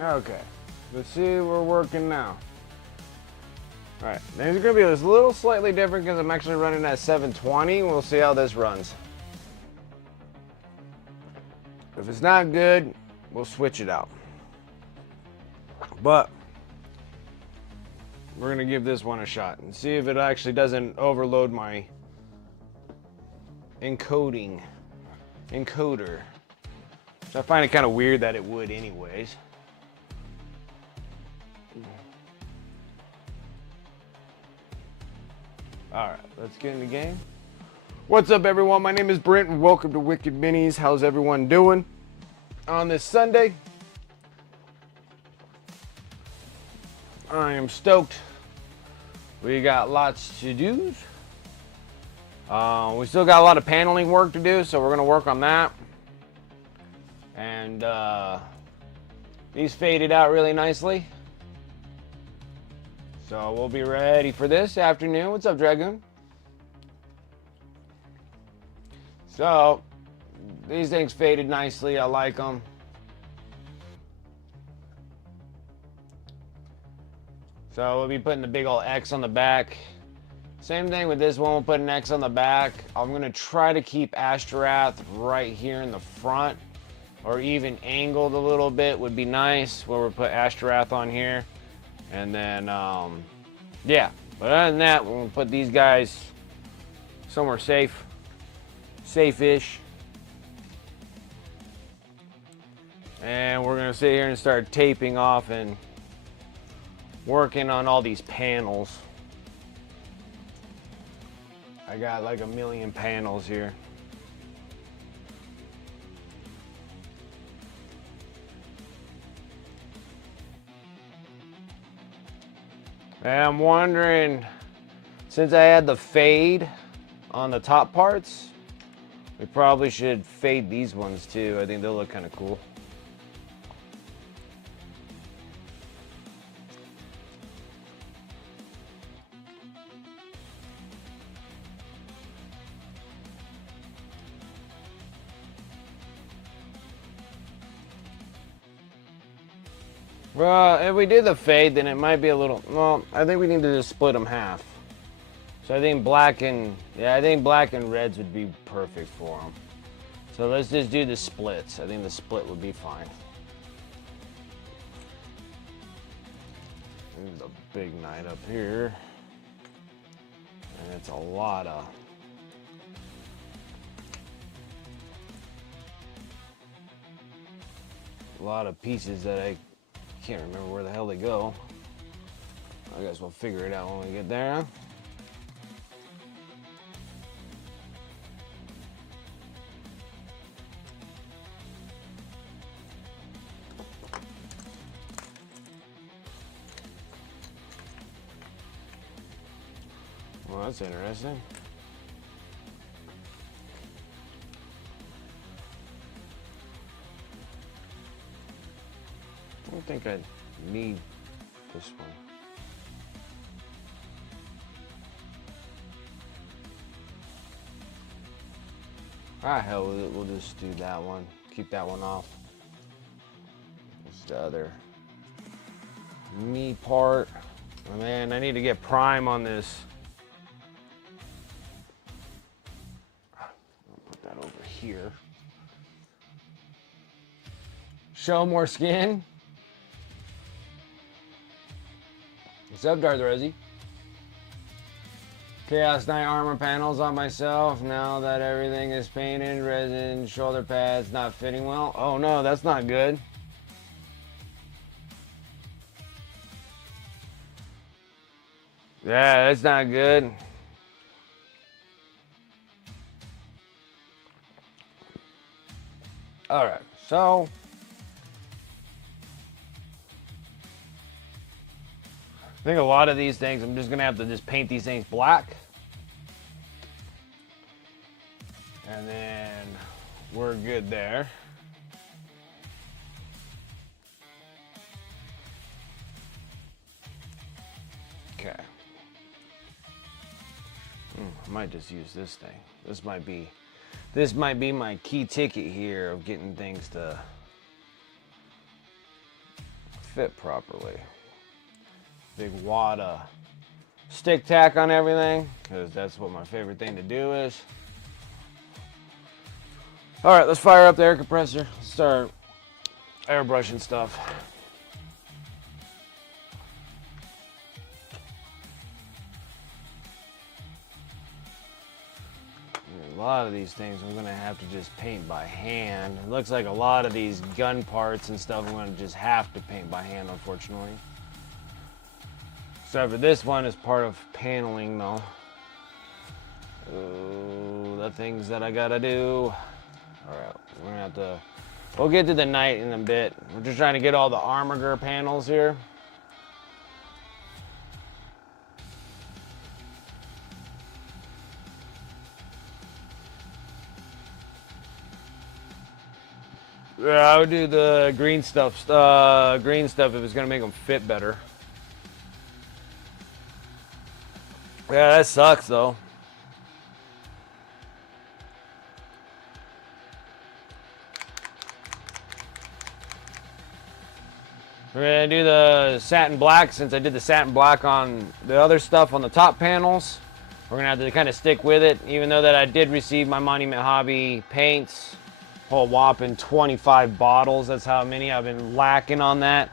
Okay, let's see we're working now. Alright, things are going to be a little slightly different because I'm actually running at 720. We'll see how this runs. If it's not good, we'll switch it out. But we're going to give this one a shot and see if it actually doesn't overload my encoder. So I find it kind of weird that it would anyways. Alright, let's get in the game. What's up everyone, my name is Brent and welcome to Wicked Minis. How's everyone doing on this Sunday? I am stoked. We got lots to do. We still got a lot of paneling work to do, so we're going to work on that. And these faded out really nicely. So we'll be ready for this afternoon. What's up, Dragoon? So these things faded nicely. I like them. So we'll be putting the big old X on the back. Same thing with this one. We'll put an X on the back. I'm going to try to keep Ashtarath right here in the front, or even angled a little bit would be nice, where we'll put Ashtarath on here. And then, yeah. But other than that, we're going to put these guys somewhere safe. Safe-ish. And we're going to sit here and start taping off and working on all these panels. I got like a million panels here. And I'm wondering, since I had the fade on the top parts, we probably should fade these ones too. I think they'll look kind of cool. Well, if we do the fade, then it might be a little, well, I think we need to just split them half. So I think black and reds would be perfect for them. So let's just do the splits. I think the split would be fine. There's a big night up here. And it's a lot of pieces that I can't remember where the hell they go. I guess we'll figure it out when we get there. Well, that's interesting. I don't think I need this one. Ah, hell with it. We'll just do that one. Keep that one off. It's the other knee part. Oh, man, I need to get prime on this. I'll put that over here. Show more skin. What's up, Darth Rosie? Chaos Knight armor panels on myself. Now that everything is painted, resin, shoulder pads not fitting well. Oh no, that's not good. Yeah, that's not good. All right, so I think a lot of these things, I'm just gonna have to just paint these things black. And then we're good there. Okay. I might just use this thing. This might be my key ticket here of getting things to fit properly. Big wad of stick tack on everything, because that's what my favorite thing to do is. All right, let's fire up the air compressor. Start airbrushing stuff. A lot of these things I'm gonna have to just paint by hand. It looks like a lot of these gun parts and stuff I'm gonna just have to paint by hand, unfortunately. Except for this one is part of paneling though. Oh, the things that I gotta do. Alright, we're gonna have to, we'll get to the night in a bit. We're just trying to get all the armor panels here. Yeah, I would do the green stuff if it's gonna make them fit better. Yeah, that sucks though. We're gonna do the satin black since I did the satin black on the other stuff on the top panels. We're gonna have to kind of stick with it, even though that I did receive my Monument Hobby paints. Whole whopping 25 bottles. That's how many I've been lacking on that.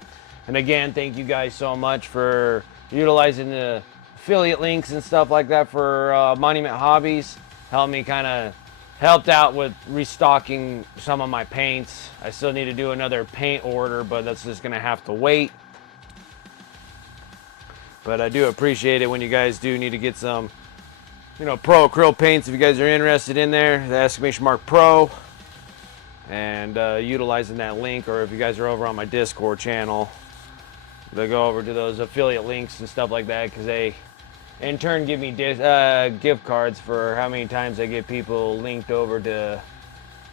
And again, thank you guys so much for utilizing the affiliate links and stuff like that for Monument Hobbies. Helped out with restocking some of my paints. I still need to do another paint order, but that's just gonna have to wait. But I do appreciate it when you guys do need to get some, pro acrylic paints. If you guys are interested in there, the exclamation mark pro. And utilizing that link, or if you guys are over on my Discord channel, they'll go over to those affiliate links and stuff like that, because they in turn give me gift cards for how many times I get people linked over to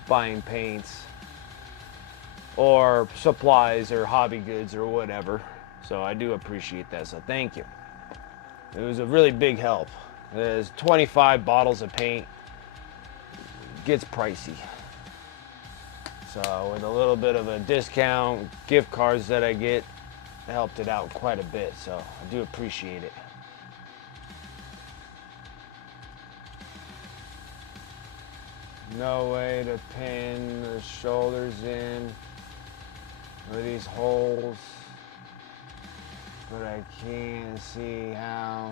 buying paints or supplies or hobby goods or whatever. So I do appreciate that, so thank you. It was a really big help. There's 25 bottles of paint. Gets pricey. So with a little bit of a discount, gift cards that I get, helped it out quite a bit. So I do appreciate it. No way to pin the shoulders in with these holes, but I can't see how.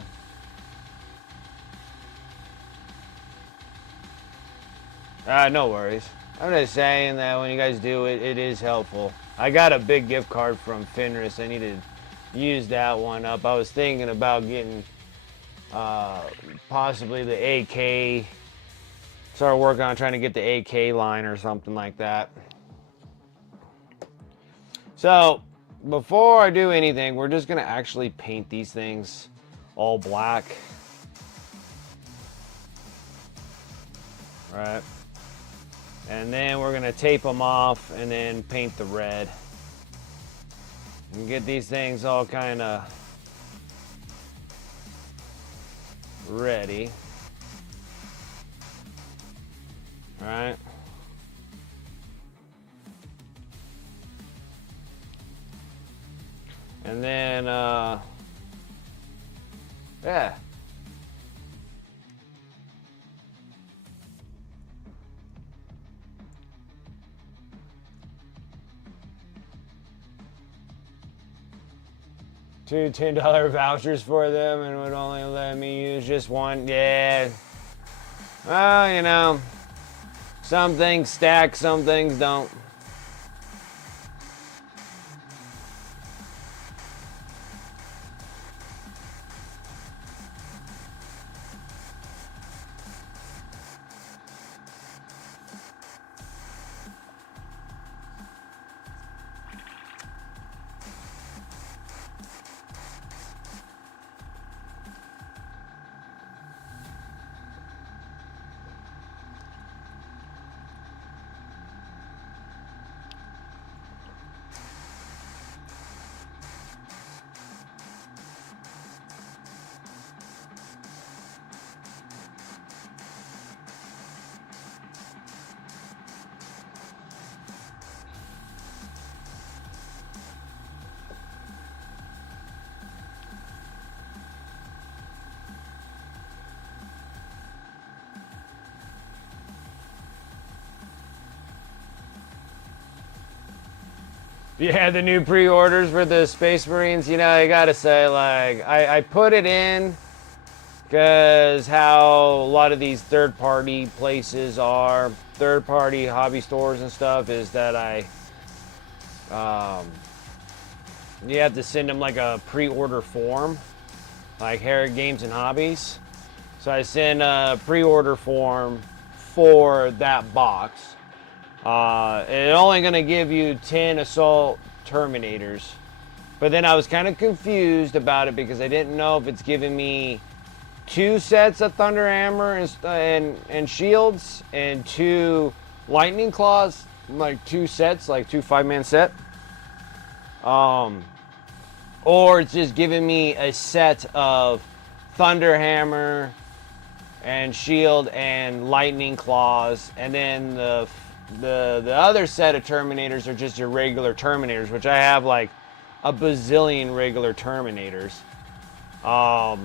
No worries. I'm just saying that when you guys do it, it is helpful. I got a big gift card from Fenris. I need to use that one up. I was thinking about getting possibly the AK. Started working on trying to get the AK line or something like that. So before I do anything, we're just gonna actually paint these things all black. Right. And then we're gonna tape them off and then paint the red. And get these things all kind of ready. All right. And then, yeah. Two $10 vouchers for them and would only let me use just one. Yeah. Well, some things stack, some things don't. Yeah, the new pre-orders for the Space Marines, you know, I gotta say, like, I put it in because how a lot of these third-party places are, third-party hobby stores and stuff, is that you have to send them like a pre-order form, like Harrod Games and Hobbies. So I send a pre-order form for that box. It's only going to give you 10 Assault Terminators. But then I was kind of confused about it because I didn't know if it's giving me 2 sets of Thunder Hammer and shields and 2 Lightning Claws, like 2 sets, like 2 5-man set. Or it's just giving me a set of Thunder Hammer and shield and Lightning Claws, and then the other set of Terminators are just your regular Terminators, which I have like a bazillion regular Terminators. The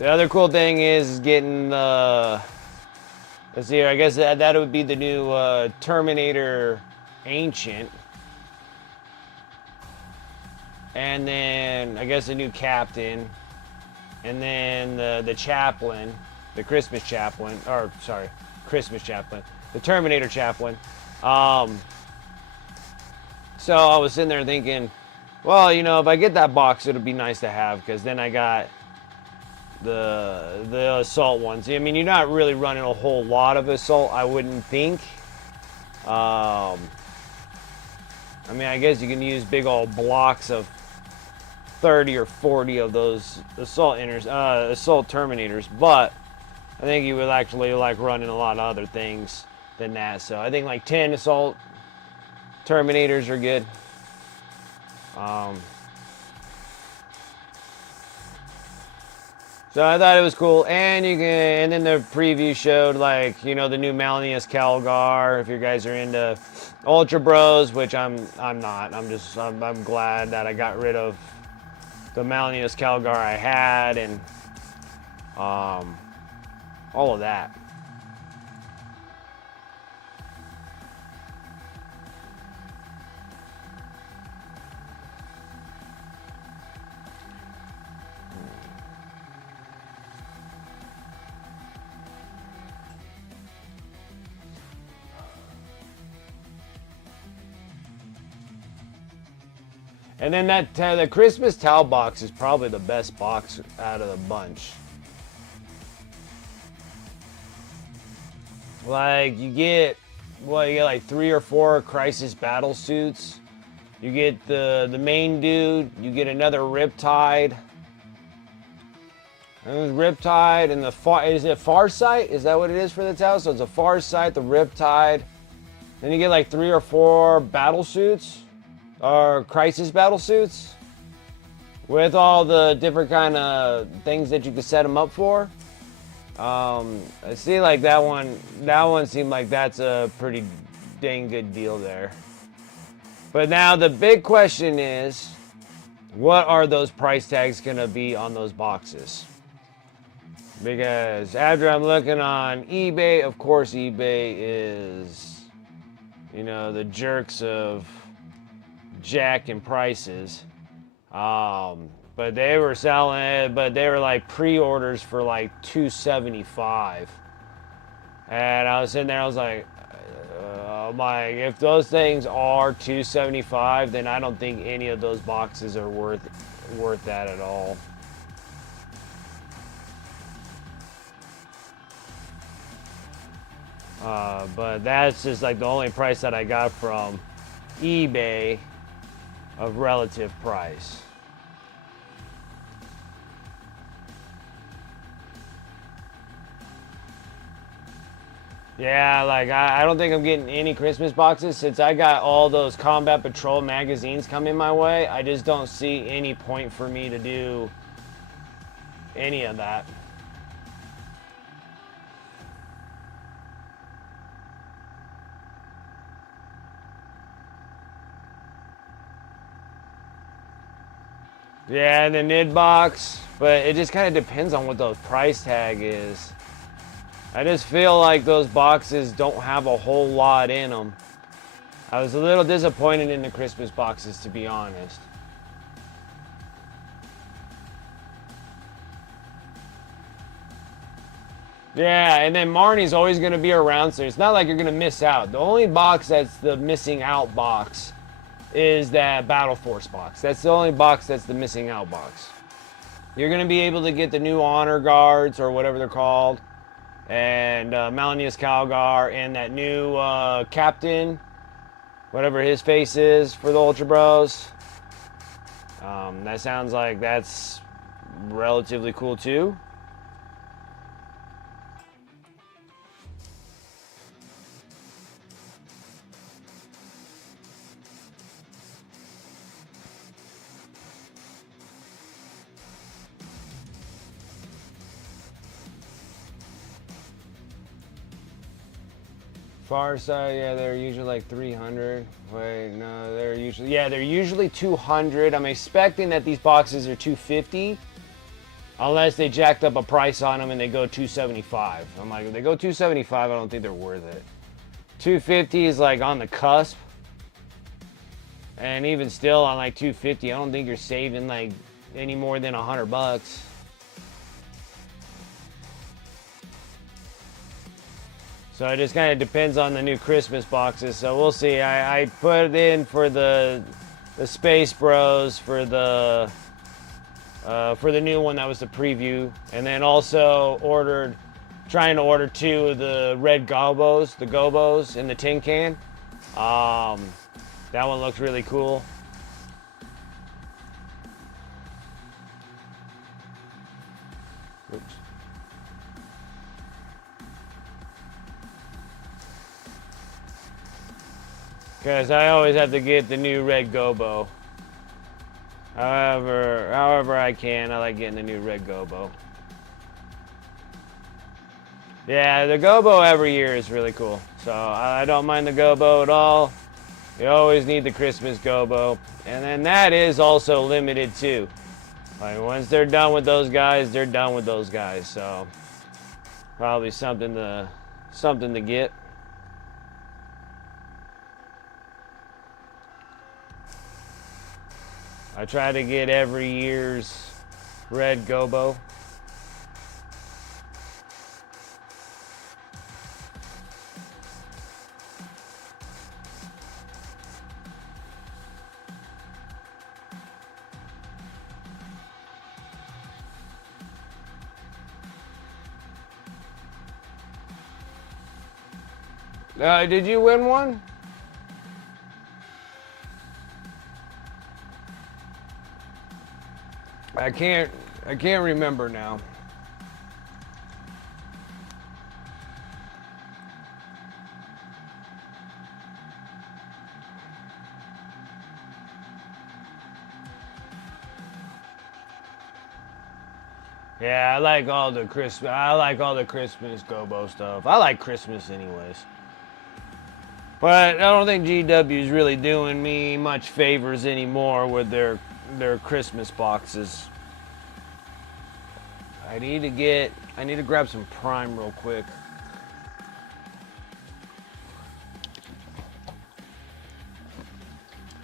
other cool thing is getting the, let's see here, I guess that would be the new Terminator Ancient. And then I guess a new Captain. And then the Chaplain, the Christmas Chaplain, or sorry, Christmas Chaplain, the Terminator Chaplain. So I was sitting there thinking, well, you know, if I get that box, it'll be nice to have, because then I got the Assault ones. I mean, you're not really running a whole lot of Assault, I wouldn't think. I mean, I guess you can use big old blocks of 30 or 40 of those Assault Terminators, but I think you would actually like running a lot of other things than that. So I think like 10 Assault Terminators are good. So I thought it was cool, and and then the preview showed, like, you know, the new Malleus Calgar. If you guys are into Ultra Bros, which I'm not. I'm glad that I got rid of the Malleus Calgar I had, and all of that. And then the Christmas Towel box is probably the best box out of the bunch. Like, you get like 3 or 4 Crisis Battle Suits. You get the main dude. You get another Riptide. And Riptide and is it Farsight? Is that what it is for the towel? So it's a Farsight, the Riptide. Then you get like 3 or 4 battle suits. Or Crisis Battle Suits. With all the different kind of things that you can set them up for. I see, like that one seemed like that's a pretty dang good deal there. But now the big question is, what are those price tags gonna be on those boxes? Because after I'm looking on eBay, of course eBay is, you know, the jerks of Jack and prices. But they were selling it, but they were like pre-orders for like $275. And I was sitting there, I was like, if those things are $275, then I don't think any of those boxes are worth that at all. But that's just like the only price that I got from eBay of relative price. Yeah, like I don't think I'm getting any Christmas boxes since I got all those Combat Patrol magazines coming my way. I just don't see any point for me to do any of that. Yeah, the NID box, but it just kind of depends on what the price tag is. I just feel like those boxes don't have a whole lot in them. I was a little disappointed in the Christmas boxes, to be honest. Yeah, and then Marnie's always going to be around, so it's not like you're going to miss out. The only box that's the missing out box is that Battle Force box. That's the only box that's the missing out box. You're going to be able to get the new Honor Guards, or whatever they're called, and Malanius Calgar, and that new Captain, whatever his face is for the Ultra Bros. That sounds like that's relatively cool too. Far side, yeah, they're usually like 300. Wait, no, they're usually 200. I'm expecting that these boxes are 250, unless they jacked up a price on them and they go 275. I'm like, if they go 275, I don't think they're worth it. 250 is like on the cusp, and even still on like 250, I don't think you're saving like any more than $100. So it just kind of depends on the new Christmas boxes. So we'll see. I put it in for the Space Bros for the new one that was the preview, and then also trying to order 2 of the red gobos, the gobos in the tin can. That one looks really cool. Oops. Because I always have to get the new red gobo. However I can, I like getting the new red gobo. Yeah, the gobo every year is really cool. So I don't mind the gobo at all. You always need the Christmas gobo. And then that is also limited too. Like once they're done with those guys, they're done with those guys. So probably something to get. I try to get every year's red gobo. Did you win one? I can't remember now. Yeah, I like all the Christmas gobo stuff. I like Christmas anyways. But I don't think GW is really doing me much favors anymore with their Christmas boxes. I need to grab some Prime real quick.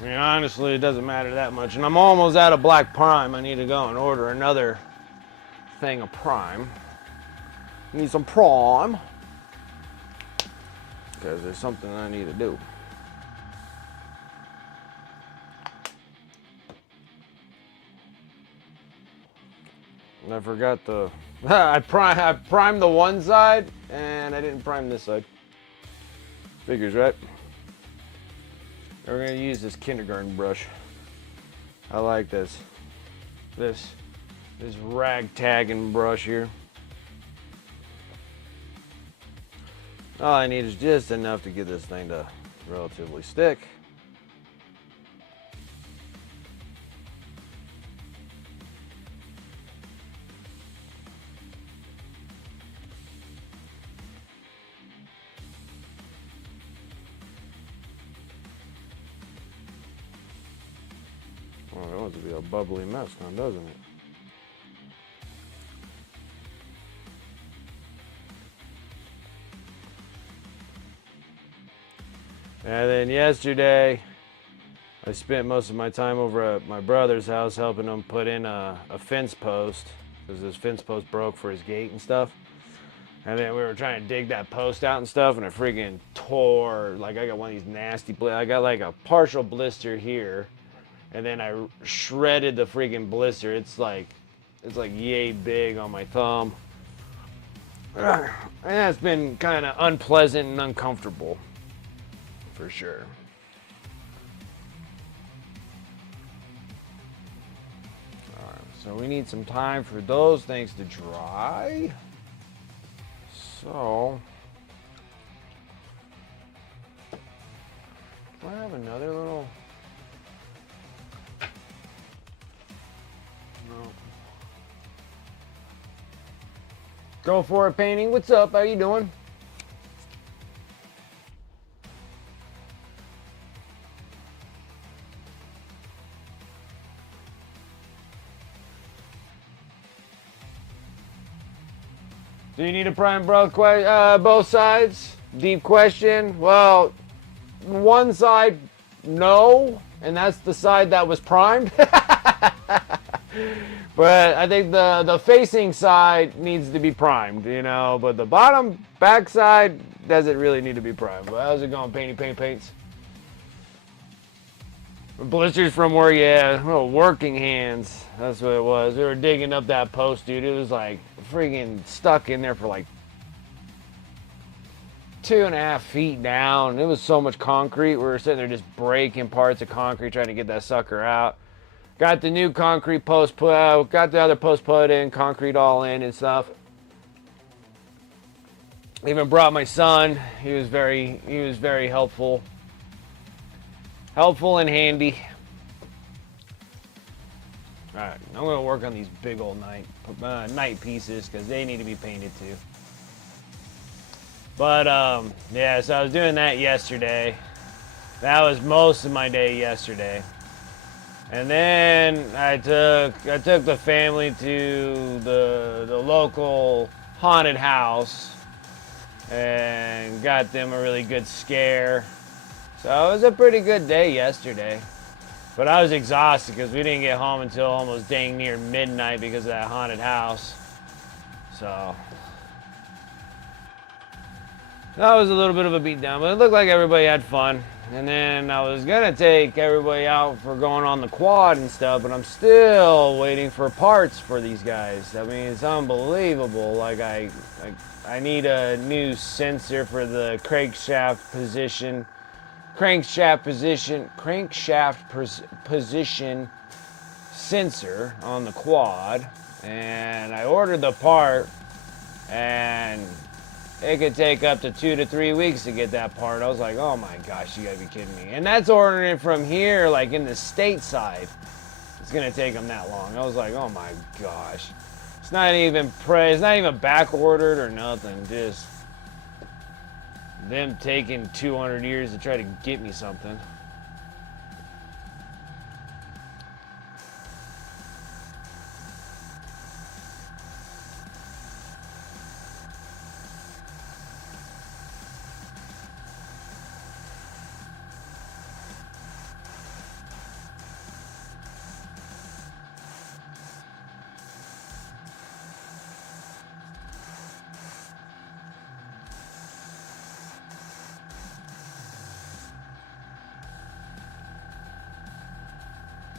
I mean, honestly, it doesn't matter that much. And I'm almost out of Black Prime. I need to go and order another thing of Prime. Need some Prime. Because there's something I need to do. And I forgot I primed the one side, and I didn't prime this side. Figures, right? We're gonna use this kindergarten brush. I like this ragtagging brush here. All I need is just enough to get this thing to relatively stick. Oh, that wants to be a bubbly mess now, doesn't it? And then yesterday, I spent most of my time over at my brother's house helping him put in a fence post because his fence post broke for his gate and stuff. And then we were trying to dig that post out and stuff, and it freaking tore. Like, I got one of these nasty I got like a partial blister here, and then I shredded the freaking blister. It's like yay big on my thumb. And that's been kind of unpleasant and uncomfortable, for sure. Alright, so we need some time for those things to dry. So, do I have another little? No. Go for it, painting. What's up? How you doing? Do you need a prime both sides? Deep question. Well, one side, no, and that's the side that was primed. But I think the facing side needs to be primed, you know. But the back side doesn't really need to be primed. But how's it going, paints? Blisters from work, yeah. Oh, working hands. That's what it was. We were digging up that post, dude. It was like freaking stuck in there for like 2.5 feet down. It was so much concrete. We were sitting there just breaking parts of concrete trying to get that sucker out. Got the new concrete post put out. Got the other post put in, concrete all in and stuff. Even brought my son. He was very helpful. Helpful and handy. Alright, I'm going to work on these big old night pieces because they need to be painted too. But, yeah, so I was doing that yesterday. That was most of my day yesterday. And then I took the family to the local haunted house and got them a really good scare. So it was a pretty good day yesterday. But I was exhausted because we didn't get home until almost dang near midnight because of that haunted house. So that was a little bit of a beatdown, but it looked like everybody had fun. And then I was gonna take everybody out for going on the quad and stuff, but I'm still waiting for parts for these guys. I mean, it's unbelievable. Like I need a new sensor for the crankshaft position sensor on the quad, and I ordered the part, and it could take up to 2 to 3 weeks to get that part. I was like, oh my gosh, you gotta be kidding me. And that's ordering it from here, like in the stateside. It's gonna take them that long. I was like, oh my gosh. It's not even back ordered or nothing. Just them taking 200 years to try to get me something.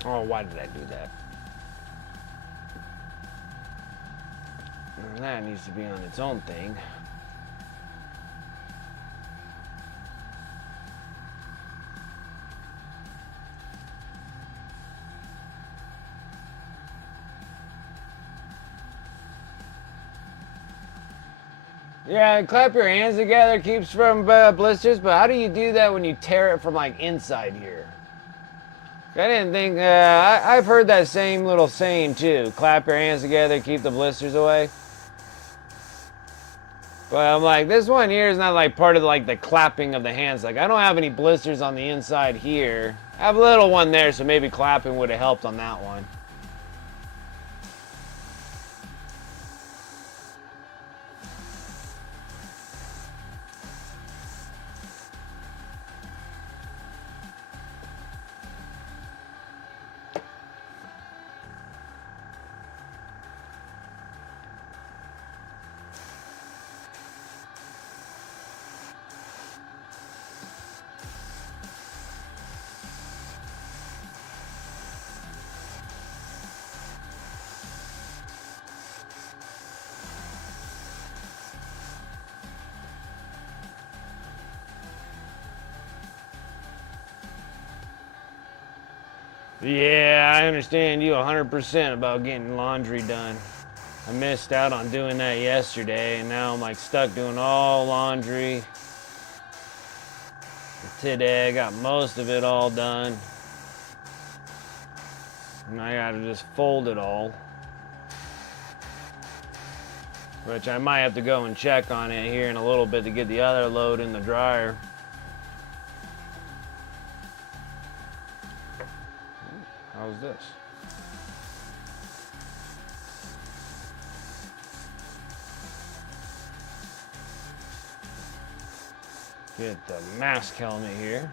Oh, why did I do that? That needs to be on its own thing. Yeah, clap your hands together keeps from blisters, but how do you do that when you tear it from like inside here? I didn't think, I've heard that same little saying too. Clap your hands together, keep the blisters away. But I'm like, this one here is not like part of like the clapping of the hands. Like I don't have any blisters on the inside here. I have a little one there, so maybe clapping would have helped on that one. Yeah, I understand you 100% about getting laundry done. I missed out on doing that yesterday, and now I'm like stuck doing all laundry. Today I got most of it all done. And I gotta just fold it all. Which I might have to go and check on it here in a little bit to get the other load in the dryer. How's this? Get the mask helmet here.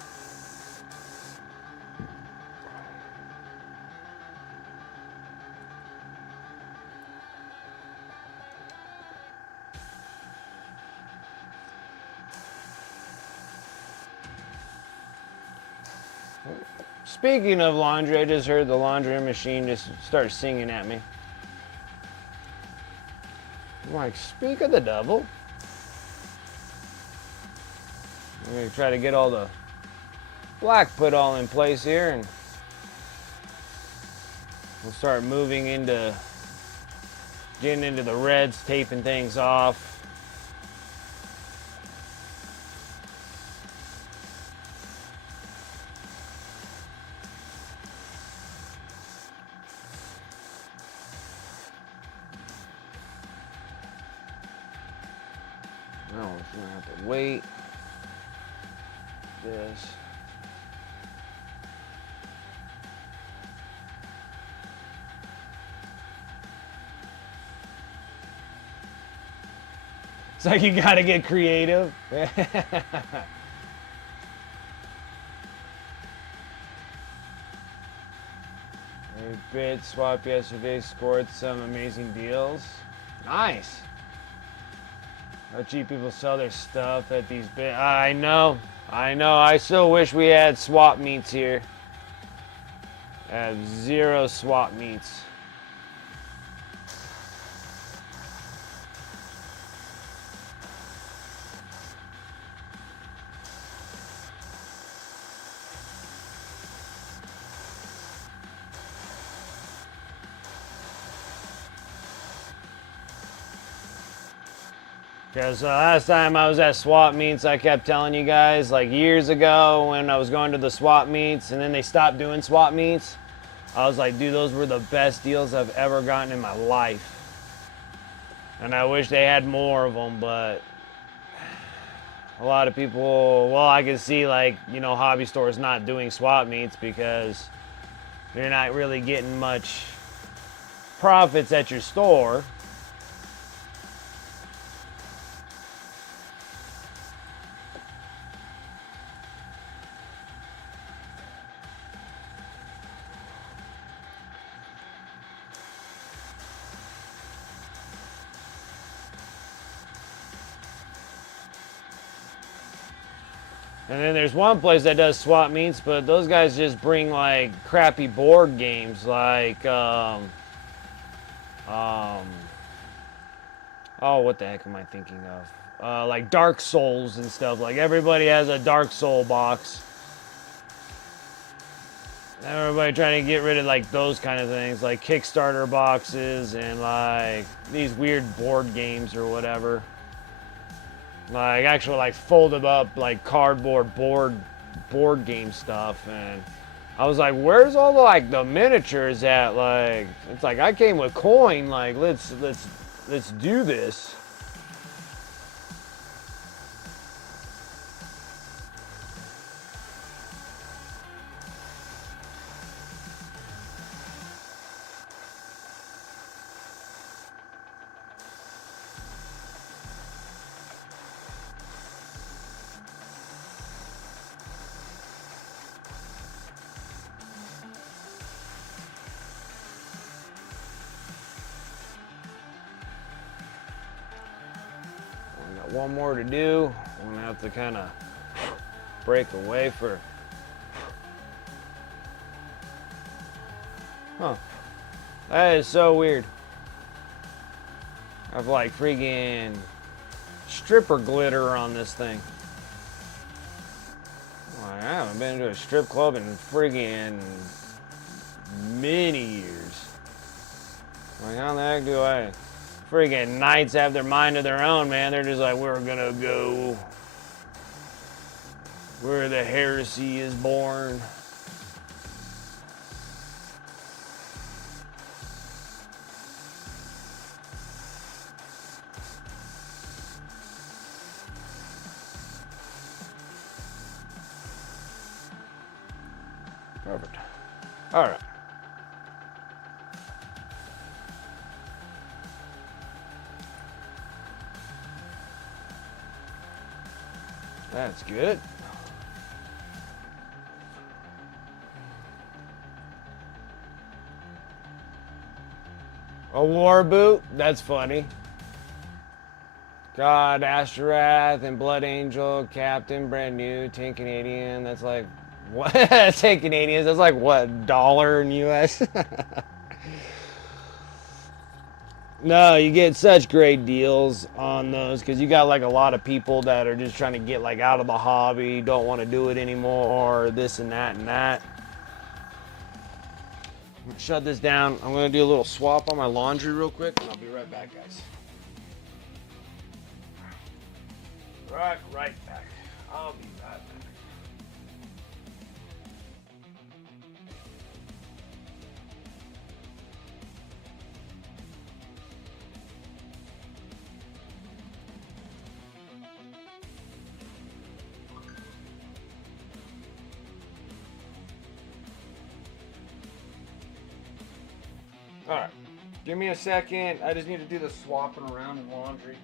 Speaking of laundry, I just heard the laundry machine just start singing at me. I'm like, speak of the devil. I'm gonna try to get all the black put all in place here, and we'll start moving into getting into the reds, taping things off. No, we're gonna have to wait. This. It's like you gotta get creative. 8-bit swap yesterday, scored some amazing deals. Nice. How cheap people sell their stuff at these bit. I know. I still wish we had swap meets here. I have 0 swap meets. Because last time I was at swap meets, I kept telling you guys, like years ago when I was going to the swap meets and then they stopped doing swap meets, I was like, dude, those were the best deals I've ever gotten in my life. And I wish they had more of them, but a lot of people, well, I can see like, you know, hobby stores not doing swap meets because you're not really getting much profits at your store. And then there's one place that does swap meets, but those guys just bring like crappy board games like oh, what the heck am I thinking of? Like Dark Souls and stuff. Like everybody has a Dark Soul box. Everybody trying to get rid of like those kind of things, like Kickstarter boxes and like these weird board games or whatever. Like actual like folded up like cardboard board game stuff, and I was like, where's all the like the miniatures at? Like it's like I came with coin, like let's do this. One more to do. I'm gonna have to kind of break away for. Huh. That is so weird. I've like freaking stripper glitter on this thing. Like, I haven't been to a strip club in freaking many years. Like, how the heck do I... Freaking knights have their mind of their own, man. They're just like, we're gonna go where the heresy is born. Perfect. All right. That's good. A war boot? That's funny. God, Ashtorath, and Blood Angel, Captain, brand new, 10 Canadian. That's like, what? 10 Canadians, that's like, what, $1 in US? No, you get such great deals on those because you got like a lot of people that are just trying to get like out of the hobby, don't want to do it anymore, this and that and that. Shut this down. I'm going to do a little swap on my laundry real quick and I'll be right back, guys. Right back. I'll be right back. Alright, give me a second. I just need to do the swapping around in laundry.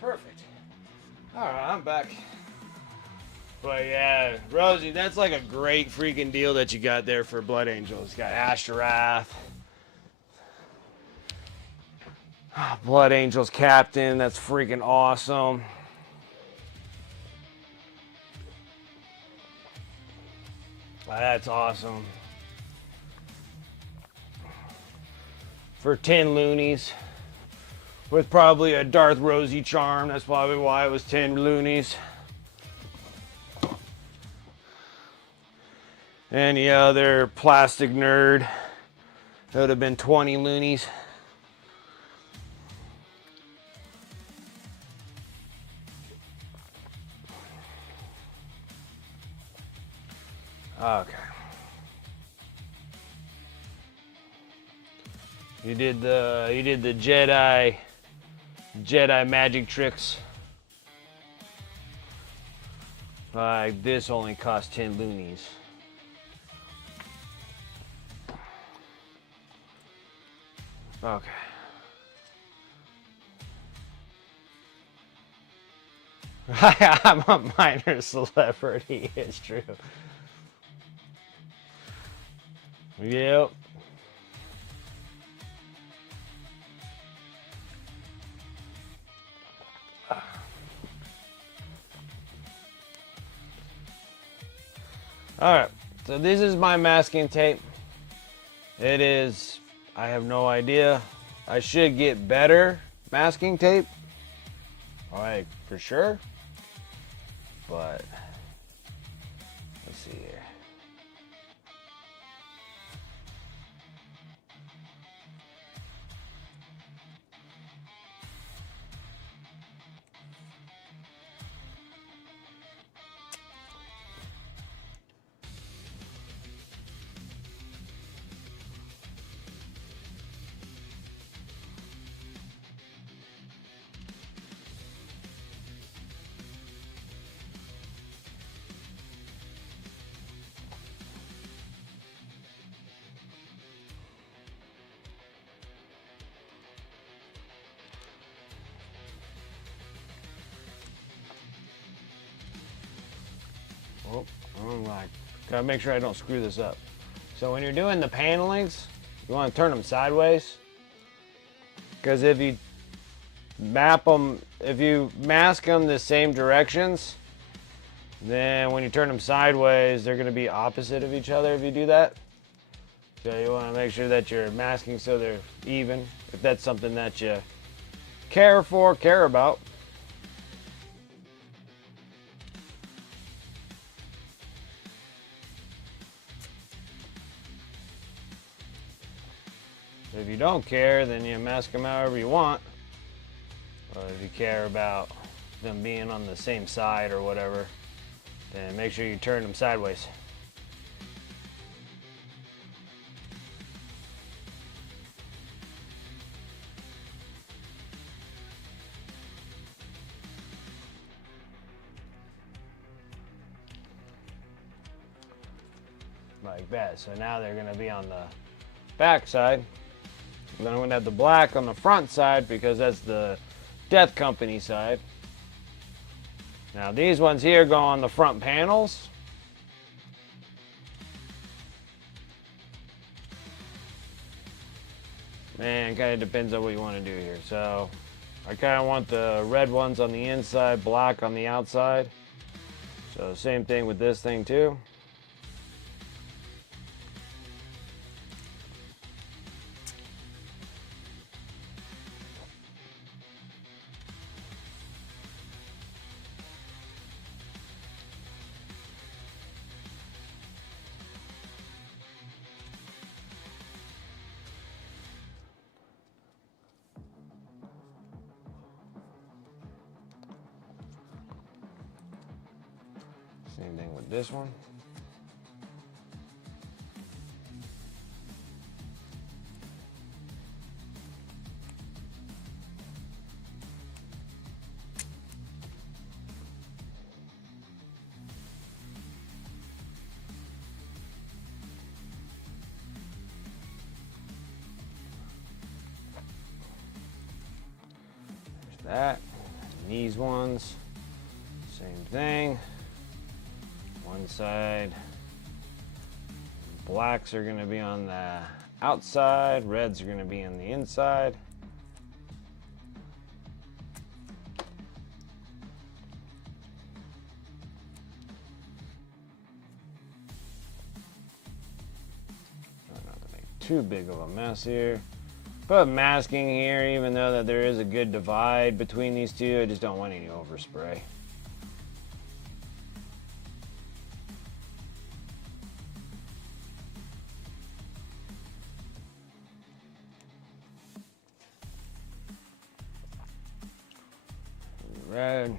Perfect. Alright, I'm back. But yeah, Rosie, that's like a great freaking deal that you got there for Blood Angels. It's got Ashtorath, Blood Angels Captain, that's freaking awesome. That's awesome. For 10 loonies. With probably a Darth Rosie charm. That's probably why it was 10 loonies. Any other plastic nerd, it would have been 20 loonies. Okay. You did the Jedi magic tricks. Like this only cost 10 loonies. Okay. I'm a minor celebrity, it's true. Yep. Alright, so this is my masking tape. It is, I have no idea. I should get better masking tape. Alright, for sure. But, let's see here. Oh, I'm like, gotta make sure I don't screw this up. So when you're doing the panelings, you want to turn them sideways. Because if you map them, if you mask them the same directions, then when you turn them sideways, they're gonna be opposite of each other if you do that. So you want to make sure that you're masking so they're even, if that's something that you care about. If you don't care, then you mask them however you want. Or if you care about them being on the same side or whatever, then make sure you turn them sideways. Like that. So now they're going to be on the back side. And then I'm going to have the black on the front side because that's the Death Company side. Now these ones here go on the front panels. Man, kind of depends on what you want to do here. So I kind of want the red ones on the inside, black on the outside. So same thing with this thing too. Same thing with this one. There's that. And these ones, same thing. One side, blacks are going to be on the outside, reds are going to be on the inside. Try not to make too big of a mess here. But masking here, even though that there is a good divide between these two, I just don't want any overspray. Red.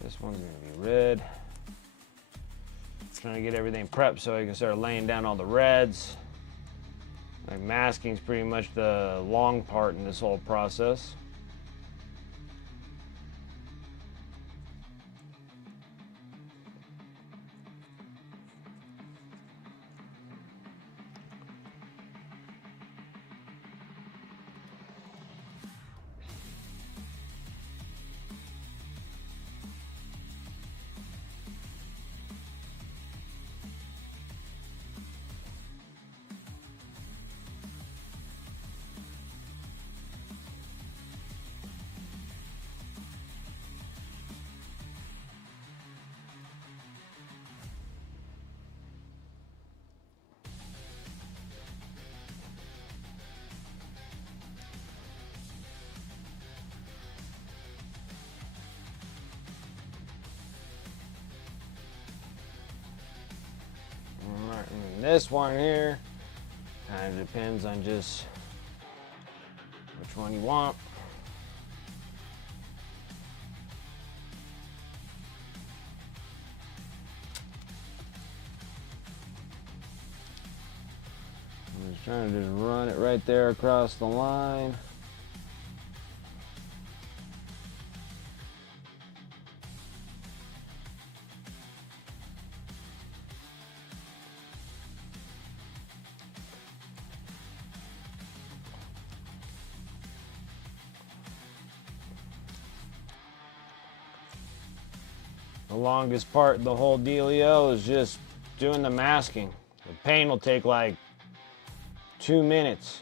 This one's gonna be red. Trying to get everything prepped so I can start laying down all the reds. Like masking is pretty much the long part in this whole process. this one here. Kind of depends on just which one you want. I'm just trying to just run it right there across the line. The longest part of the whole dealio is just doing the masking. The paint will take like 2 minutes.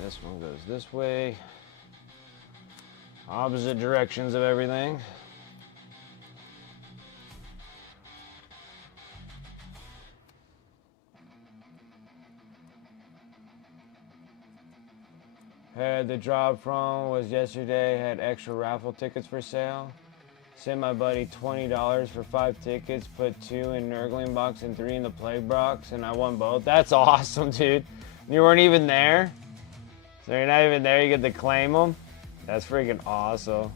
This one goes this way. Opposite directions of everything. Had the drop from was yesterday, had extra raffle tickets for sale. Sent my buddy $20 for 5 tickets, put 2 in Nurgling box and 3 in the plague box, and I won both. That's awesome, dude. You weren't even there? So you're not even there, you get to claim them? That's freaking awesome.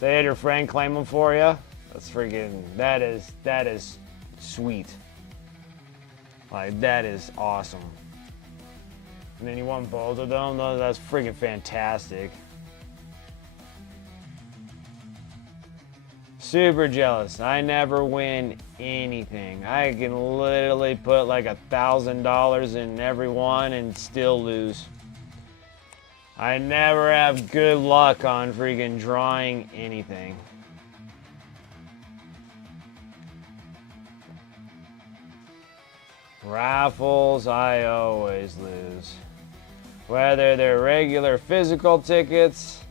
So you had your friend claim them for you? That's freaking, that is sweet. Like, that is awesome. And then you won both of them? That's freaking fantastic. Super jealous. I never win anything. I can literally put like $1,000 in every one and still lose. I never have good luck on freaking drawing anything. Raffles, I always lose. Whether they're regular physical tickets,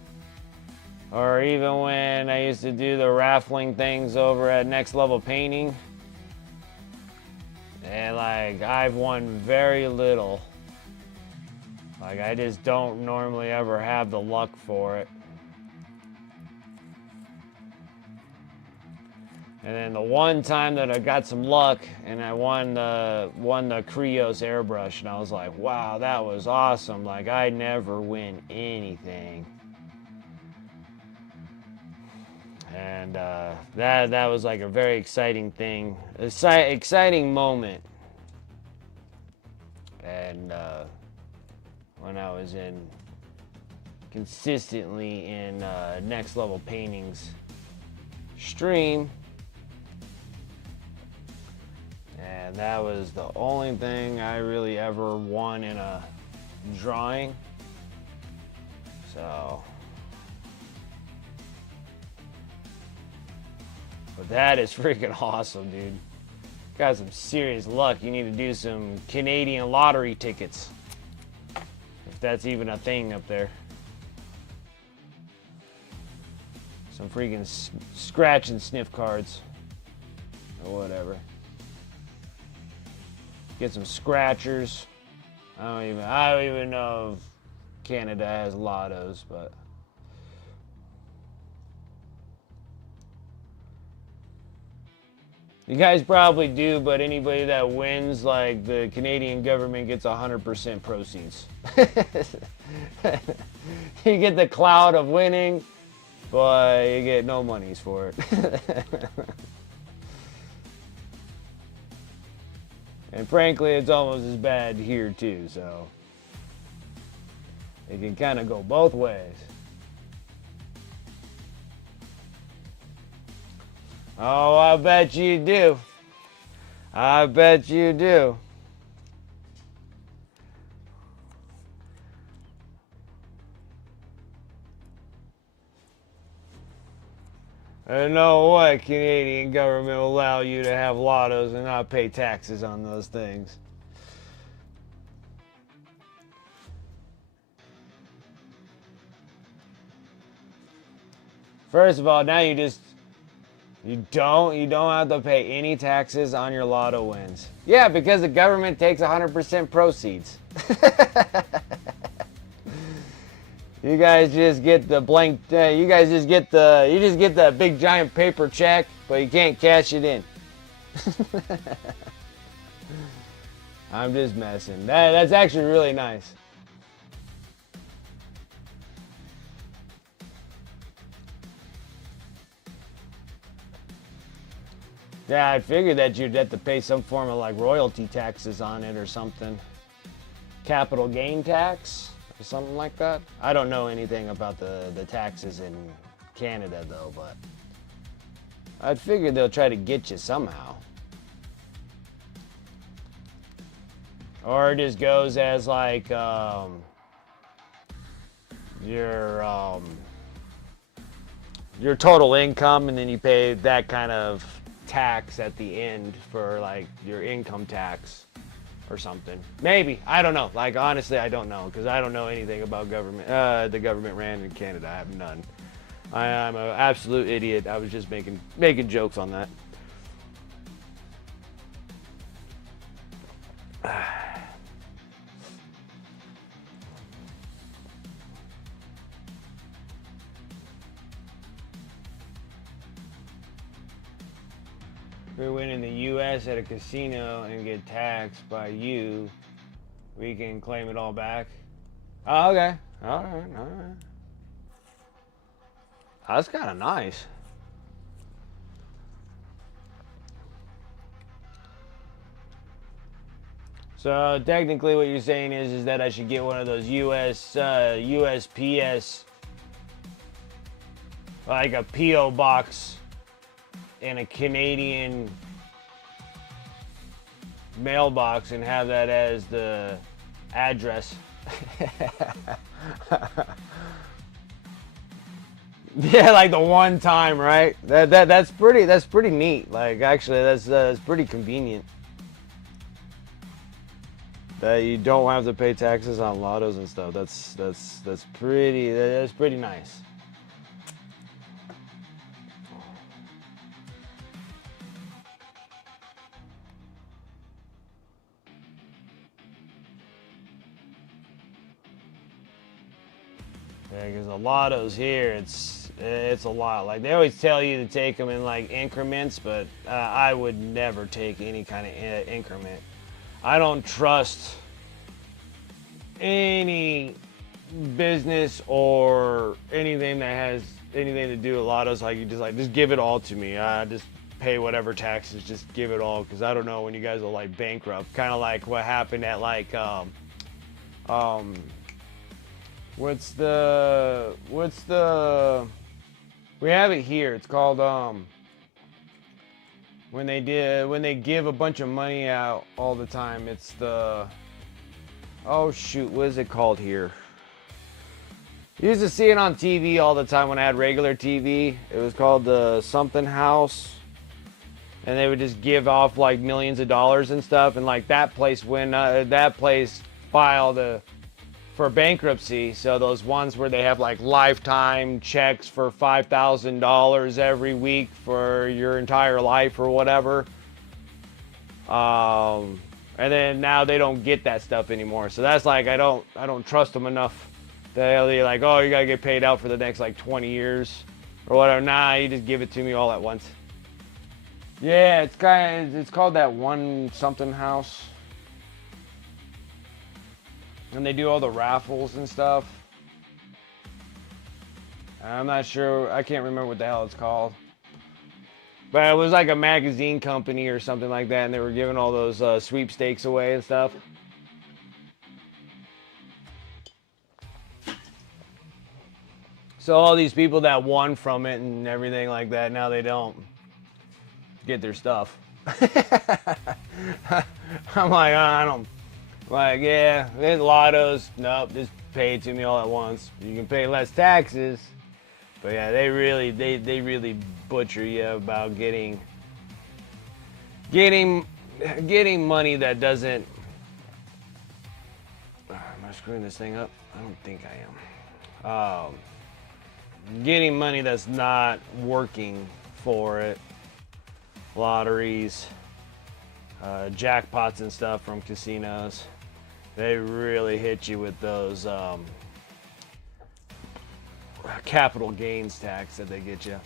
or even when I used to do the raffling things over at Next Level Painting. And like, I've won very little. Like, I just don't normally ever have the luck for it. And then the one time that I got some luck and I won the Krios airbrush, and I was like, wow, that was awesome. Like, I never win anything. And that was like a very exciting thing, exciting moment. And when I was consistently in Next Level Paintings stream, and that was the only thing I really ever won in a drawing. So. But that is freaking awesome, dude. Got some serious luck. You need to do some Canadian lottery tickets. If that's even a thing up there. Some freaking scratch and sniff cards. Or whatever. Get some scratchers. I don't even know if Canada has lottos, but. You guys probably do, but anybody that wins, like, the Canadian government gets 100% proceeds. You get the cloud of winning, but you get no monies for it. And frankly, it's almost as bad here too, so it can kind of go both ways. Oh, I bet you do. I bet you do. No way Canadian government will allow you to have lottos and not pay taxes on those things. First of all, now you don't have to pay any taxes on your lotto wins. Yeah, because the government takes 100% proceeds. You guys just get the blank. You guys just get the big giant paper check, but you can't cash it in. I'm just messing. That's actually really nice. Yeah, I figured that you'd have to pay some form of like royalty taxes on it or something. Capital gain tax or something like that. I don't know anything about the taxes in Canada though, but I'd figure they'll try to get you somehow. Or it just goes as like your total income, and then you pay that kind of tax at the end for like your income tax or something. Maybe, I don't know. Like honestly, I don't know because I don't know anything about government. The government ran in Canada. I have none. I'm an absolute idiot. I was just making jokes on that. If we win in the U.S. at a casino and get taxed by you, we can claim it all back. Oh, okay. All right. That's kind of nice. So technically, what you're saying is that I should get one of those USPS, like a PO box in a Canadian mailbox, and have that as the address. Yeah, like the one time, right? That's pretty neat. Like actually, that's pretty convenient. That you don't have to pay taxes on lottos and stuff. That's pretty nice. Yeah, because the lottos here, it's a lot. Like they always tell you to take them in like increments, but I would never take any kind of increment. I don't trust any business or anything that has anything to do with lottos. Like you just give it all to me. Just pay whatever taxes. Just give it all, because I don't know when you guys will like bankrupt. Kind of like what happened at like what's the we have it here. It's called when they give a bunch of money out all the time. It's the, oh shoot, what is it called here? I used to see it on TV all the time when I had regular TV. It was called the something house, and they would just give off like millions of dollars and stuff. And like that place filed for bankruptcy. So those ones where they have like lifetime checks for $5,000 every week for your entire life or whatever. And then now they don't get that stuff anymore. So that's like, I don't trust them enough. They're like, oh, you gotta get paid out for the next like 20 years or whatever. Nah, you just give it to me all at once. Yeah, it's called that one something house. And they do all the raffles and stuff. I'm not sure. I can't remember what the hell it's called. But it was like a magazine company or something like that, and they were giving all those sweepstakes away and stuff. So all these people that won from it and everything like that, now they don't get their stuff. I'm like, I don't. Like, yeah, there's lottos. Nope, just pay it to me all at once. You can pay less taxes, But yeah, they really butcher you about getting money that doesn't. Am I screwing this thing up? I don't think I am. Getting money that's not working for it. Lotteries, jackpots and stuff from casinos. They really hit you with those capital gains tax that they get you.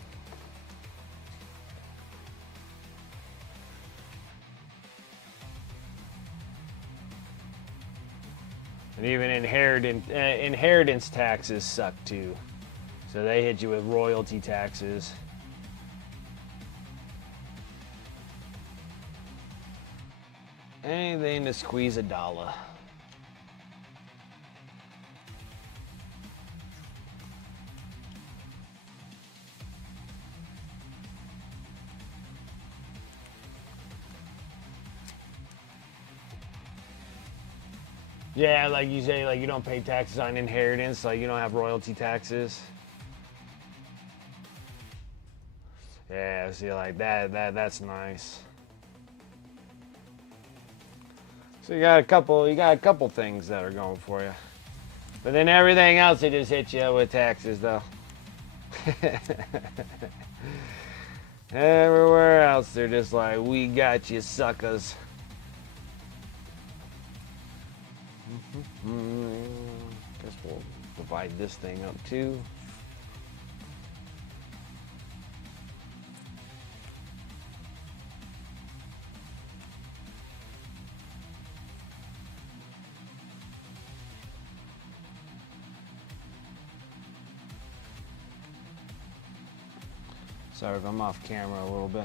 And even inheritance taxes suck too. So they hit you with royalty taxes. Anything to squeeze a dollar. Yeah, like you say, like you don't pay taxes on inheritance, like you don't have royalty taxes. Yeah, see, like that's nice. So you got a couple things that are going for you. But then everything else, they just hit you with taxes, though. Everywhere else, they're just like, we got you, suckers. Guess we'll divide this thing up, too. Sorry if I'm off camera a little bit.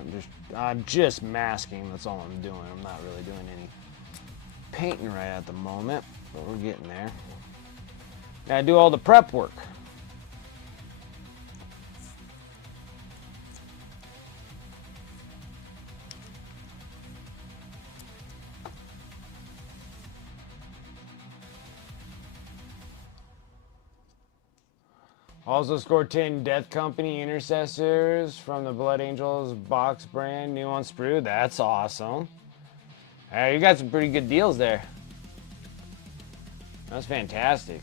I'm just masking. That's all I'm doing. I'm not really doing any painting right at the moment, but we're getting there. Gotta do all the prep work. Also scored 10 Death Company Intercessors from the Blood Angels box brand, new on sprue. That's awesome. Hey, you got some pretty good deals there. That's fantastic.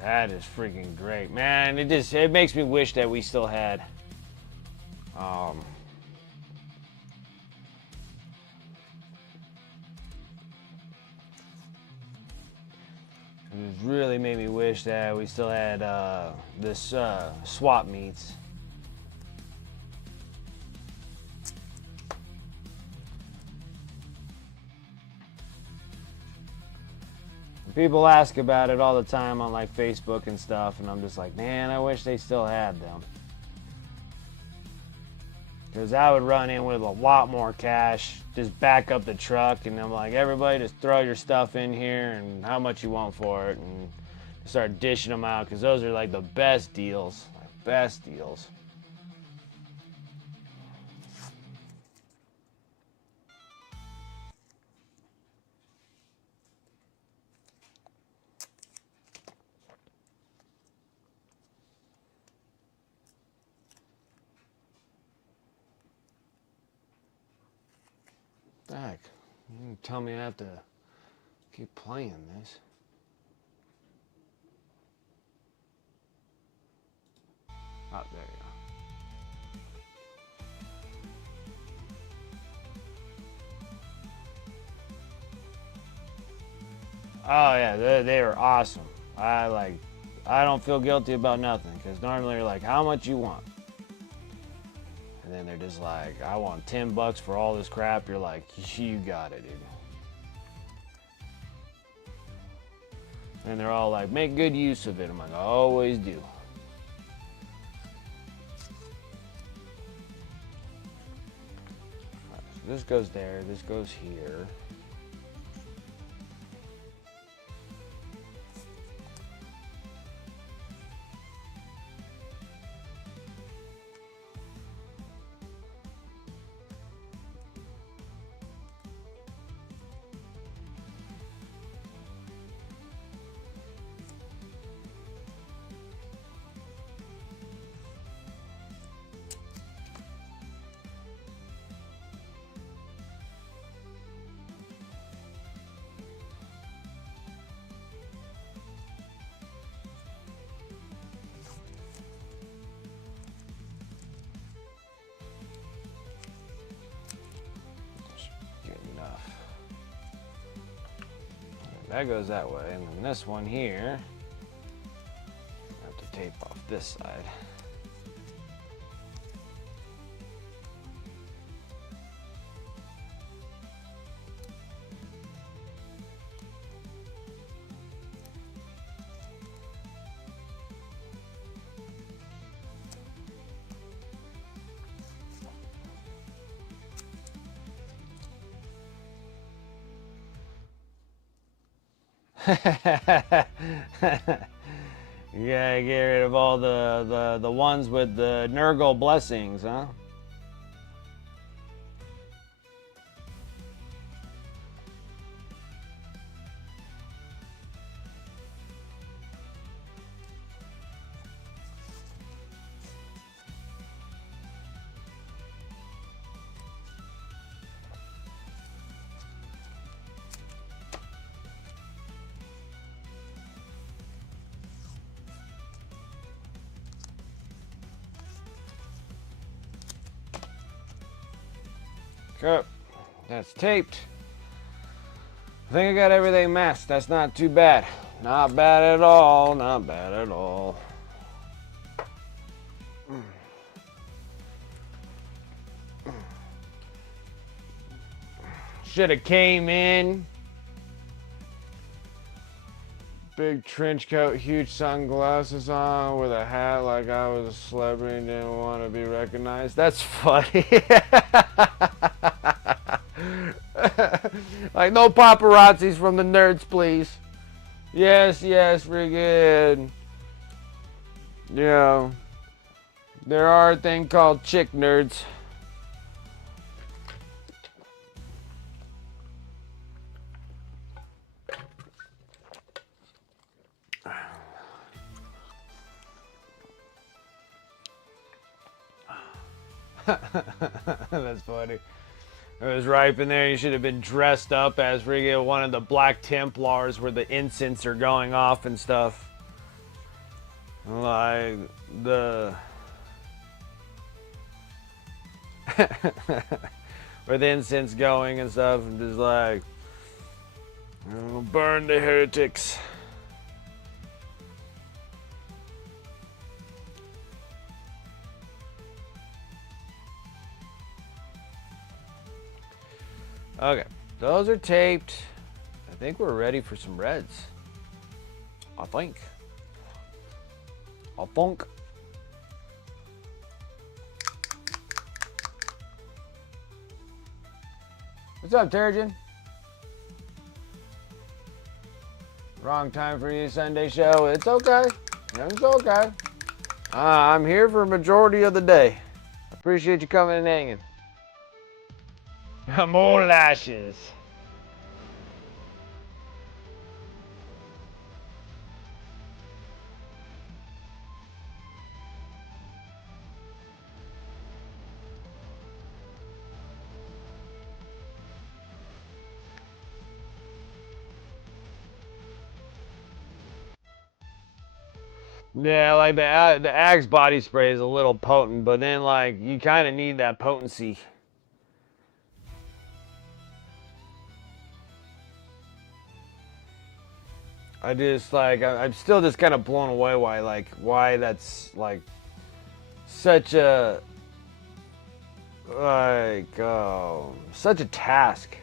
That is freaking great, man. It makes me wish that we still had it really made me wish that we still had this swap meets. People ask about it all the time on like Facebook and stuff, and I'm just like, man, I wish they still had them. Because I would run in with a lot more cash, just back up the truck, and I'm like, everybody just throw your stuff in here and how much you want for it, and start dishing them out, because those are like the best deals. Like, best deals. Heck, you tell me I have to keep playing this. Oh, there you go. Oh yeah, they are awesome. I don't feel guilty about nothing, because normally they're like, how much you want? And then they're just like, I want $10 for all this crap. You're like, you got it, dude. And they're all like, make good use of it. I'm like, I always do. This goes there. This goes here. That goes that way, and then this one here, I have to tape off this side. You gotta get rid of all the ones with the Nurgle blessings, huh? Okay, that's taped. I think I got everything masked. That's not too bad. Not bad at all. Not bad at all. Should have came in. Big trench coat, huge sunglasses on with a hat like I was a celebrity and didn't want to be recognized. That's funny. Like, no paparazzis from the nerds, please. Yes, yes, we're good. You know, there are a thing called chick nerds. That's funny. It was ripe in there. You should have been dressed up as friggin' one of the Black Templars where the incense are going off and stuff. Like the where the incense going and stuff, and just like, burn the heretics. Okay, those are taped. I think we're ready for some reds. I think. What's up, Turgeon? Wrong time for you Sunday show. It's okay. It's okay. I'm here for a majority of the day. Appreciate you coming and hanging. More lashes. Yeah, like the Axe body spray is a little potent, but then like you kind of need that potency. I just like I'm still just kind of blown away why that's like such a such a task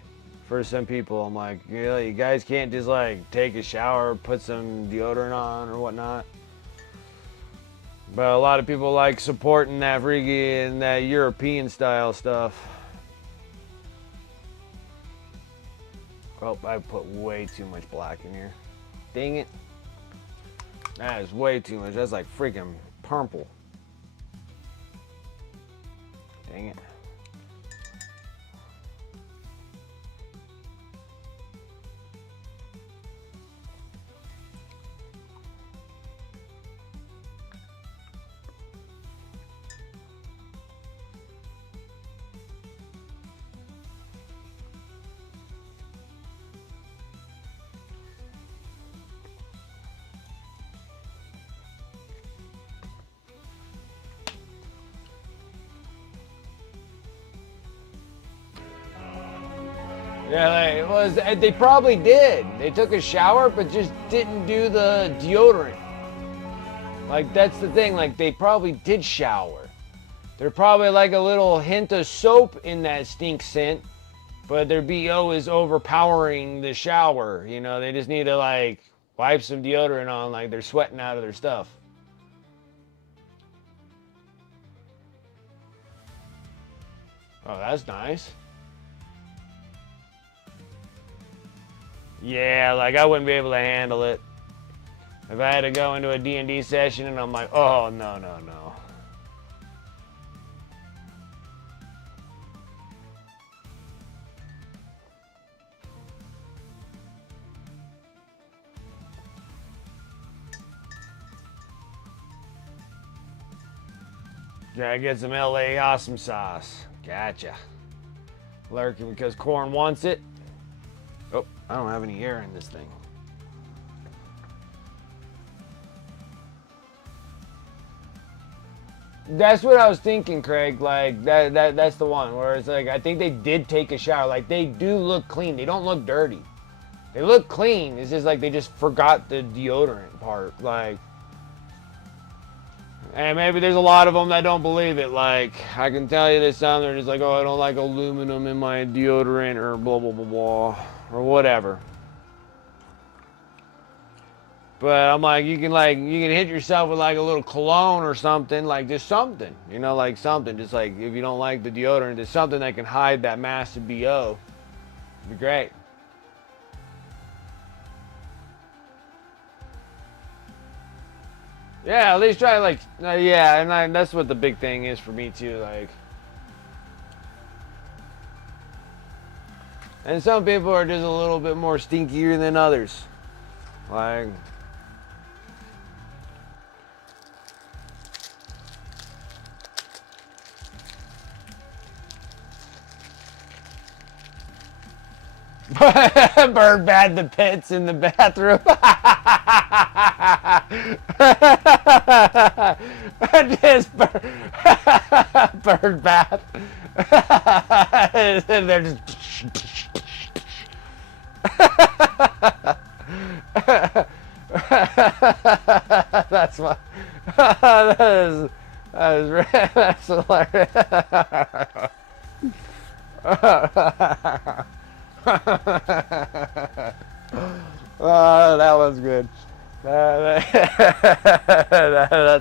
for some people. I'm like, you guys can't just like take a shower, put some deodorant on or whatnot. But a lot of people like supporting that freaking that European style stuff. Oh, I put way too much black in here. Dang it. That is way too much. That's like freaking purple. Dang it. Yeah, like, it was. They probably did. They took a shower, but just didn't do the deodorant. Like that's the thing. Like they probably did shower. There's probably like a little hint of soap in that stink scent, but their BO is overpowering the shower. You know, they just need to like wipe some deodorant on, like they're sweating out of their stuff. Oh, that's nice. Yeah, like I wouldn't be able to handle it. If I had to go into a D&D session and I'm like, oh, no, no, no. Gotta get some LA awesome sauce. Gotcha. Lurking because Corn wants it. Oh, I don't have any air in this thing. That's what I was thinking, Craig. Like that's the one where it's like I think they did take a shower. Like they do look clean. They don't look dirty. They look clean. It's just like they just forgot the deodorant part. Like, and maybe there's a lot of them that don't believe it. Like I can tell you this time, they're just like, oh, I don't like aluminum in my deodorant or blah blah blah blah or whatever. But I'm like, you can hit yourself with like a little cologne or something, like just something, you know, like something. Just like if you don't like the deodorant, there's something that can hide that massive BO. It'd be great. Yeah, at least try like, yeah, and that's what the big thing is for me too. Like, and some people are just a little bit more stinkier than others. Like. Bird bad the pits in the bathroom. Just bird bath. And they're just. That's what. That's hilarious. That was good. That's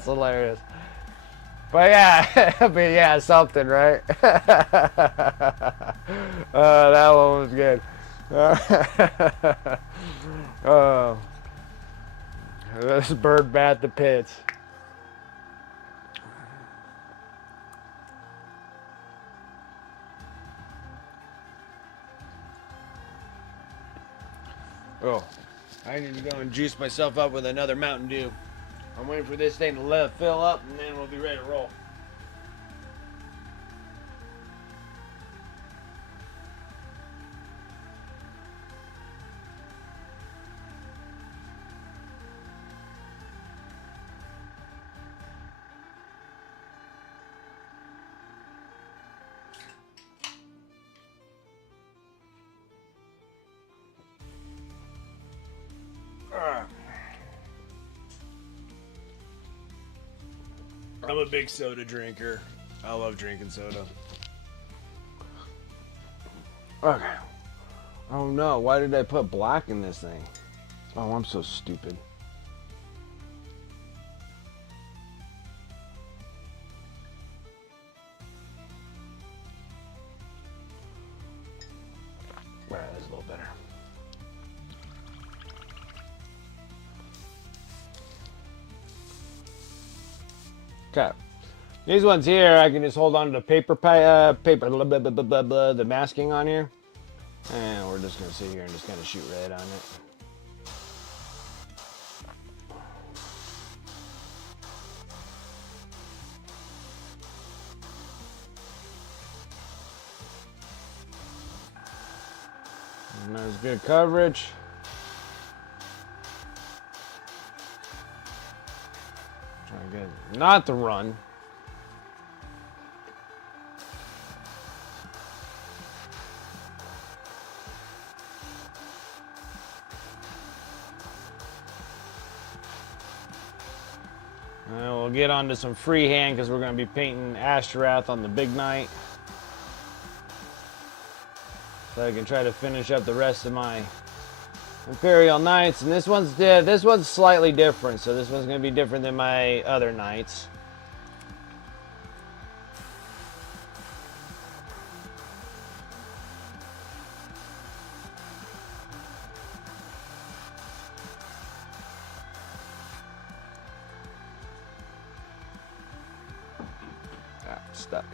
hilarious. But yeah, something, right? That one was good. Oh, this bird bat the pits. Oh, I need to go and juice myself up with another Mountain Dew. I'm waiting for this thing to fill up, and then we'll be ready to roll. I'm a big soda drinker. I love drinking soda. Okay. Oh no, why did I put black in this thing? Oh, I'm so stupid. Alright, that's a little better. Okay. These ones here, I can just hold on to the paper, the masking on here. And we're just going to sit here and just kind of shoot red on it. And there's good coverage. Try to get not to run. And we'll get onto some freehand because we're going to be painting Ashtaroth on the big knight. So I can try to finish up the rest of my Imperial Knights. And this one's slightly different, so this one's going to be different than my other knights. Ah, stuck.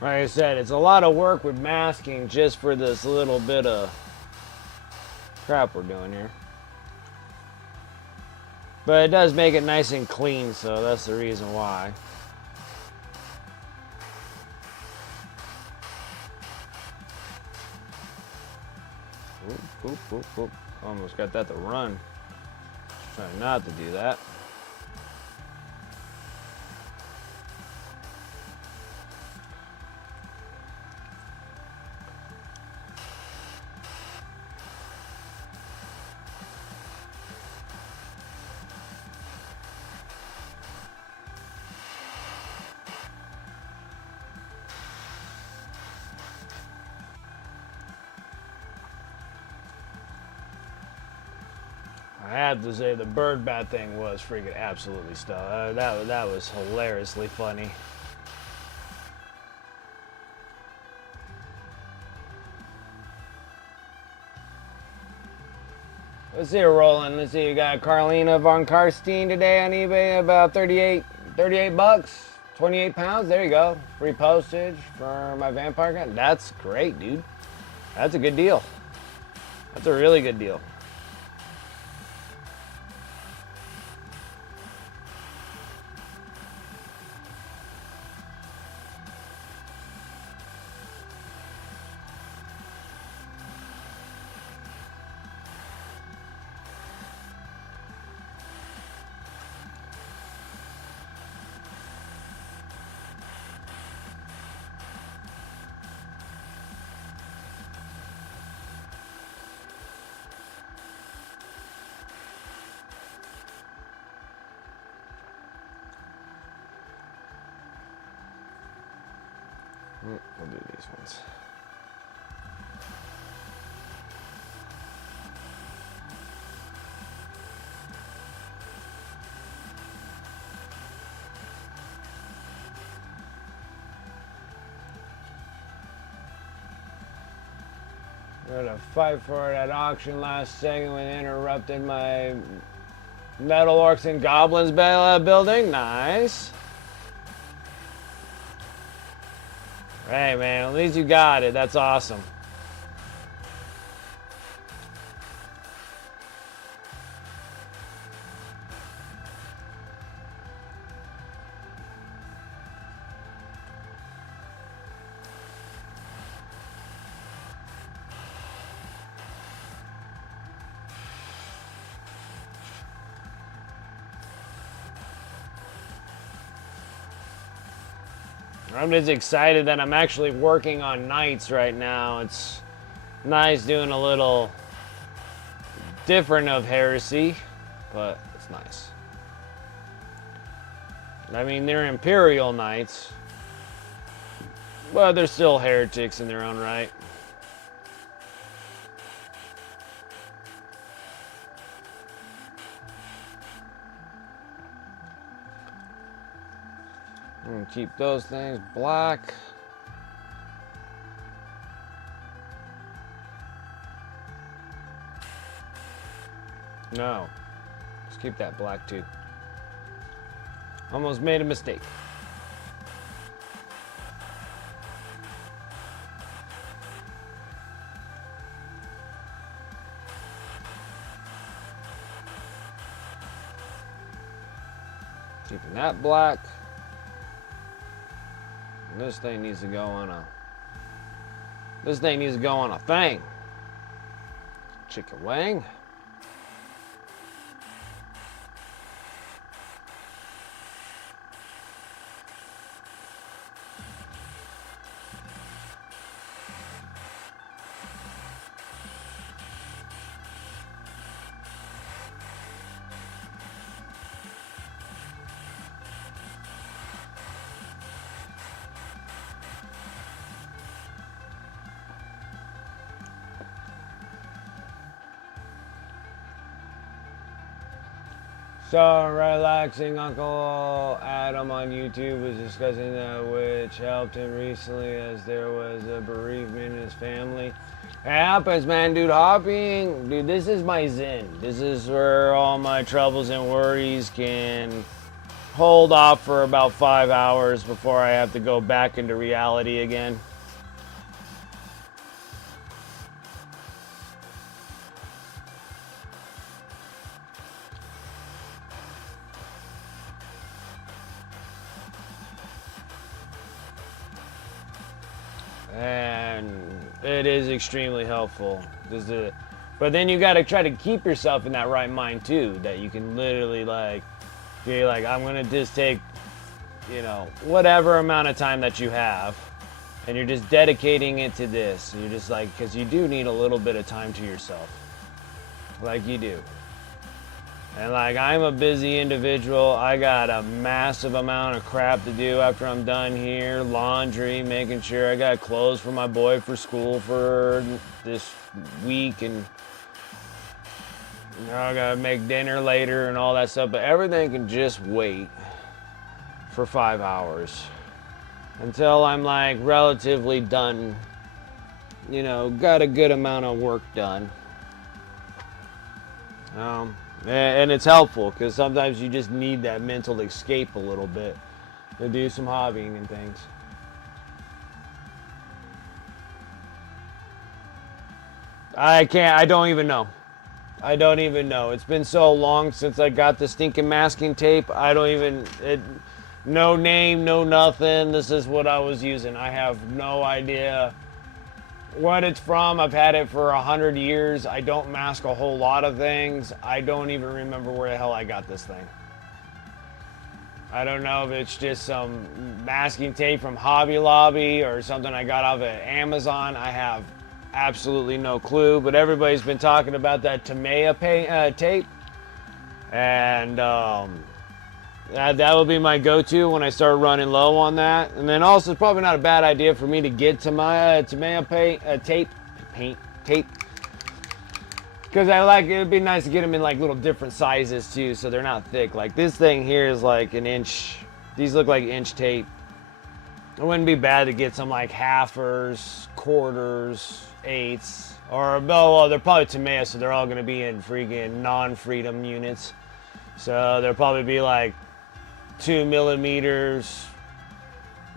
Like I said, it's a lot of work with masking just for this little bit of crap we're doing here. But it does make it nice and clean, so that's the reason why. Oop, oop, oop, oop. Almost got that to run. Trying not to do that. I have to say the bird bat thing was freaking absolutely stuff. That was hilariously funny. Let's see, rolling. Let's see, you got Carlina von Karstein today on eBay, about 38 bucks, 28 pounds. There you go. Free postage for my vampire gun. That's great, dude. That's a good deal. That's a really good deal. We'll do these ones. Gonna fight for it at auction last second when they interrupted my Metal Orcs and Goblins building. Nice. Hey man, at least you got it. That's awesome. I'm just excited that I'm actually working on nights right now. It's nice doing a little different of heresy, but it's nice. I mean, they're Imperial knights, but they're still heretics in their own right. I'm gonna keep those things black. No, let's keep that black too. Almost made a mistake. Keeping that black. And this thing needs to go on a. This thing needs to go on a thing. Chicken wing. So, relaxing Uncle Adam on YouTube was discussing that, which helped him recently as there was a bereavement in his family. It happens, man, dude. Hopping, dude, this is my zen. This is where all my troubles and worries can hold off for about 5 hours before I have to go back into reality again. And it is extremely helpful. But then you got to try to keep yourself in that right mind too, that you can literally you're like, I'm gonna just take, whatever amount of time that you have, and you're just dedicating it to this. And you're just like, because you do need a little bit of time to yourself, like you do. And like, I'm a busy individual. I got a massive amount of crap to do after I'm done here. Laundry, making sure I got clothes for my boy for school for this week. And I gotta make dinner later and all that stuff. But everything can just wait for 5 hours until I'm like relatively done. Got a good amount of work done. And it's helpful because sometimes you just need that mental escape a little bit to do some hobbying and things. I don't even know. It's been so long since I got the stinking masking tape. No name, no nothing. This is what I was using. I have no idea what it's from. I've had it for 100 years. I don't mask a whole lot of things. I don't even remember where the hell I got this thing. I don't know if it's just some masking tape from Hobby Lobby or something I got off of Amazon. I have absolutely no clue, but everybody's been talking about that Tamiya tape. And that will be my go-to when I start running low on that. And then also, it's probably not a bad idea for me to get to my Tamiya tape, because it'd be nice to get them in like little different sizes too, so they're not thick. Like this thing here is like an inch. These look like inch tape. It wouldn't be bad to get some like halfers, quarters, eighths, or well, they're probably Tamiya, so they're all gonna be in freaking non-freedom units. So there'll probably be like 2 millimeters,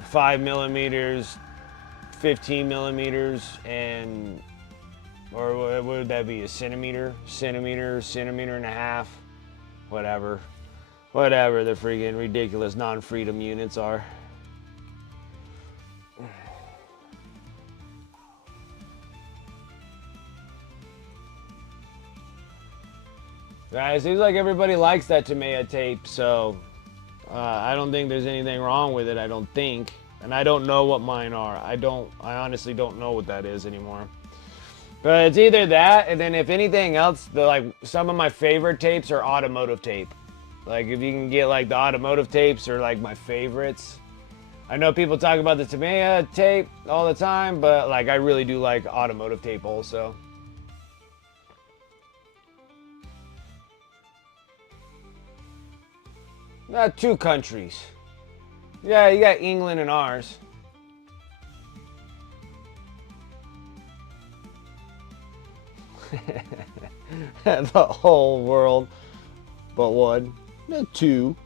5 millimeters, 15 millimeters, and or what would that be? A centimeter, centimeter and a half, whatever the freaking ridiculous non-freedom units are. It seems like everybody likes that Tamiya tape, so I don't think there's anything wrong with it. I don't think, and I don't know what mine are. I honestly don't know what that is anymore. But it's either that, and then if anything else, some of my favorite tapes are automotive tape. Like if you can get like the automotive tapes are like my favorites. I know people talk about the Tamiya tape all the time, but like I really do like automotive tape also. Not two countries. Yeah, you got England and ours. The whole world. But one. Not two.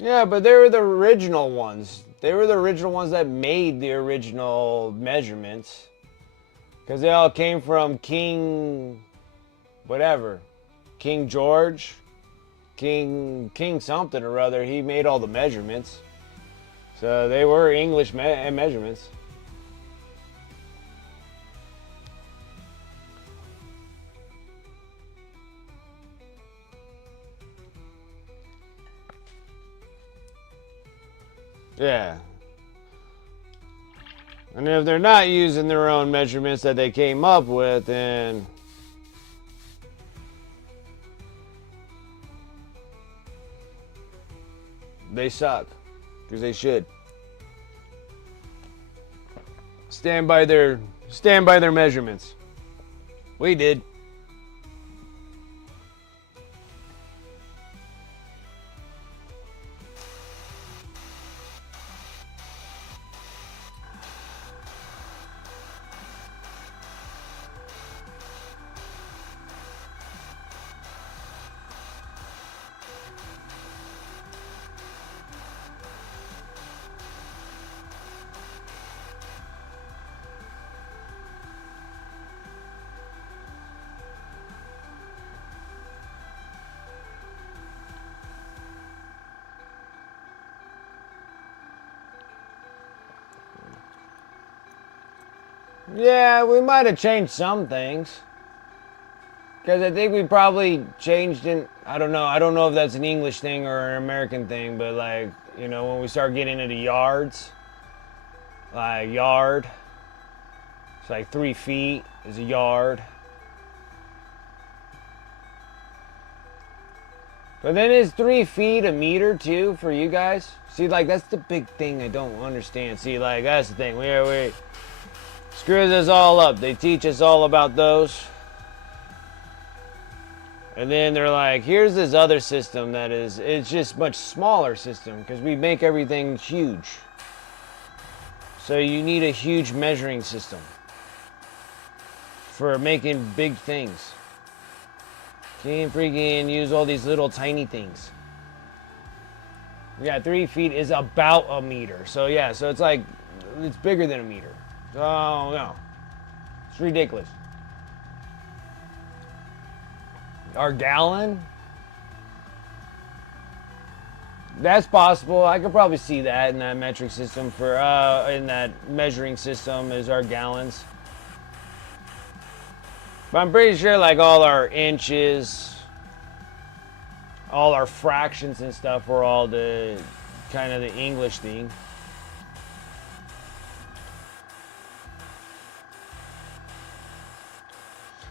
Yeah, but they were the original ones. They were the original ones that made the original measurements. Because they all came from King... whatever. King George? King something or other. He made all the measurements. So they were English measurements. Yeah. And if they're not using their own measurements that they came up with, then they suck. Because they should. Stand by their measurements. We did. Yeah, we might have changed some things. Because I think we probably changed in, I don't know. I don't know if that's an English thing or an American thing, but like, you know, when we start getting into yards, like yard, it's like 3 feet is a yard. But then is 3 feet a meter too for you guys? See, like, that's the big thing I don't understand. See, like, that's the thing. We screws us all up. They teach us all about those. And then they're like, here's this other system that it's just much smaller system because we make everything huge. So you need a huge measuring system for making big things. Can't freaking use all these little tiny things. Yeah, 3 feet is about a meter. So yeah, so it's like, it's bigger than a meter. Oh no, it's ridiculous. Our gallon? That's possible. I could probably see that in that metric system for in that measuring system is our gallons. But I'm pretty sure like all our inches, all our fractions and stuff were all the kind of the English thing.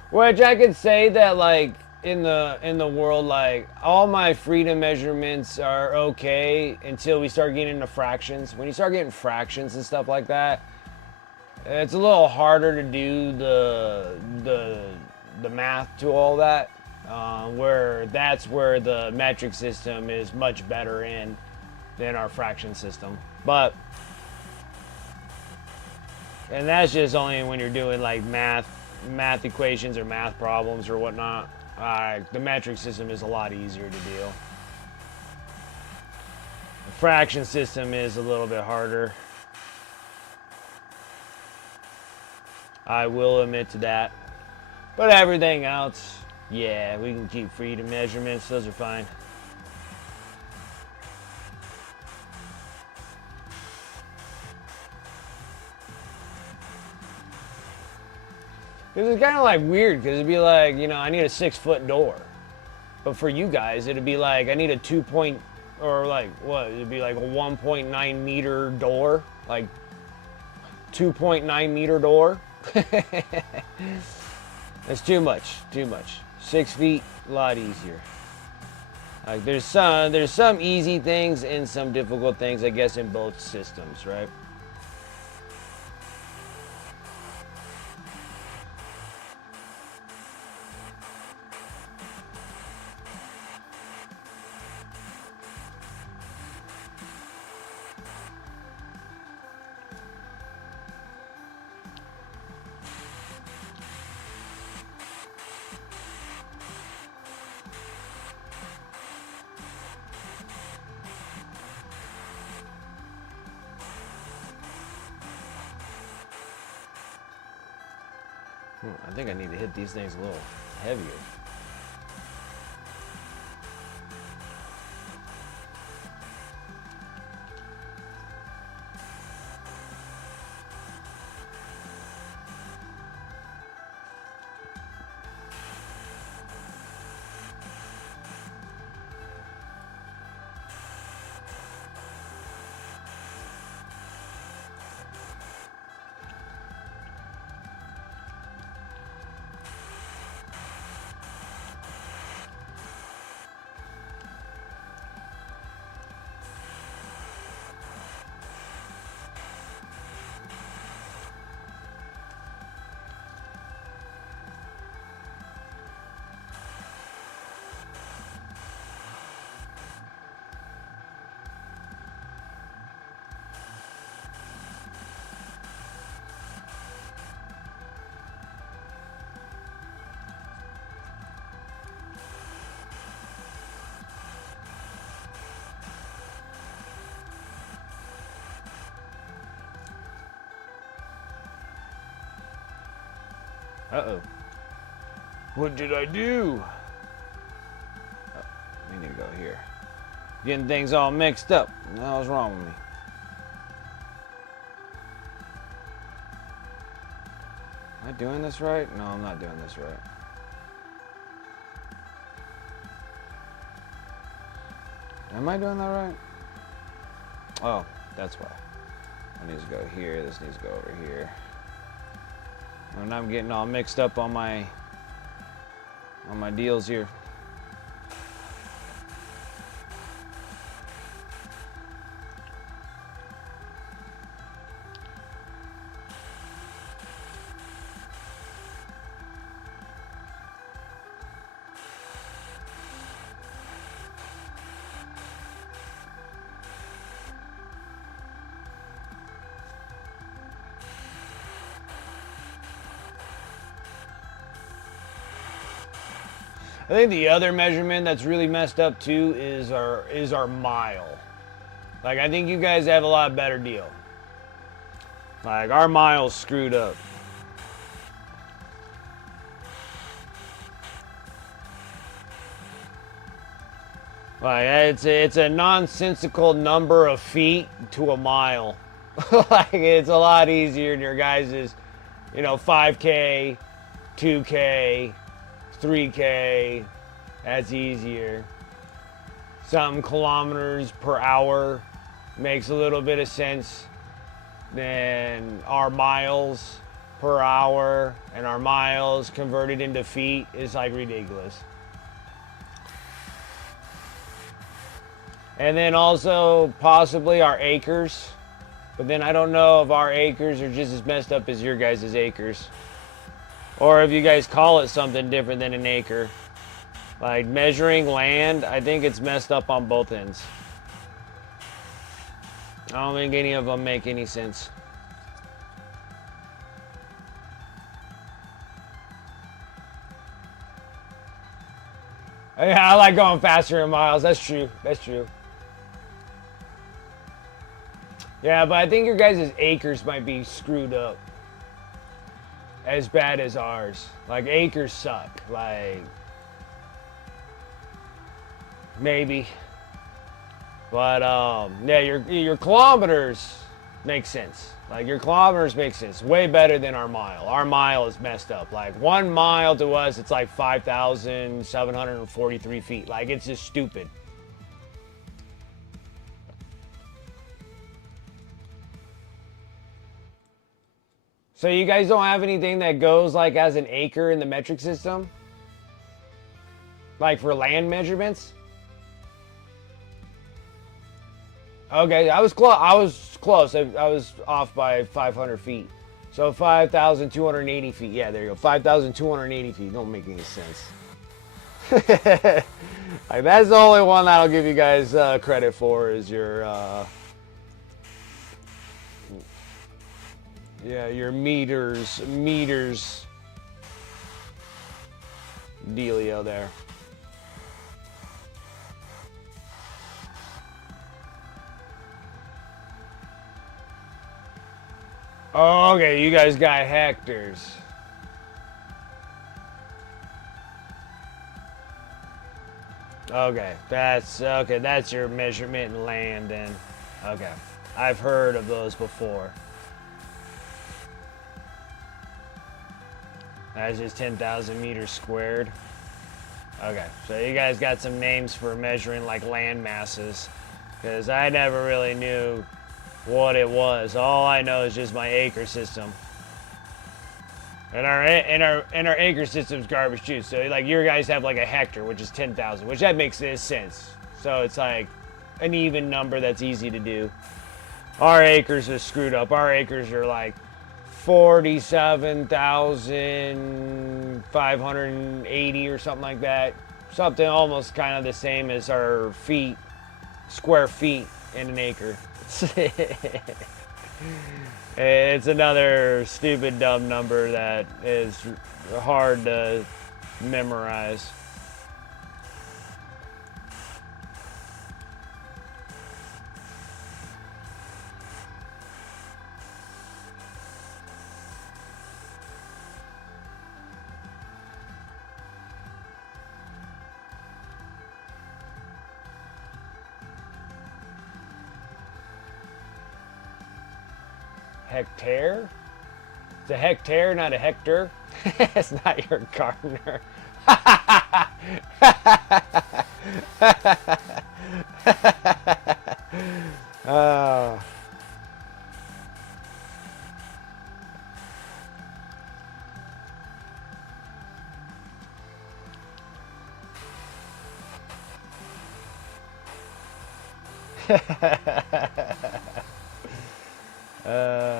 Which I could say that like in the world, like all my freedom measurements are okay until we start getting into fractions. When you start getting fractions and stuff like that, it's a little harder to do the math to all that. Where that's where the metric system is much better in than our fraction system. But and that's just only when you're doing like math equations or math problems or whatnot. The metric system is a lot easier to deal. The fraction system is a little bit harder. I will admit to that. But everything else, yeah, we can keep freedom measurements. Those are fine. Because it's kind of like weird, because it'd be like, you know, I need a 6-foot door. But for you guys, it'd be like, I need a 2 point, or like, what? It'd be like a 1.9 meter door. Like, 2.9 meter door. That's too much, too much. 6 feet, a lot easier. Like, there's some easy things and some difficult things, I guess, in both systems, right? I think I need to hit these things a little heavier. Uh-oh. What did I do? Oh, we need to go here. Getting things all mixed up. What the hell's wrong with me? Am I doing this right? No, I'm not doing this right. Am I doing that right? Oh, that's why. I need to go here. This needs to go over here. And I'm getting all mixed up on my deals here. I think the other measurement that's really messed up too is our mile. Like, I think you guys have a lot better deal. Like, our mile's screwed up. Like, it's a nonsensical number of feet to a mile. Like, it's a lot easier in your guys's, 5K, 2K, 3K. That's easier. Something kilometers per hour makes a little bit of sense than our miles per hour, and our miles converted into feet is like ridiculous. And then also possibly our acres. But then I don't know if our acres are just as messed up as your guys' acres. Or if you guys call it something different than an acre. Like measuring land, I think it's messed up on both ends. I don't think any of them make any sense. Yeah, I like going faster in miles. That's true. That's true. Yeah, but I think your guys' acres might be screwed up. As bad as ours. Like, acres suck. Like, maybe. But, yeah, your kilometers make sense. Like, your kilometers make sense. Way better than our mile. Our mile is messed up. Like, 1 mile to us, it's like 5,743 feet. Like, it's just stupid. So you guys don't have anything that goes like as an acre in the metric system? Like for land measurements? Okay, I was close. I was close. I was off by 500 feet. So 5,280 feet. Yeah, there you go. 5,280 feet. Don't make any sense. Like, that's the only one that I'll give you guys credit for is your yeah, your meters dealio there. Oh, okay, you guys got hectares. Okay, that's your measurement in land then. Okay. I've heard of those before. That's just 10,000 meters squared. Okay, so you guys got some names for measuring like land masses, because I never really knew what it was. All I know is just my acre system. And our acre system's garbage too. So like your guys have like a hectare, which is 10,000, which that makes sense. So it's like an even number that's easy to do. Our acres are screwed up. Our acres are like 47,580 or something like that. Something almost kind of the same as our feet, square feet in an acre. It's another stupid, dumb number that is hard to memorize. Hectare? It's a hectare, not a hectare. It's not your gardener. Oh. uh.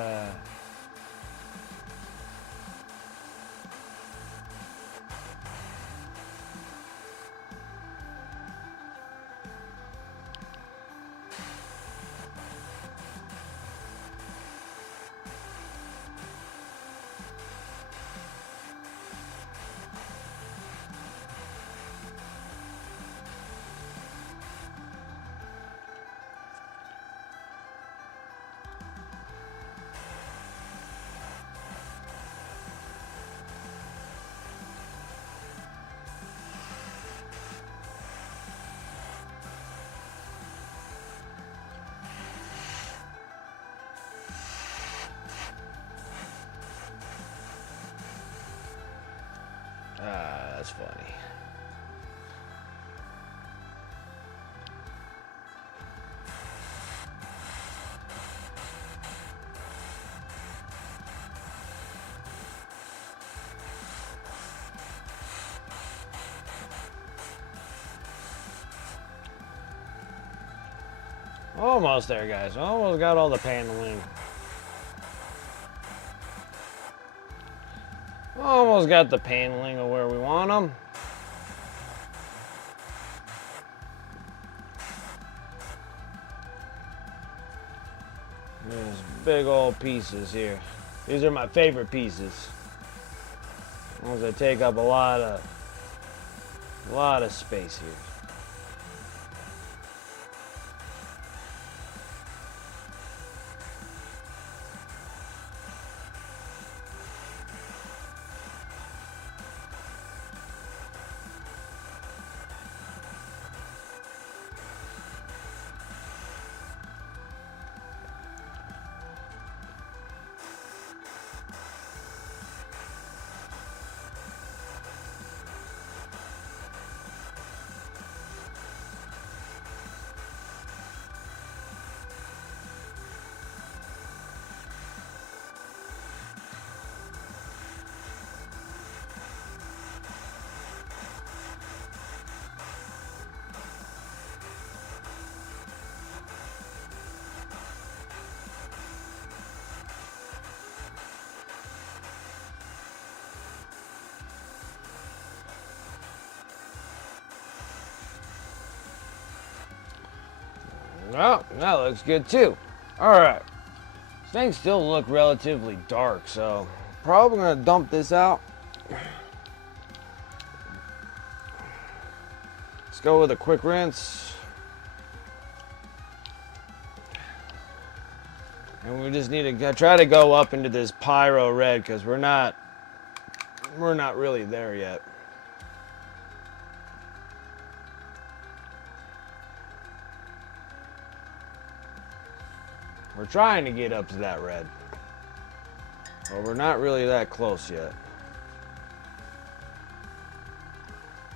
That's funny. Almost there, guys. Almost got all the paneling. Almost got the paneling of where we want them. There's big old pieces here. These are my favorite pieces. Ones that take up a lot of space here. Oh, that looks good too. Alright. Things still look relatively dark, so probably gonna dump this out. Let's go with a quick rinse. And we just need to try to go up into this pyro red because we're not really there yet. We're trying to get up to that red, but we're not really that close yet.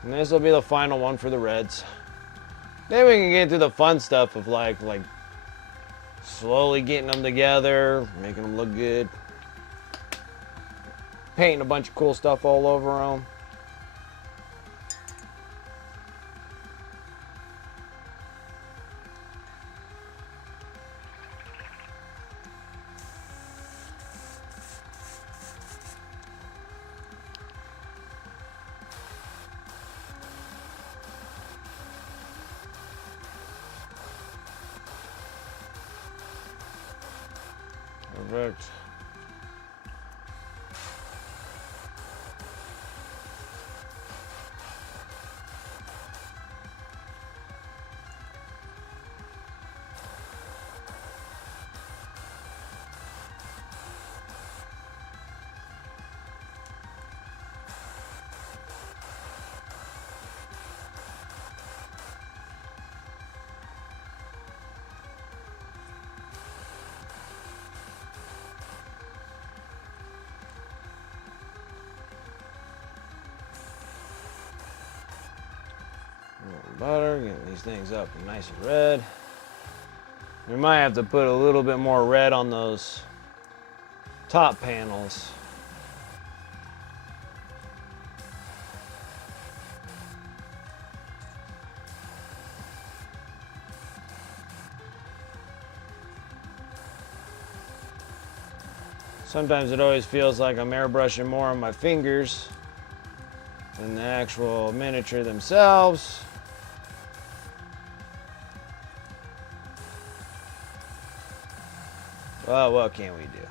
And this will be the final one for the reds. Then we can get into the fun stuff of like slowly getting them together, making them look good, painting a bunch of cool stuff all over them. Perfect. Butter, getting these things up nice and red. We might have to put a little bit more red on those top panels. Sometimes it always feels like I'm airbrushing more on my fingers than the actual miniature themselves. Well, what can we do?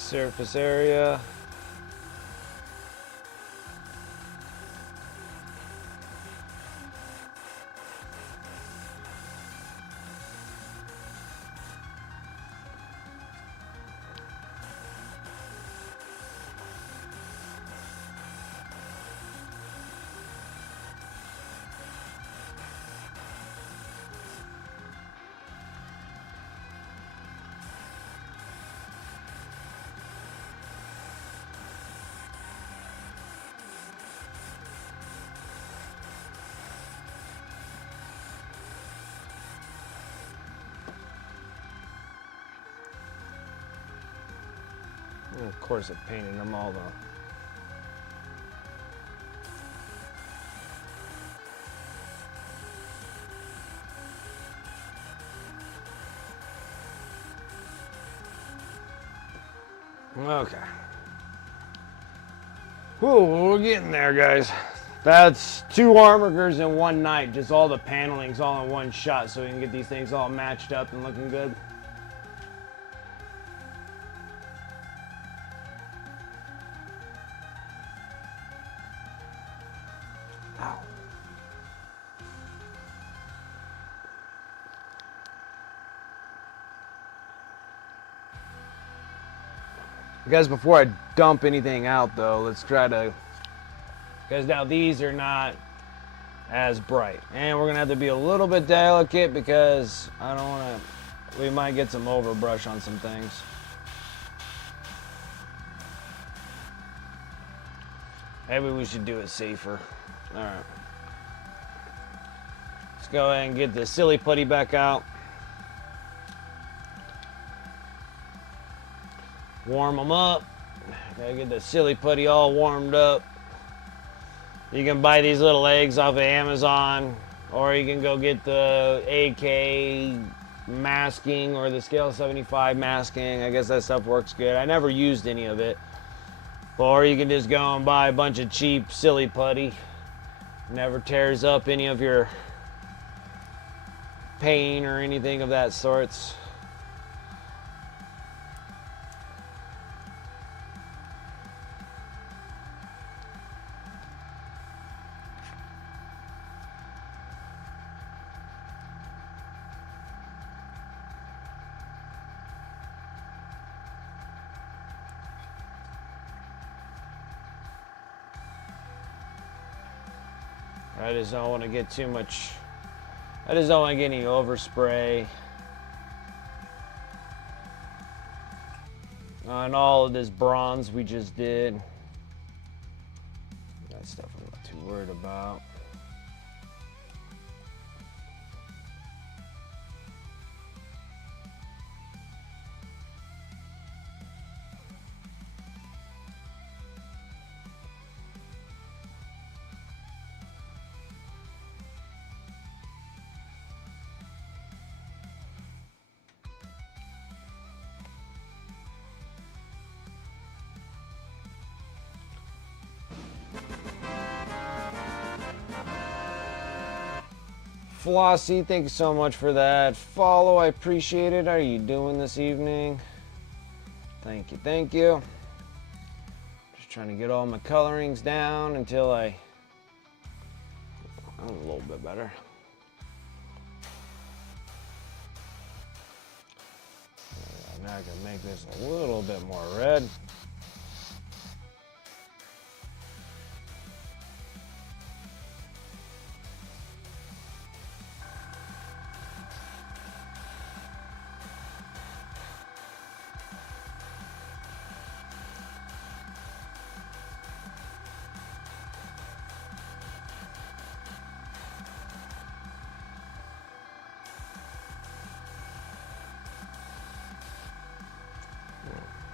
surface area. And of course, it painted them all though. Okay. Whew, we're getting there, guys. That's 2 armorers in one night. Just all the panelings all in one shot so we can get these things all matched up and looking good. Ow. Guys, before I dump anything out though, let's try to, because now these are not as bright, and we're gonna have to be a little bit delicate because I don't want to, we might get some overbrush on some things. Maybe we should do it safer. All right, let's go ahead and get the silly putty back out. Warm them up. Gotta get the silly putty all warmed up. You can buy these little eggs off of Amazon, or you can go get the AK masking or the scale 75 masking. I guess that stuff works good. I never used any of it. Or you can just go and buy a bunch of cheap silly putty. Never tears up any of your paint or anything of that sorts. I just don't want to get too much, I just don't want to get any overspray on all of this bronze we just did. That stuff I'm not too worried about. Flossie, thank you so much for that follow. I appreciate it. How are you doing this evening? Thank you, thank you. Just trying to get all my colorings down until I'm a little bit better. Now I can make this a little bit more red.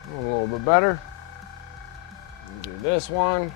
A little bit better. Do this one.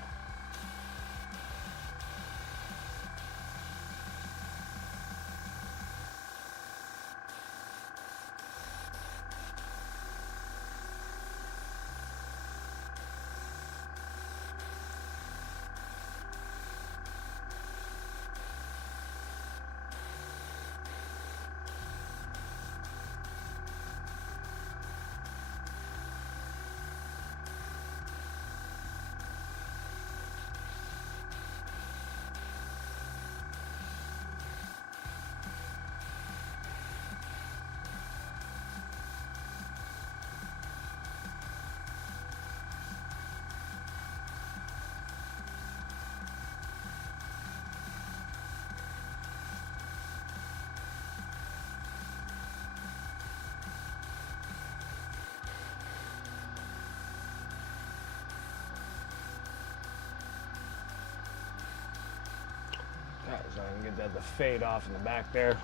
So I can get the fade off in the back there.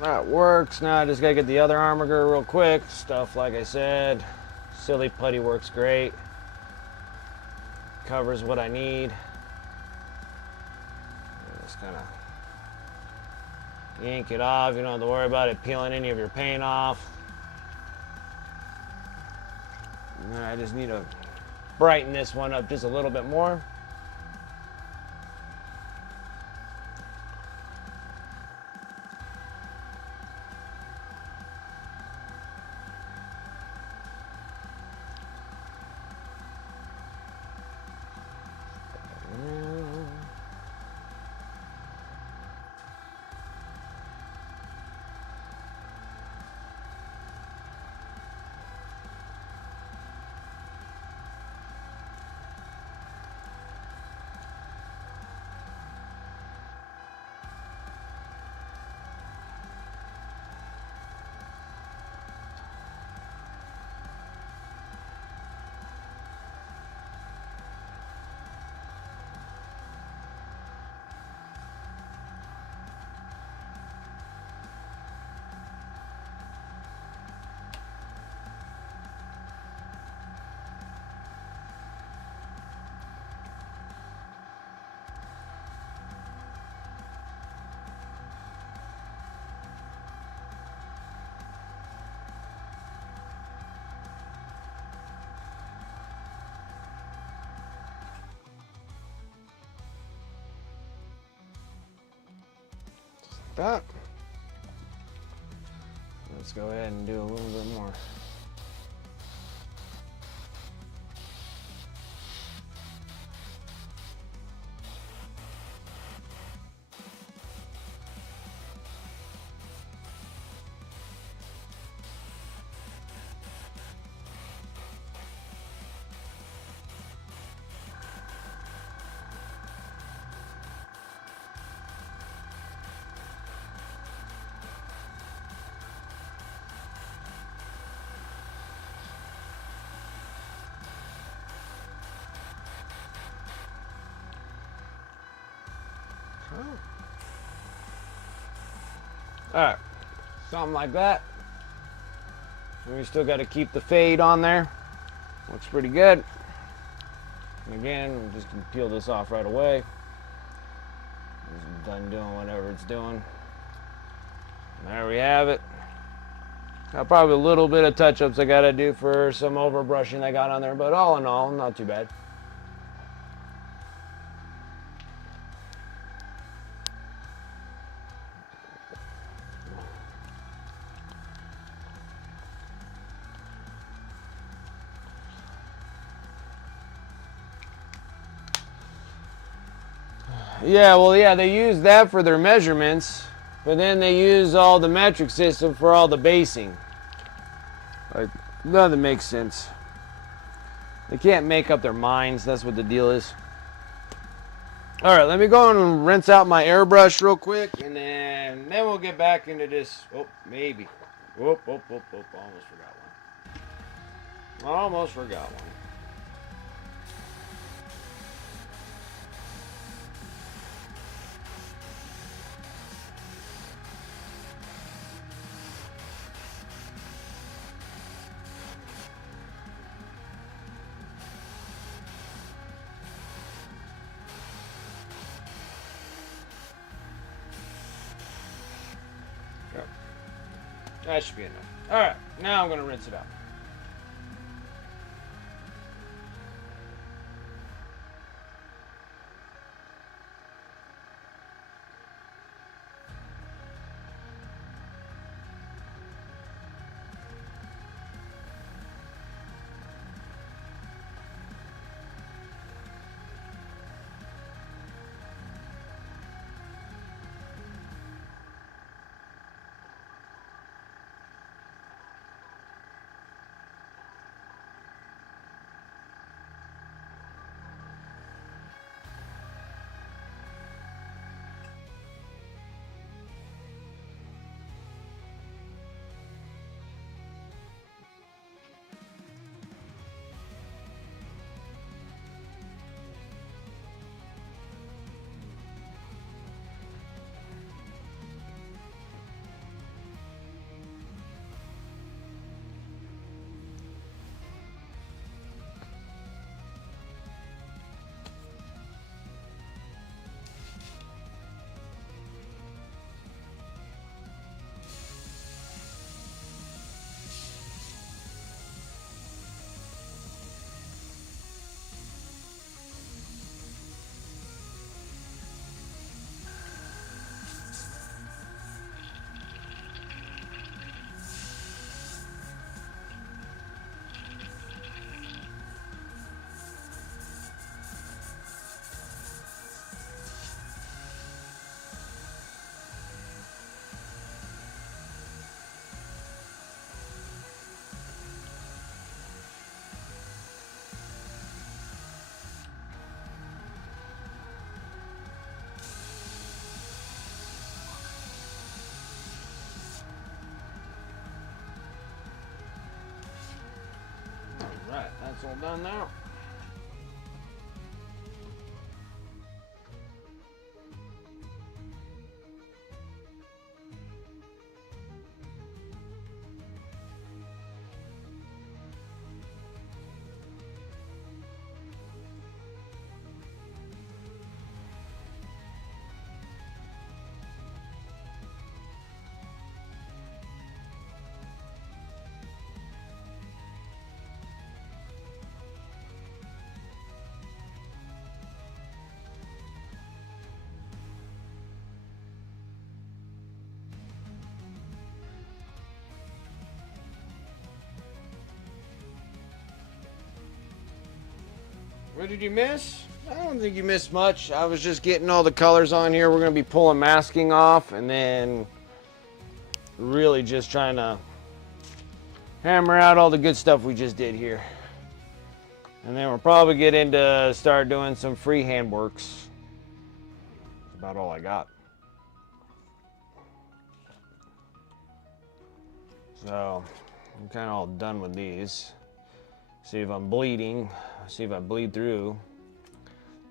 That works. Now I just gotta get the other armature real quick. Stuff, like I said, silly putty works great. Covers what I need. Just kind of yank it off. You don't have to worry about it peeling any of your paint off. And I just need to brighten this one up just a little bit more. That. Let's go ahead and do a little bit more. Alright, something like that. And we still got to keep the fade on there. Looks pretty good. And again, I'm just going to peel this off right away. It's done doing whatever it's doing. And there we have it. Got probably a little bit of touch-ups I got to do for some overbrushing I got on there, but all in all, not too bad. Yeah, well, yeah, they use that for their measurements, but then they use all the metric system for all the basing. Like, none of it makes sense. They can't make up their minds. That's what the deal is. All right, let me go and rinse out my airbrush real quick, and then we'll get back into this. Oh, maybe. Whoop, whoop, whoop, whoop. Almost forgot one. Almost forgot one. That should be enough. All right, now I'm going to rinse it out. It's all done now. What did you miss? I don't think you missed much. I was just getting all the colors on here. We're going to be pulling masking off and then really just trying to hammer out all the good stuff we just did here. And then we'll probably get into start doing some freehand works. That's about all I got. So I'm kind of all done with these. See if I'm bleeding. See if I bleed through.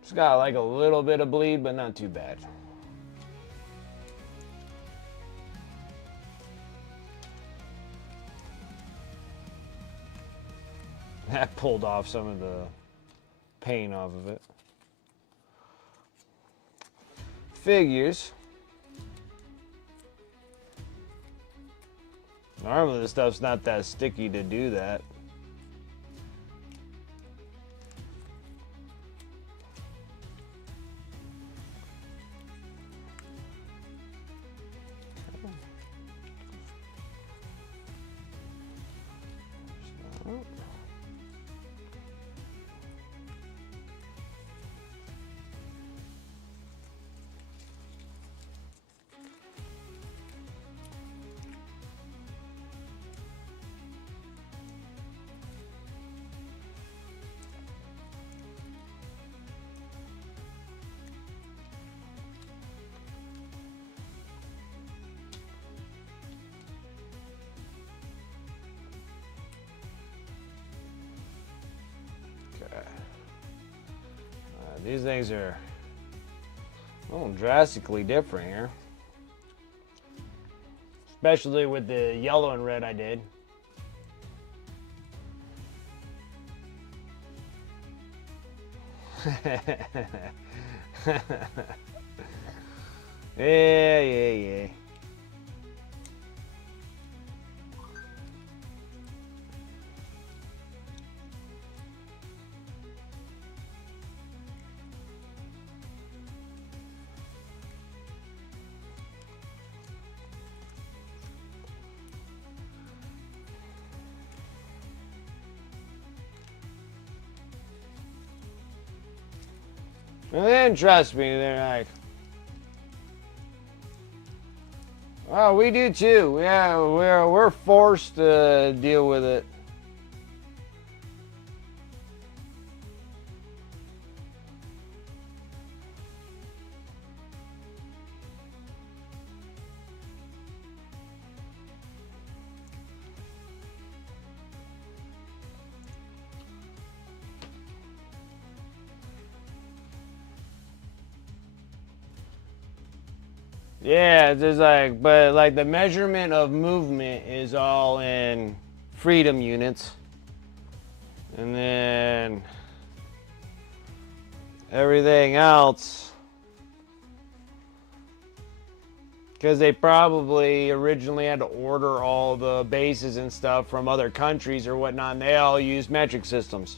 Just got like a little bit of bleed, but not too bad. That pulled off some of the pain off of it. Figures. Normally this stuff's not that sticky to do that. These things are a little drastically different here. Especially with the yellow and red I did. Yeah. And then trust me, they're like, oh, we do too. Yeah, we're forced to deal with it. Yeah, it's just like, but like the measurement of movement is all in freedom units. And then everything else, because they probably originally had to order all the bases and stuff from other countries or whatnot, and they all use metric systems.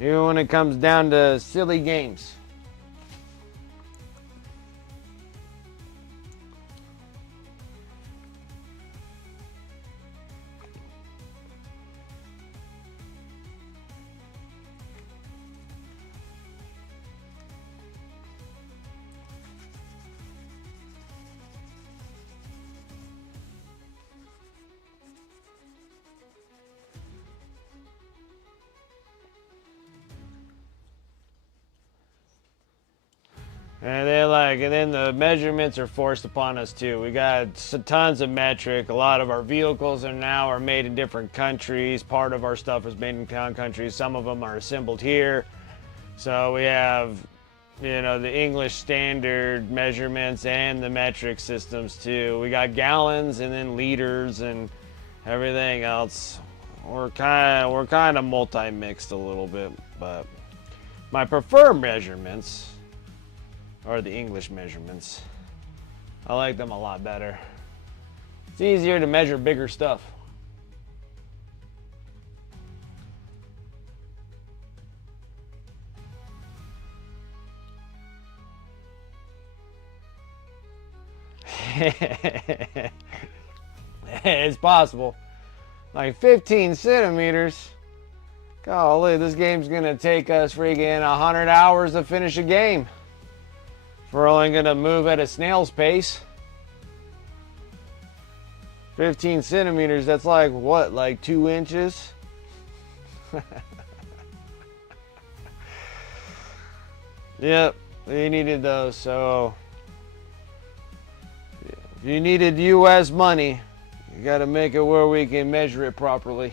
Even when it comes down to silly games. And then the measurements are forced upon us too. We got tons of metric. A lot of our vehicles are made in different countries. Part of our stuff is made in countries. Some of them are assembled here. So we have, the English standard measurements and the metric systems too. We got gallons and then liters and everything else. We're kind of multi-mixed a little bit, but my preferred measurements are the English measurements. I like them a lot better. It's easier to measure bigger stuff. It's possible. Like 15 centimeters. Golly, this game's gonna take us freaking 100 hours to finish a game. We're only gonna move at a snail's pace. 15 centimeters, that's like what, like 2 inches? Yep, we needed those, so if you needed US money, you gotta make it where we can measure it properly.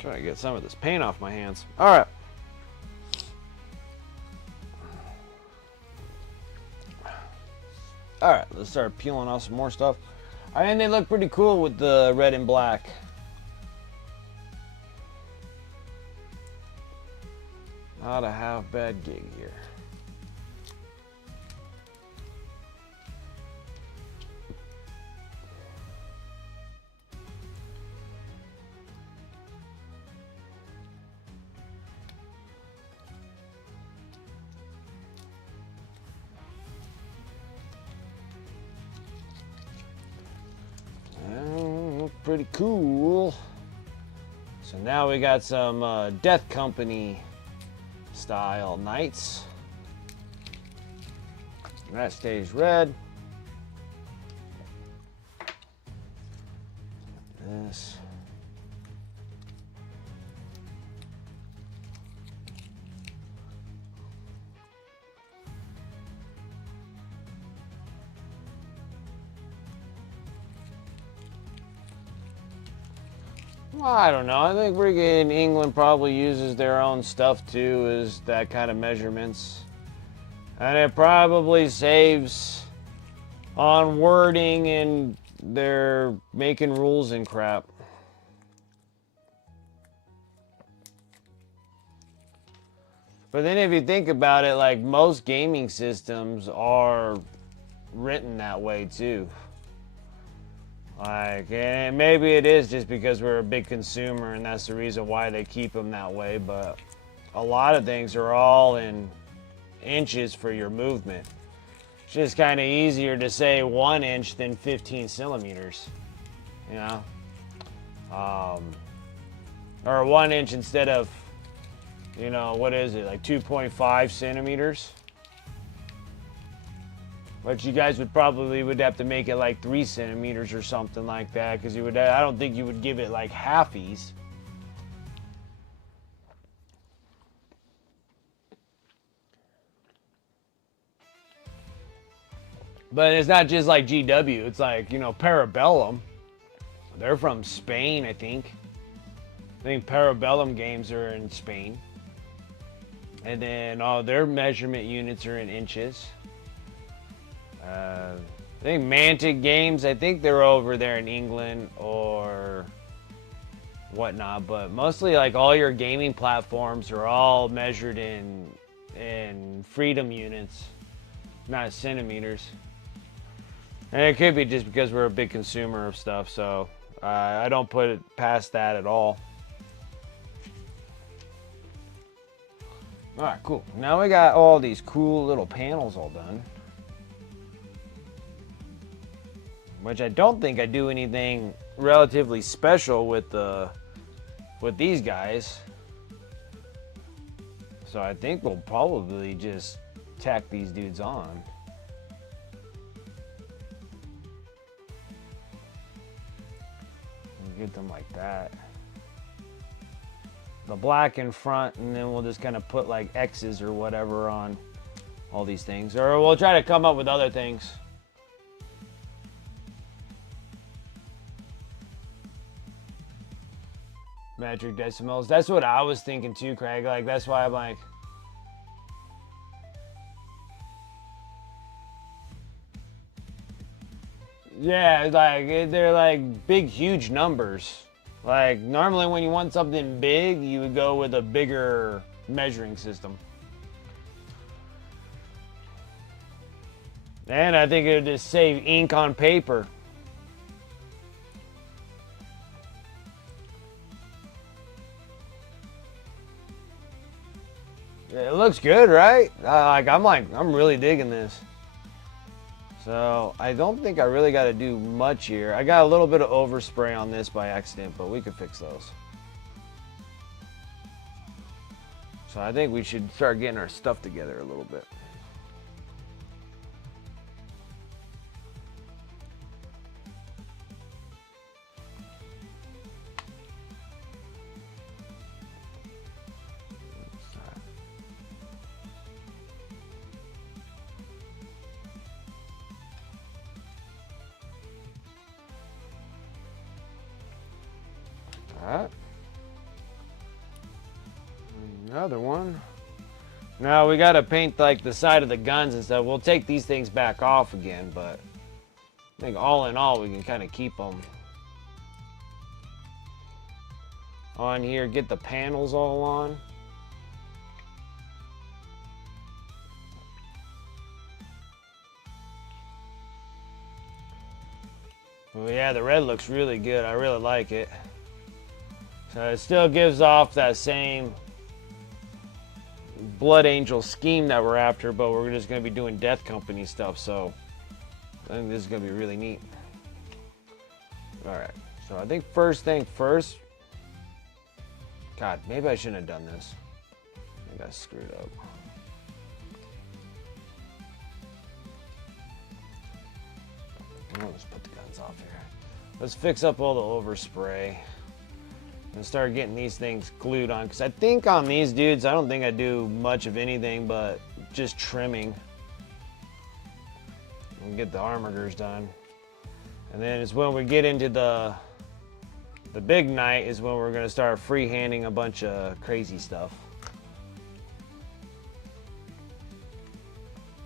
Trying to get some of this paint off my hands. All right. All right, let's start peeling off some more stuff. And they look pretty cool with the red and black. Not a half bad gig here. Pretty cool. So now we got some Death Company style knights. That stays red. This. Well, I don't know. I think friggin' England probably uses their own stuff too, as that kind of measurements. And it probably saves on wording and they're making rules and crap. But then if you think about it, like most gaming systems are written that way too. Like, and maybe it is just because we're a big consumer and that's the reason why they keep them that way, but a lot of things are all in inches for your movement. It's just kind of easier to say 1 inch than 15 centimeters, you know? Or 1 inch instead of, what is it, like 2.5 centimeters? But you guys would have to make it like 3 centimeters or something like that, because I don't think you would give it like halfies. But it's not just like GW, it's like, Parabellum. They're from Spain, I think. I think Parabellum games are in Spain. And then all their measurement units are in inches. I think Mantic Games, I think they're over there in England or whatnot, but mostly like all your gaming platforms are all measured in freedom units, not centimeters. And it could be just because we're a big consumer of stuff, so I don't put it past that at all. All right, cool. Now we got all these cool little panels all done. which I don't think I do anything relatively special with these guys. So I think we'll probably just tack these dudes on. We'll get them like that. The black in front, and then we'll just kind of put like X's or whatever on all these things. Or we'll try to come up with other things. Metric decimals. That's what I was thinking too, Craig. Like, that's why I'm like... Yeah, like, they're like big, huge numbers. Like, normally when you want something big, you would go with a bigger measuring system. And I think it would just save ink on paper. It looks good, right? I'm really digging this. So I don't think I really got to do much here. I got a little bit of overspray on this by accident, but we could fix those. So I think we should start getting our stuff together a little bit. Alright. Another one. Now we gotta paint like the side of the guns and stuff. We'll take these things back off again, but I think all in all we can kind of keep them on here. Get the panels all on. Well, yeah, the red looks really good. I really like it. So it still gives off that same Blood Angel scheme that we're after, but we're just going to be doing Death Company stuff, so I think this is going to be really neat. Alright, so I think first thing first... God, maybe I shouldn't have done this. I think I screwed up. I'll just put the guns off here. Let's fix up all the overspray and start getting these things glued on, because I think on these dudes I don't think I do much of anything but just trimming and get the armigers done. And then it's when we get into the big night is when we're going to start freehanding a bunch of crazy stuff.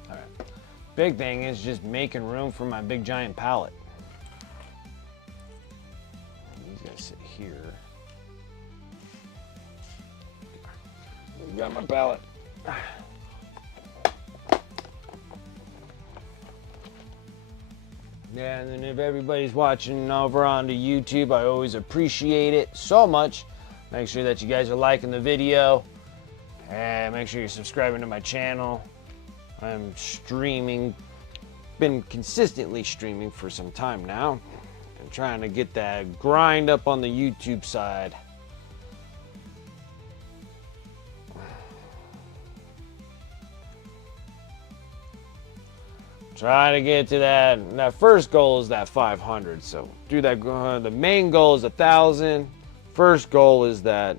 Alright, big thing is just making room for my big giant pallet. These guys sit here. Got my pallet. Yeah, and then if everybody's watching over on the YouTube, I always appreciate it so much. Make sure that you guys are liking the video. And make sure you're subscribing to my channel. I'm streaming, been consistently streaming for some time now. I'm trying to get that grind up on the YouTube side. Try to get to that first goal is that 500. So do that. The main goal is 1,000. First goal is that.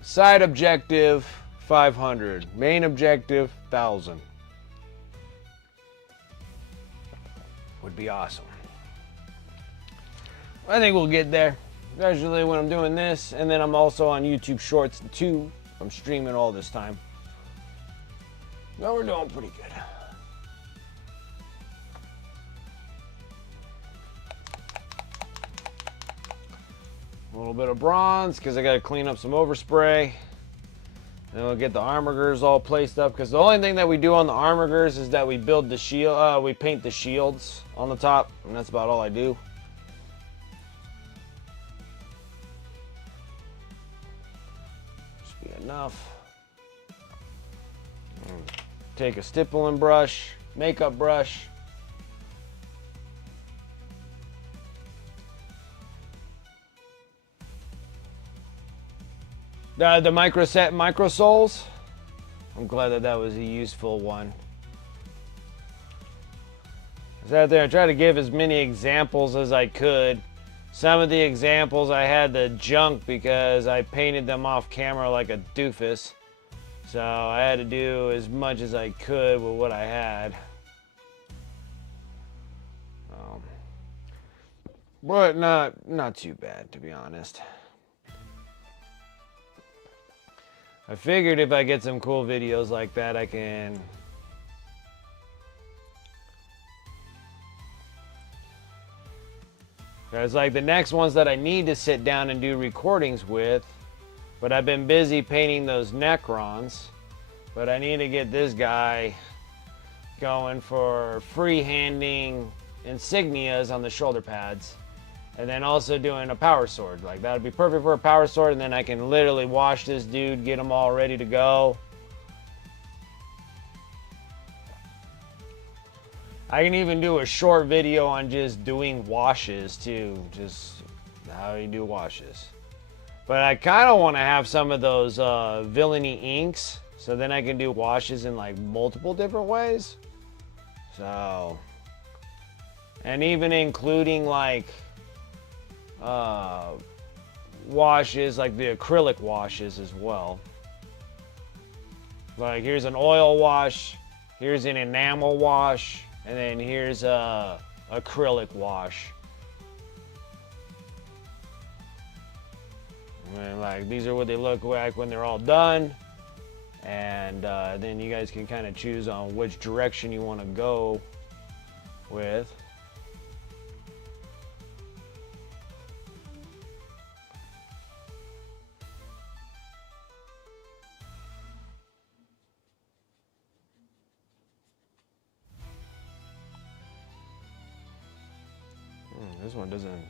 Side objective 500. Main objective 1,000. Would be awesome. I think we'll get there. Especially when I'm doing this, and then I'm also on YouTube Shorts too. I'm streaming all this time. No, we're doing pretty good. A little bit of bronze because I got to clean up some overspray. Then we'll get the armigers all placed up, because the only thing that we do on the armigers is that we build the shield. We paint the shields on the top, and that's about all I do. Enough. take a stippling brush, makeup brush. The micro soles. I'm glad that was a useful one. I was out there, I tried to give as many examples as I could. Some of the examples I had to junk because I painted them off camera like a doofus. So I had to do as much as I could with what I had. But not too bad, to be honest. I figured if I get some cool videos like that, I can There's like the next ones that I need to sit down and do recordings with, but I've been busy painting those Necrons. But I need to get this guy going for freehanding insignias on the shoulder pads. And then also doing a power sword. Like that would be perfect for a power sword, and then I can literally wash this dude, get him all ready to go. I can even do a short video on just doing washes too, just how you do washes. But I kind of want to have some of those villainy inks, so then I can do washes in like multiple different ways. So, and even including like washes, like the acrylic washes as well. Like here's an oil wash, here's an enamel wash, and then here's a acrylic wash. And like these are what they look like when they're all done. And then you guys can kind of choose on which direction you want to go with.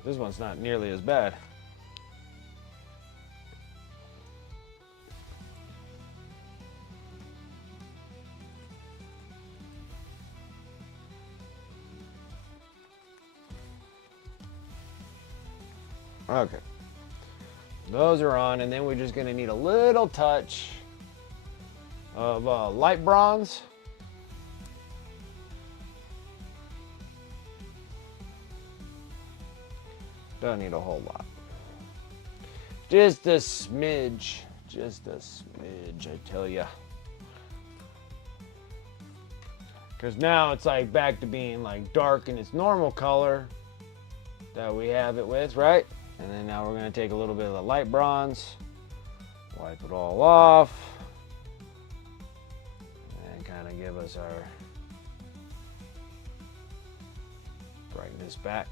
This one's not nearly as bad. Okay. Those are on, and then we're just gonna need a little touch of light bronze. Don't need a whole lot. Just a smidge. Just a smidge, I tell ya. Because now it's like back to being like dark in its normal color that we have it with, right? And then now we're going to take a little bit of the light bronze, wipe it all off, and kind of give us our brightness back.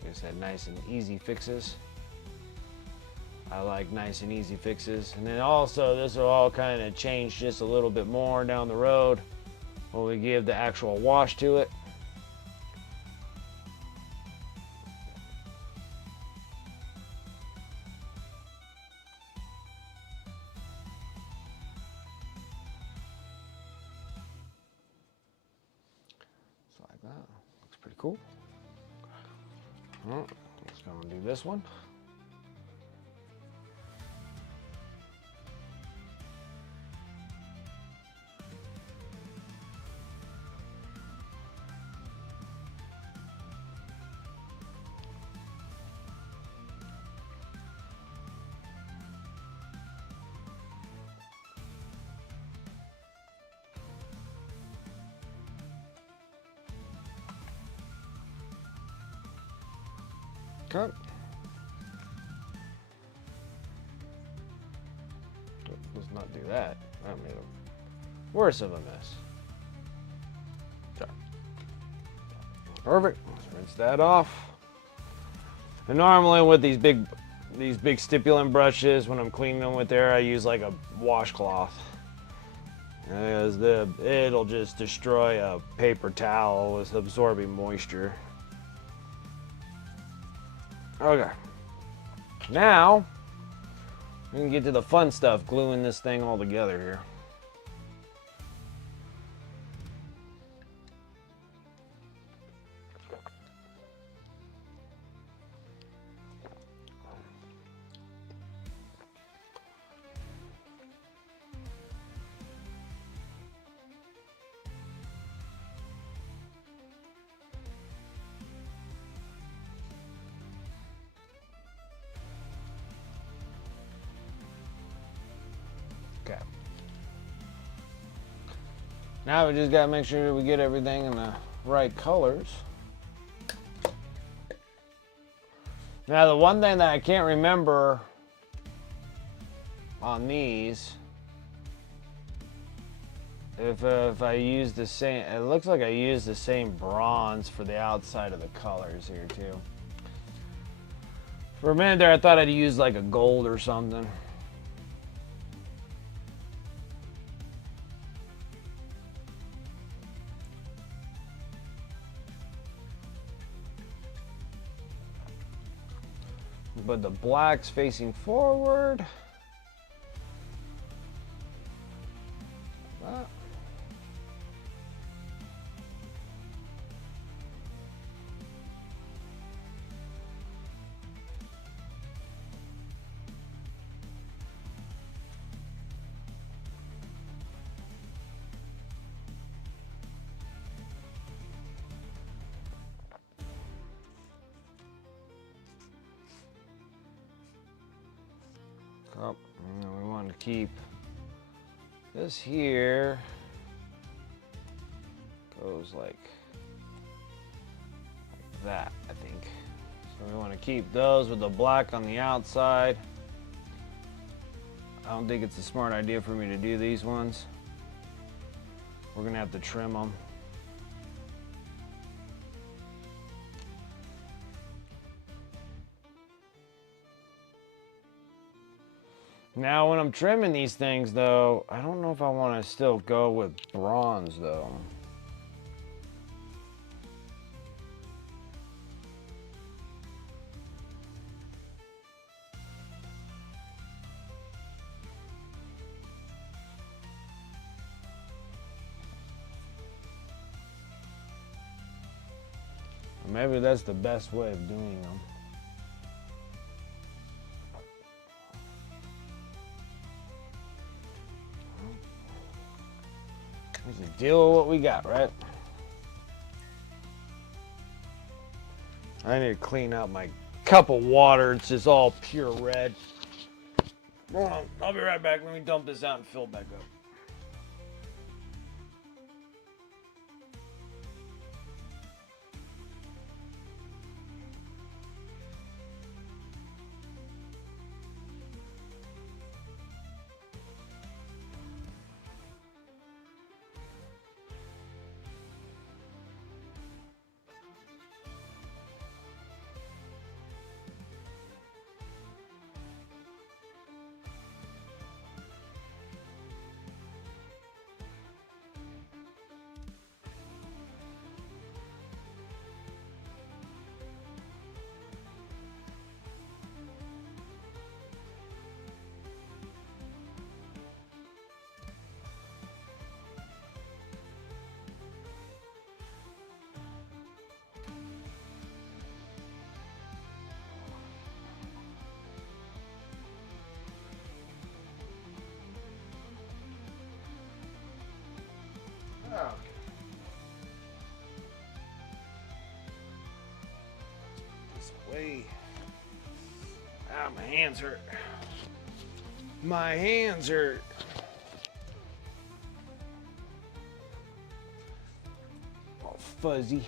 Like I said, nice and easy fixes. I like nice and easy fixes. And then also this will all kind of change just a little bit more down the road when we give the actual wash to it. So like that. Looks pretty cool. Let's go and do this one. Okay. Let's not do that. That made it worse of a mess. Okay. Perfect. Let's rinse that off. And normally with these big stippling brushes, when I'm cleaning them with there, I use like a washcloth. Because it'll just destroy a paper towel with absorbing moisture. Okay. Now, We can get to the fun stuff, gluing this thing all together here. Okay. Now we just gotta make sure we get everything in the right colors. Now the one thing that I can't remember on these, if I use the same, it looks like I used the same bronze for the outside of the colors here too. For a minute there I thought I'd use like a gold or something. But the black's facing forward. Oh, we want to keep this here, goes like that, I think. So we want to keep those with the black on the outside. I don't think it's a smart idea for me to do these ones. We're gonna have to trim them. Now when I'm trimming these things though, I don't know if I want to still go with bronze though. Maybe that's the best way of doing them. We just deal with what we got, right? I need to clean out my cup of water. It's just all pure red. Hold on, I'll be right back. Let me dump this out and fill it back up. Okay. This way. Ah, my hands hurt. My hands hurt. All fuzzy.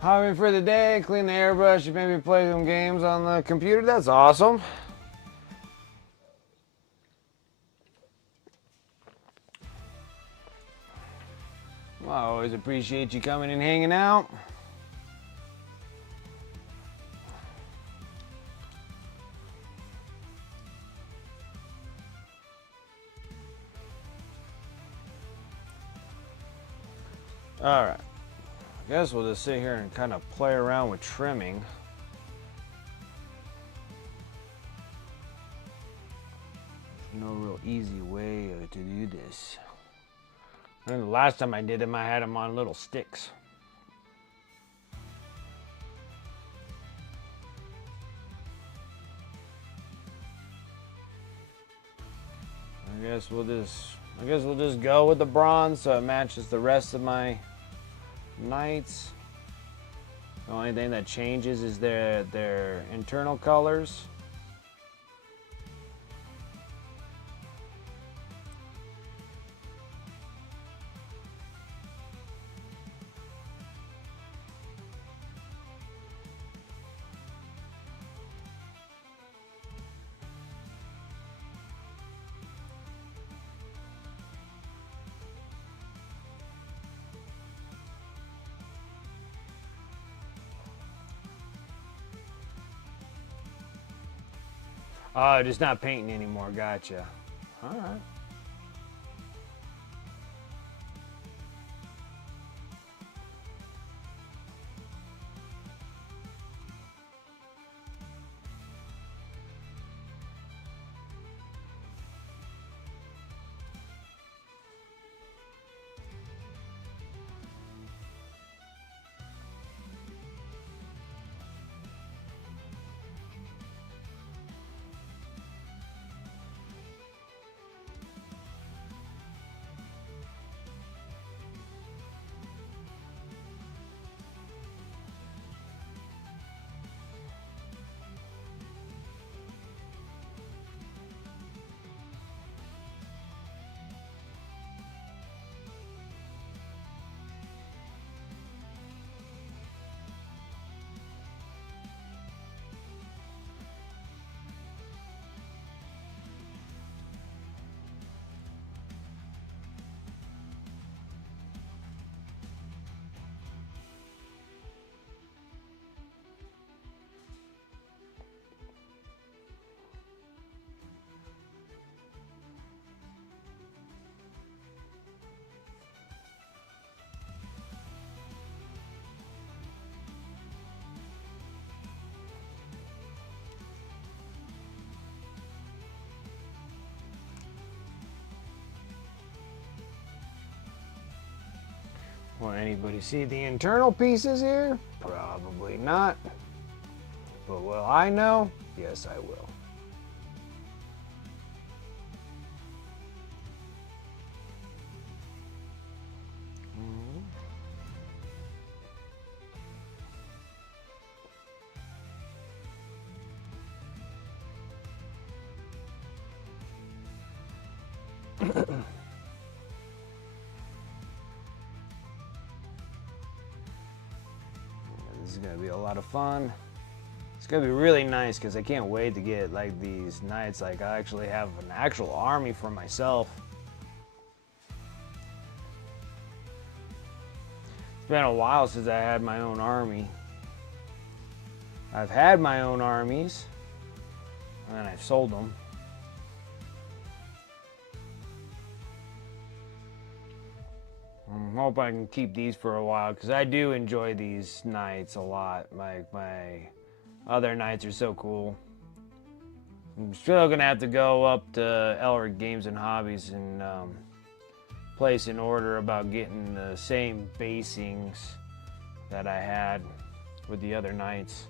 Hobby for the day, clean the airbrush, you maybe play some games on the computer. That's awesome. I always appreciate you coming and hanging out. Alright. I guess we'll just sit here and kind of play around with trimming. There's no real easy way to do this. And the last time I did them, I had them on little sticks. I guess we'll just go with the bronze so it matches the rest of my knights. The only thing that changes is their internal colors. Oh, just not painting anymore. Gotcha. All right. Will anybody see the internal pieces here? Probably not. But will I know? Yes, I will. This is gonna be a lot of fun. It's gonna be really nice because I can't wait to get like these knights. Like I actually have an actual army for myself. It's been a while since I had my own army. I've had my own armies, and then I've sold them. I hope I can keep these for a while because I do enjoy these knights a lot. Like my other knights are so cool. I'm still gonna have to go up to Elric Games and Hobbies and place an order about getting the same basings that I had with the other knights.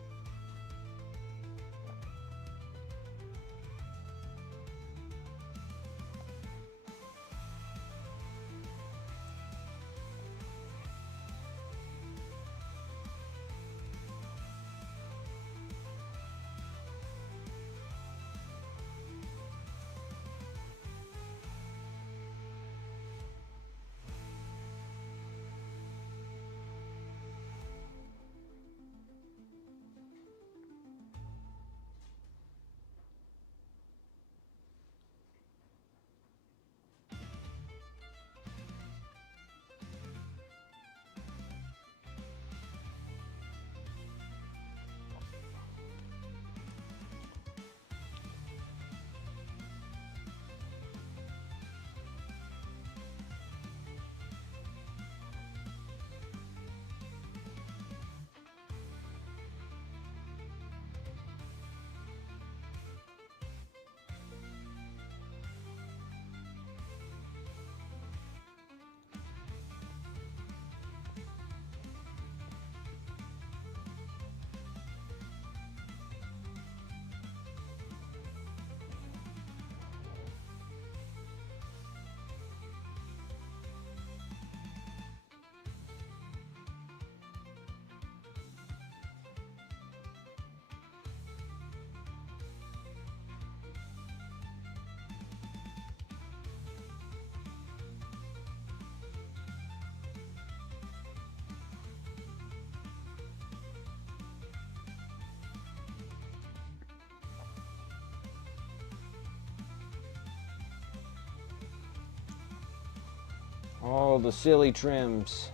All the silly trims.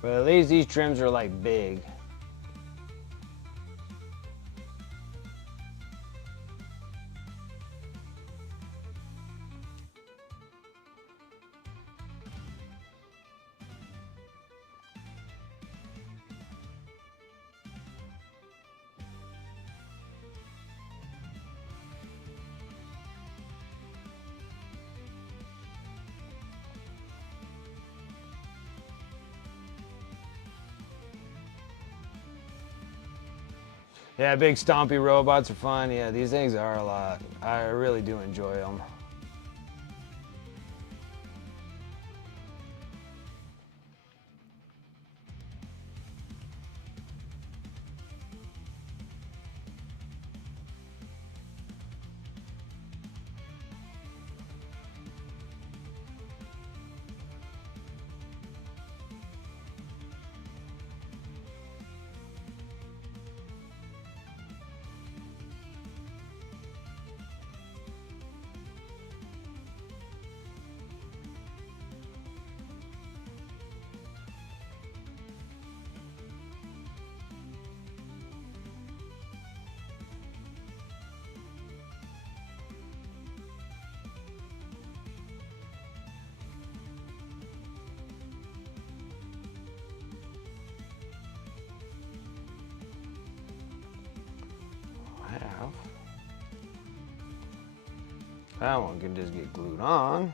But at least these trims are like big. Yeah, big stompy robots are fun. Yeah, these things are a lot. I really do enjoy them. That one can just get glued on.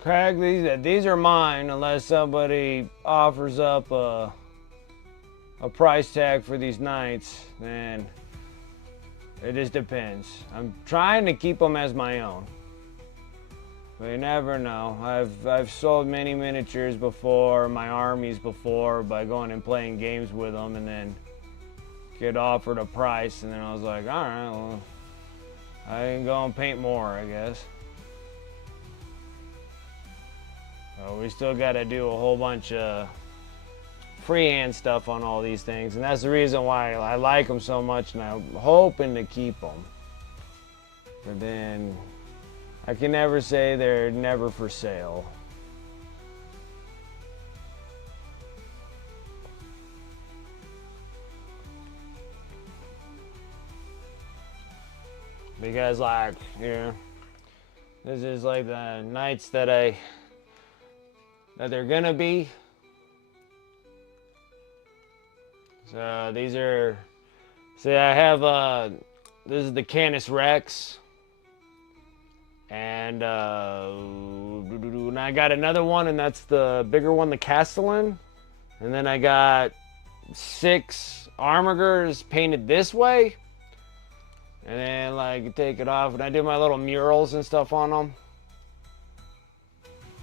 Craig, these are mine unless somebody offers up a price tag for these knights. Then it just depends. I'm trying to keep them as my own, but you never know. I've sold many miniatures before, my armies before, by going and playing games with them, and then get offered a price, and then I was like, all right, well, I can go and paint more, I guess. We still got to do a whole bunch of freehand stuff on all these things, and that's the reason why I like them so much, and I'm hoping to keep them. But then I can never say they're never for sale. Because, like, you know, this is like the nights that I that they're gonna be. So these are, see, I have, this is the Canis Rex. And I got another one, and that's the bigger one, the Castellan. And then I got 6 Armigers painted this way. And then, like, take it off, and I do my little murals and stuff on them.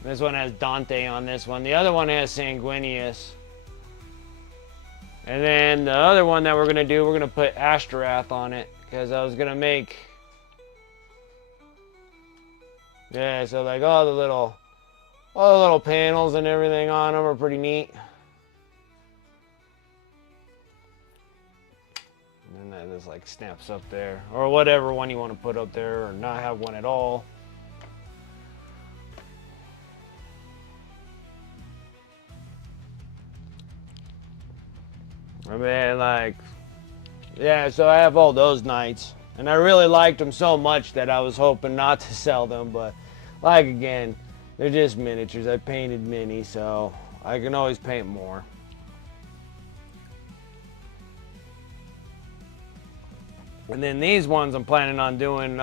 This one has Dante on this one. The other one has Sanguinius. And then the other one that we're going to do, we're going to put Ashtaroth on it. Because I was going to make... Yeah, so like all the little panels and everything on them are pretty neat. And then that just like snaps up there. Or whatever one you want to put up there, or not have one at all. I mean, like, yeah, so I have all those knights. And I really liked them so much that I was hoping not to sell them. But, like, again, they're just miniatures. I painted mini, so I can always paint more. And then these ones I'm planning on doing,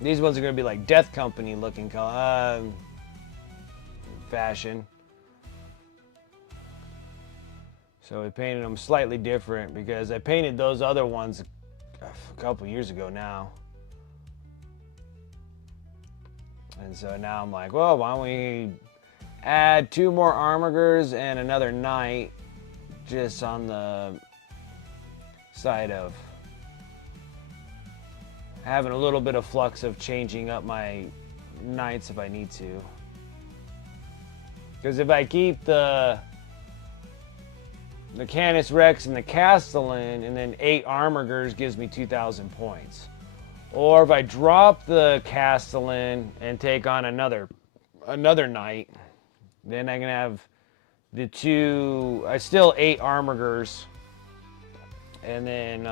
these ones are going to be like Death Company looking fashion. So we painted them slightly different because I painted those other ones a couple years ago now. And so now I'm like, well, why don't we add 2 more Armigers and another knight just on the side of having a little bit of flux of changing up my knights if I need to. Because if I keep the Canis Rex and the Castellan, and then 8 Armigers gives me 2,000 points. Or if I drop the Castellan and take on another knight, then I can have the 2. I still 8 Armigers, and then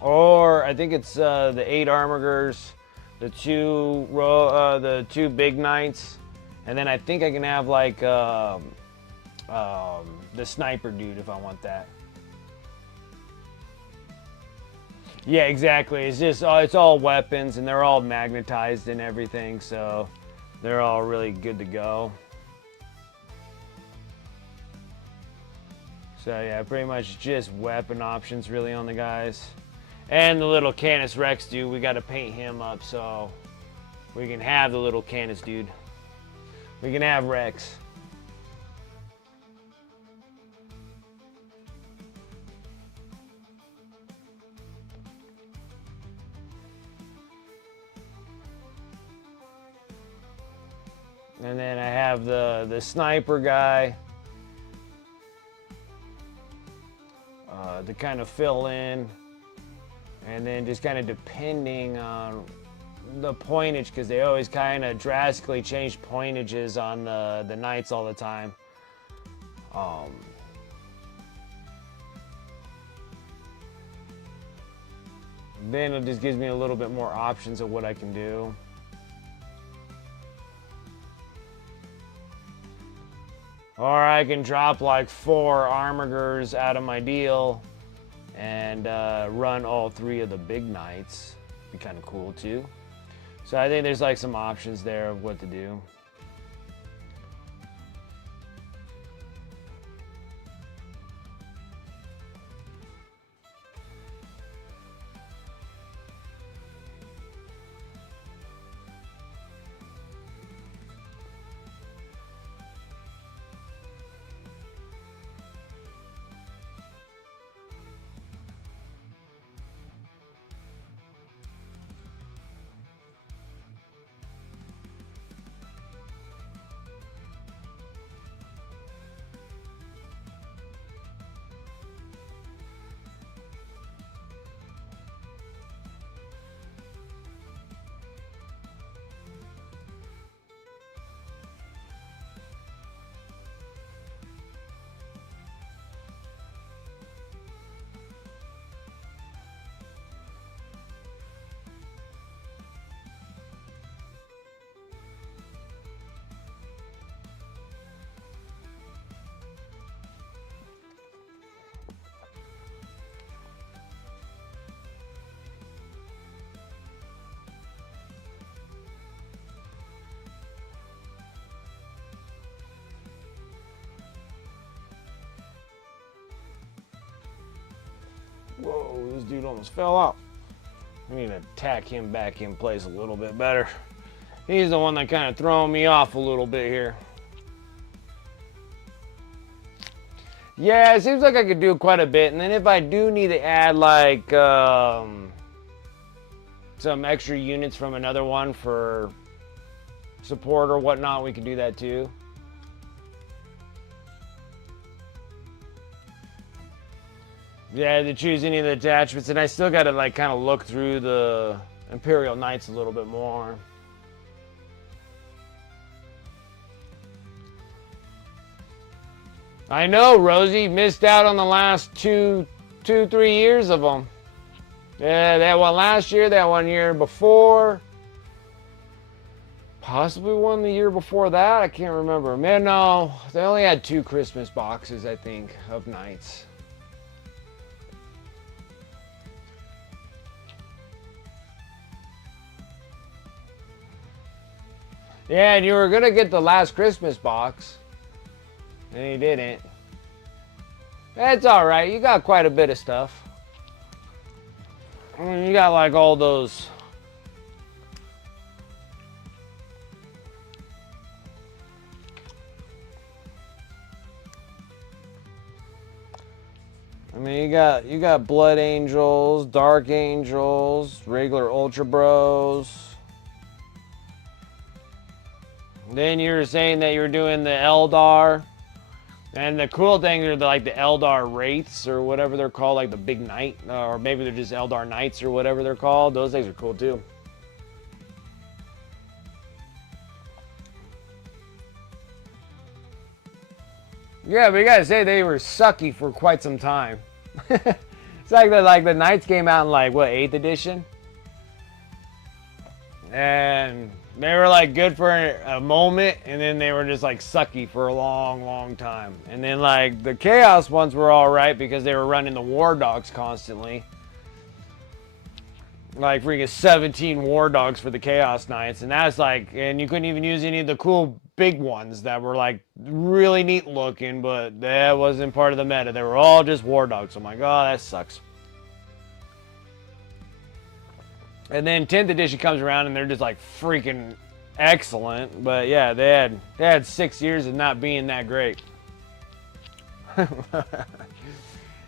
or I think it's the 8 Armigers, the 2 big knights, and then I think I can have like the sniper dude if I want that. Yeah, exactly. It's just it's all weapons, and they're all magnetized and everything, so they're all really good to go. So yeah, pretty much just weapon options really on the guys. And the little Canis Rex dude, we got to paint him up so we can have the little Canis dude. We can have Rex. And then I have the sniper guy to kind of fill in. And then just kind of depending on the pointage, because they always kind of drastically change pointages on the knights all the time. Then it just gives me a little bit more options of what I can do. Or I can drop like 4 Armigers out of my deal and run all 3 of the big knights. Be kind of cool too. So I think there's like some options there of what to do. Oh, this dude almost fell out. I need to tack him back in place a little bit better. He's the one that kind of throwing me off a little bit here. Yeah, it seems like I could do quite a bit. And then if I do need to add like some extra units from another one for support or whatnot, we can do that too. Yeah, to choose any of the attachments, and I still got to like kind of look through the Imperial Knights a little bit more. I know, Rosie missed out on the last 3 years of them. Yeah, that one last year, that one year before. Possibly one the year before that. I can't remember. Man, no, they only had 2 Christmas boxes, I think, of Knights. Yeah, and you were gonna get the last Christmas box, and you didn't. That's all right. You got quite a bit of stuff. I mean, you got like all those. I mean, you got Blood Angels, Dark Angels, regular Ultra Bros. Then you were saying that you were doing the Eldar. And the cool thing are like the Eldar Wraiths or whatever they're called, like the Big Knight, or maybe they're just Eldar Knights or whatever they're called. Those things are cool too. Yeah, but you gotta say they were sucky for quite some time. It's like the Knights came out in like what, 8th edition? And they were like good for a moment, and then they were just like sucky for a long time. And then like the Chaos ones were all right because they were running the War Dogs constantly. Like freaking 17 War Dogs for the Chaos Knights, and that's like, and you couldn't even use any of the cool big ones that were like really neat looking, but that wasn't part of the meta. They were all just War Dogs. I'm like, oh, that sucks. And then 10th edition comes around and they're just like freaking excellent. But yeah, they had 6 years of not being that great.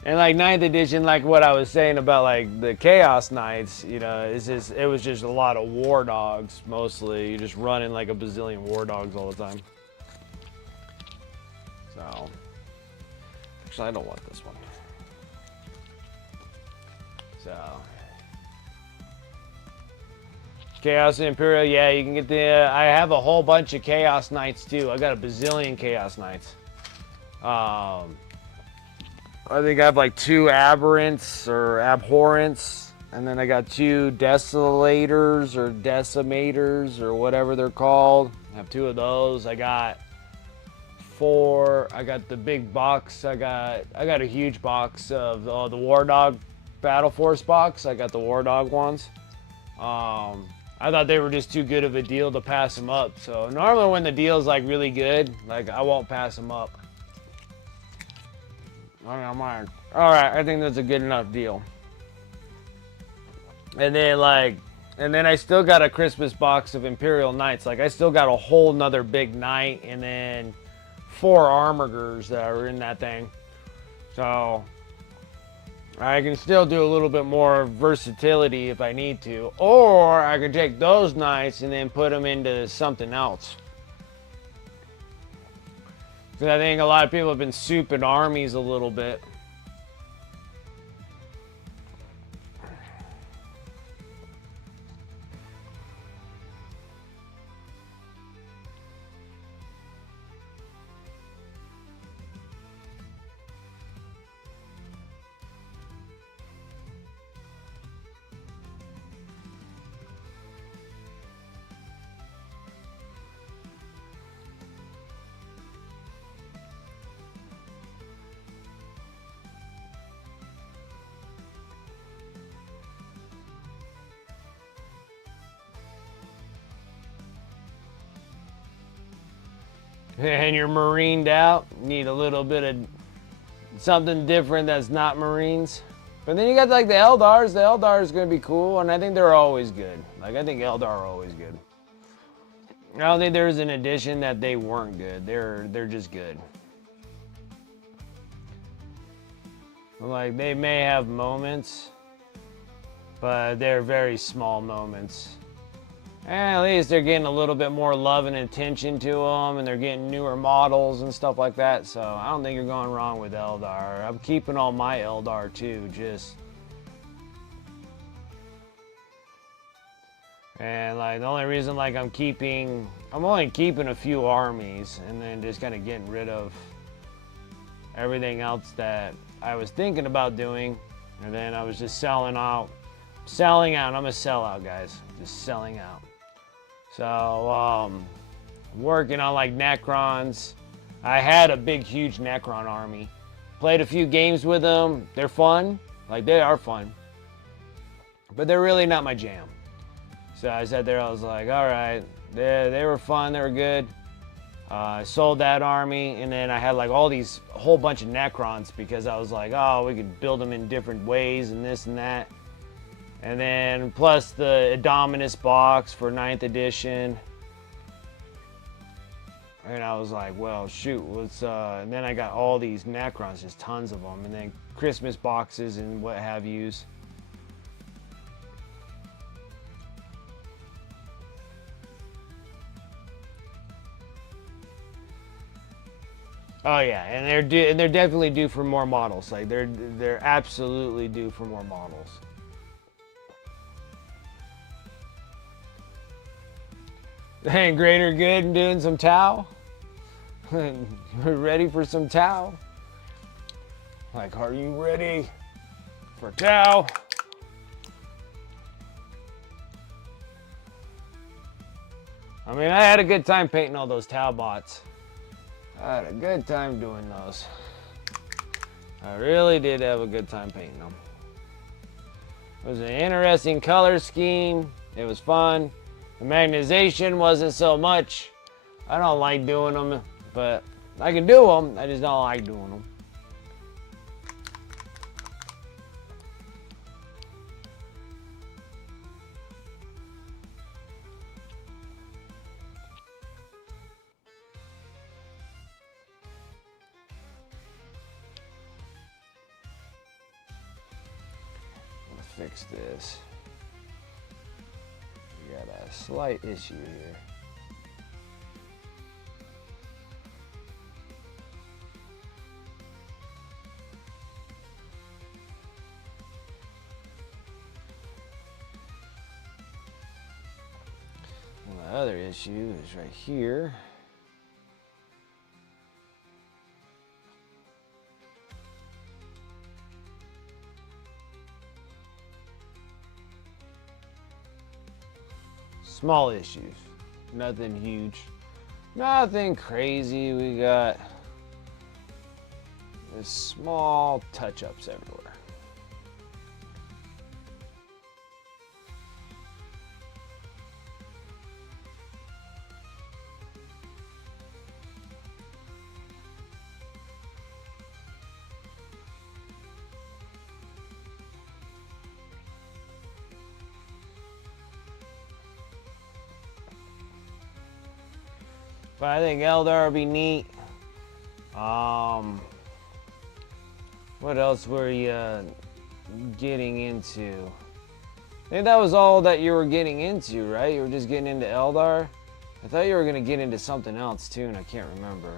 And like 9th edition, like what I was saying about like the Chaos Knights, you know, it was just a lot of War Dogs mostly. You're just running like a bazillion War Dogs all the time. So, actually I don't want this one. So, Chaos and Imperial, yeah, you can get the, I have a whole bunch of Chaos Knights too. I got a bazillion Chaos Knights. I think I have like 2 Aberrants or Abhorrents, and then I got 2 Desolators or Decimators or whatever they're called. I have 2 of those. I got 4. I got the big box. I got a huge box of the War Dog Battle Force box. I got the War Dog ones. I thought they were just too good of a deal to pass them up. So normally when the deal's like really good, like I won't pass them up. I'm like, all right, I think that's a good enough deal. And then I still got a Christmas box of Imperial Knights. Like I still got a whole nother big knight and then 4 armigers that are in that thing. So I can still do a little bit more versatility if I need to. Or I can take those knights and then put them into something else. Because I think a lot of people have been souping armies a little bit. And you're marined out, need a little bit of something different that's not Marines. But then you got like the Eldars. The Eldar is going to be cool, and I think they're always good. Like, I think Eldar are always good. I don't think there's an edition that they weren't good. They're just good. Like, they may have moments, but they're very small moments. And at least they're getting a little bit more love and attention to them, and they're getting newer models and stuff like that. So I don't think you're going wrong with Eldar. I'm keeping all my Eldar too, just. And like the only reason like I'm only keeping a few armies, and then just kind of getting rid of everything else that I was thinking about doing, and then I was just selling out. I'm a sellout, guys. Just selling out. So, working on like Necrons. I had a big, huge Necron army. Played a few games with them. They're fun. Like, they are fun. But they're really not my jam. So I sat there, I was like, all right. They were fun, they were good. I sold that army, and then I had like a whole bunch of Necrons because I was like, oh, we could build them in different ways and this and that. And then plus the Indominus box for 9th edition. And I was like, well, shoot, and then I got all these Necrons, just tons of them. And then Christmas boxes and what have yous. Oh yeah, and they're definitely due for more models. Like they're absolutely due for more models. Hey, greater good and doing some Tau. We're ready for some Tau. Like, are you ready for Tau? I mean, I had a good time painting all those Tau bots. I had a good time doing those. I really did have a good time painting them. It was an interesting color scheme. It was fun. The magnetization wasn't so much. I don't like doing them, but I can do them. I just don't like doing them. Fix this. We got a slight issue here. And the other issue is right here. Small issues, nothing huge, nothing crazy. We got this small touch-ups everywhere. But I think Eldar would be neat. What else were you getting into? I think that was all that you were getting into, right? You were just getting into Eldar? I thought you were going to get into something else too, and I can't remember.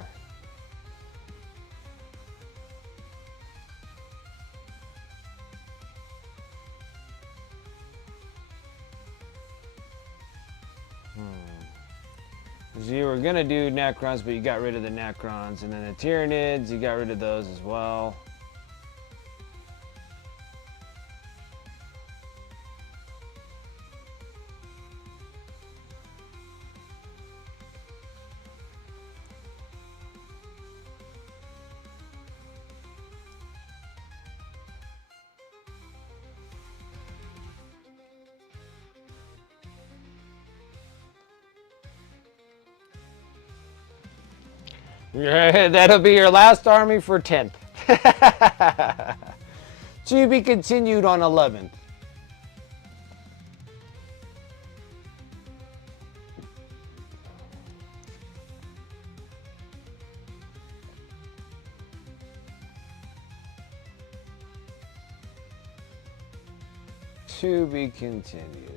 You were gonna do Necrons, but you got rid of the Necrons, and then the Tyranids, you got rid of those as well. That'll be your last army for 10th. To be continued on 11th. To be continued.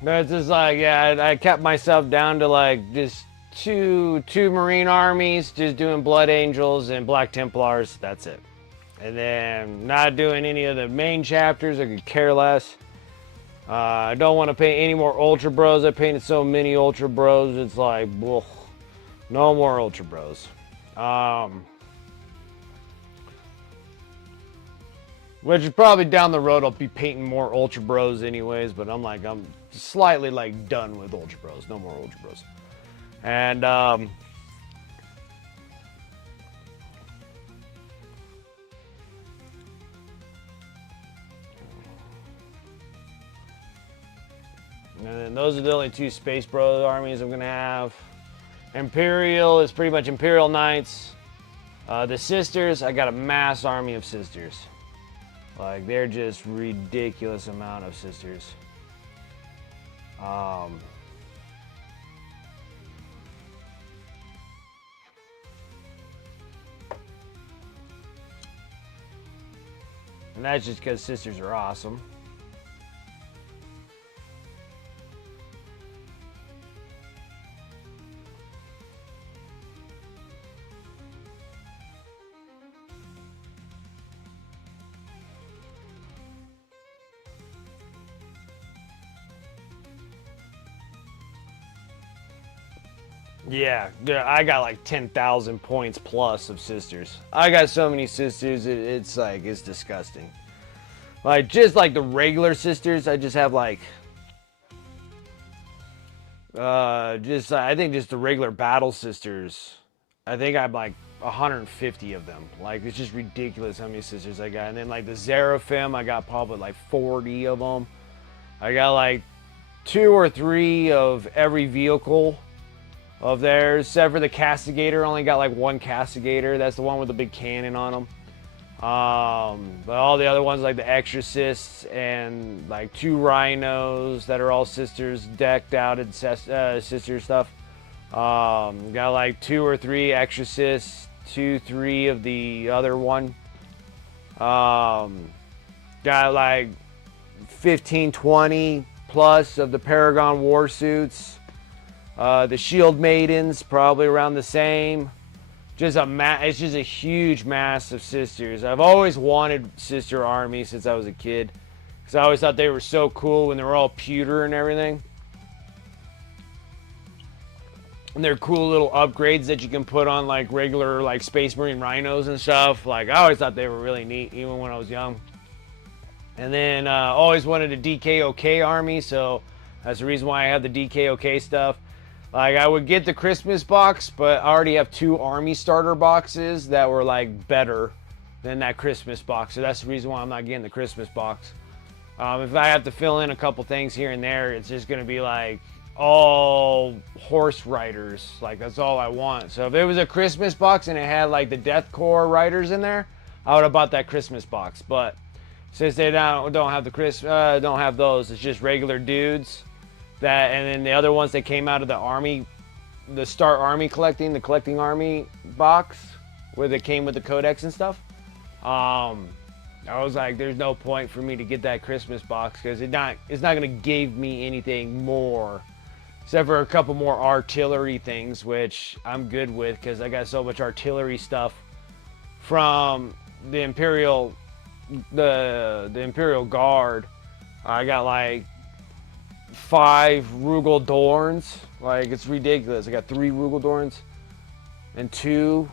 But it's just like, yeah, I kept myself down to like just two Marine armies, just doing Blood Angels and Black Templars. That's it. And then not doing any of the main chapters. I could care less. I don't want to paint any more Ultra Bros. I painted so many Ultra Bros. It's like, ugh, no more Ultra Bros. Which is probably down the road. I'll be painting more Ultra Bros anyways. But I'm slightly like done with Ultra Bros. No more Ultra Bros. And then those are the only two Space Bros armies I'm gonna have. Imperial is pretty much Imperial Knights. The Sisters, I got a mass army of Sisters. Like, they're just ridiculous amount of Sisters. And that's just because Sisters are awesome. Yeah, I got like 10,000 points plus of Sisters. I got so many Sisters, it's like, it's disgusting. Like, just like the regular Sisters, I just have like, I think just the regular Battle Sisters, I think I have like 150 of them. Like, it's just ridiculous how many Sisters I got. And then like the Seraphim, I got probably like 40 of them. I got like 2 or 3 of every vehicle of theirs, except for the Castigator. Only got like 1 Castigator. That's the one with the big cannon on them. But all the other ones, like the Exorcists and like 2 Rhinos that are all Sisters, decked out in Sister stuff. Got like 2 or 3 Exorcists, 2, 3 of the other one. Got like 15, 20 plus of the Paragon War Suits. The Shield Maidens, probably around the same. It's just a huge mass of Sisters. I've always wanted Sister Army since I was a kid, because I always thought they were so cool when they were all pewter and everything. And they're cool little upgrades that you can put on like regular like Space Marine Rhinos and stuff. Like, I always thought they were really neat, even when I was young. And then always wanted a DKOK army, so that's the reason why I have the DKOK stuff. Like, I would get the Christmas box, but I already have 2 army starter boxes that were like better than that Christmas box. So that's the reason why I'm not getting the Christmas box. If I have to fill in a couple things here and there, it's just going to be like all horse riders. Like, that's all I want. So if it was a Christmas box and it had like the Death Corps riders in there, I would have bought that Christmas box. But since they don't have don't have those, it's just regular dudes. That, and then the other ones that came out of the army, the Start Army Collecting, the Collecting Army box, where they came with the codex and stuff. I was like, there's no point for me to get that Christmas box, because it's not gonna give me anything more except for a couple more artillery things, which I'm good with because I got so much artillery stuff from the Imperial, the Imperial Guard. I got like 5 Rugel Dorns. Like, it's ridiculous. I got 3 Rugel Dorns and 2.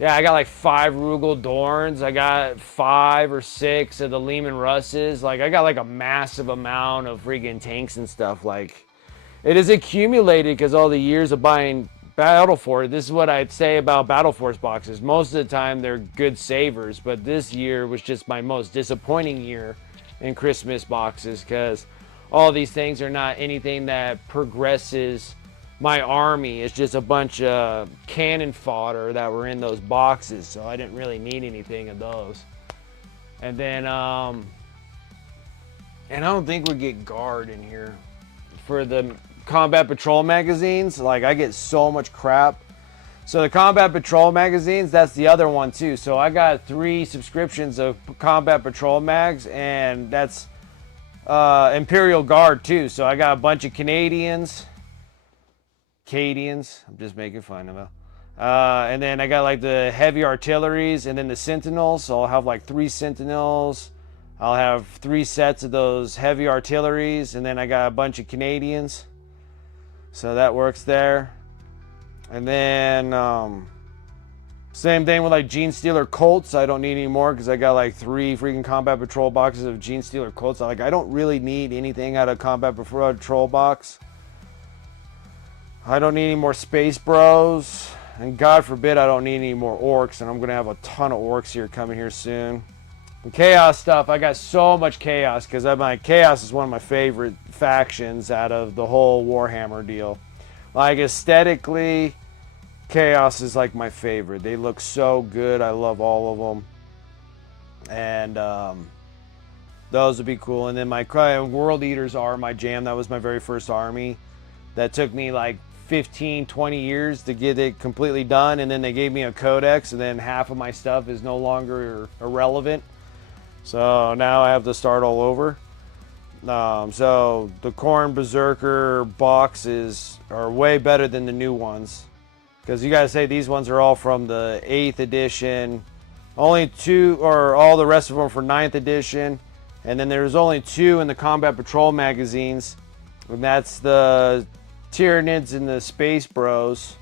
Yeah, I got like 5 Rugel Dorns. I got 5 or 6 of the Lehman Russes. Like, I got like a massive amount of friggin' tanks and stuff. Like, it is accumulated because all the years of buying Battle Force. This is what I'd say about Battle Force boxes. Most of the time, they're good savers, but this year was just my most disappointing year in Christmas boxes because all these things are not anything that progresses my army. It's just a bunch of cannon fodder that were in those boxes, so I didn't really need anything of those. And then, and I don't think we get guard in here for the combat patrol magazines. Like, I get so much crap. So the combat patrol magazines, that's the other one too. So I got 3 subscriptions of combat patrol mags, and that's Imperial Guard too. So I got a bunch of Canadians. I'm just making fun of them. And then I got like the heavy artilleries and then the Sentinels. So I'll have like 3 Sentinels. I'll have 3 sets of those heavy artilleries, and then I got a bunch of Canadians. So that works there. And then same thing with like Gene Stealer Colts. I don't need any more because I got like 3 freaking combat patrol boxes of Gene Stealer Colts. I don't really need anything out of combat patrol box. I don't need any more Space Bros. And God forbid I don't need any more orcs. And I'm going to have a ton of orcs here coming here soon. And Chaos stuff, I got so much Chaos because Chaos is one of my favorite factions out of the whole Warhammer deal. Like, aesthetically, Chaos is like my favorite. They look so good. I love all of them. And those would be cool. And then my World Eaters are my jam. That was my very first army. That took me like 15, 20 years to get it completely done. And then they gave me a codex, and then half of my stuff is no longer irrelevant. So now I have to start all over. So the Khorne Berserker boxes are way better than the new ones. Because you guys say these ones are all from the 8th edition. Only 2, or all the rest of them for 9th edition. And then there's only 2 in the Combat Patrol magazines. And that's the Tyranids and the Space Bros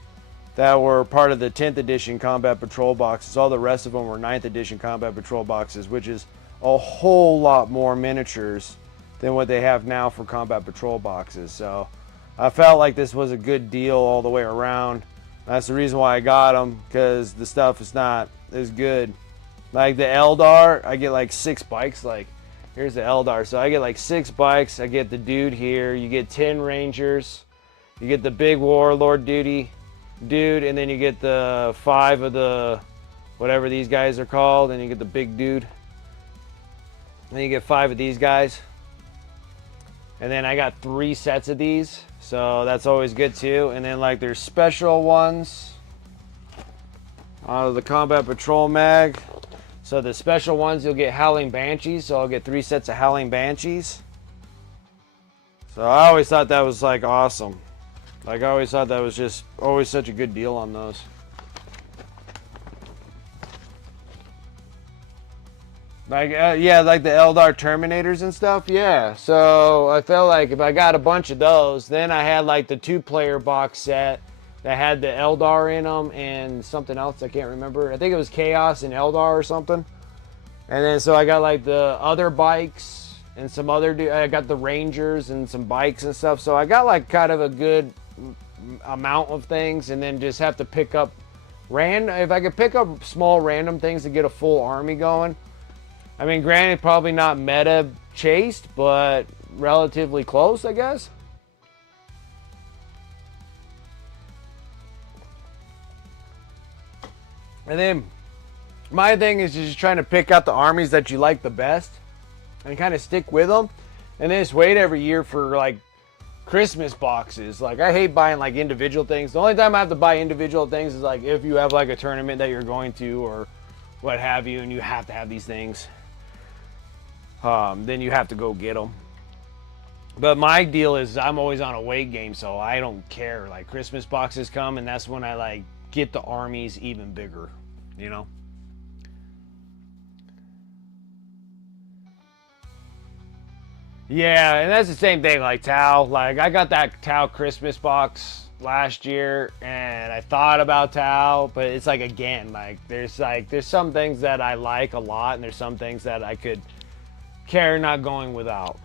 that were part of the 10th edition Combat Patrol boxes. All the rest of them were 9th edition Combat Patrol boxes, which is a whole lot more miniatures than what they have now for Combat Patrol boxes. So I felt like this was a good deal all the way around. That's the reason why I got them, because the stuff is not as good. Like the Eldar, I get like 6 bikes. Like, here's the Eldar. So I get like 6 bikes. I get the dude here. You get 10 Rangers. You get the big Warlord dude, and then you get the 5 of the whatever these guys are called, and you get the big dude. And then you get 5 of these guys. And then I got 3 sets of these, so that's always good too. And then like there's special ones out of the Combat Patrol mag. So the special ones, you'll get Howling Banshees. So I'll get 3 sets of Howling Banshees. So I always thought that was like awesome. Like, I always thought that was just always such a good deal on those. Like, yeah, like the Eldar Terminators and stuff. Yeah, so I felt like if I got a bunch of those, then I had like the 2-player box set that had the Eldar in them and something else I can't remember. I think it was Chaos and Eldar or something. And then so I got like the other bikes and some other. I got the Rangers and some bikes and stuff. So I got like kind of a good amount of things, and then just have to pick up if I could pick up small random things to get a full army going. I mean, granted, probably not meta chased, but relatively close, I guess. And then my thing is just trying to pick out the armies that you like the best and kind of stick with them, and then just wait every year for like Christmas boxes. Like, I hate buying like individual things. The only time I have to buy individual things is like if you have like a tournament that you're going to or what have you, and you have to have these things. Then you have to go get them. But my deal is I'm always on a weight game, so I don't care. Like Christmas boxes come, and that's when I like get the armies even bigger, you know. Yeah, and that's the same thing. Like Tau, like I got that Tau Christmas box last year, and I thought about Tau, but it's like again, like there's some things that I like a lot, and there's some things that I could care not going without.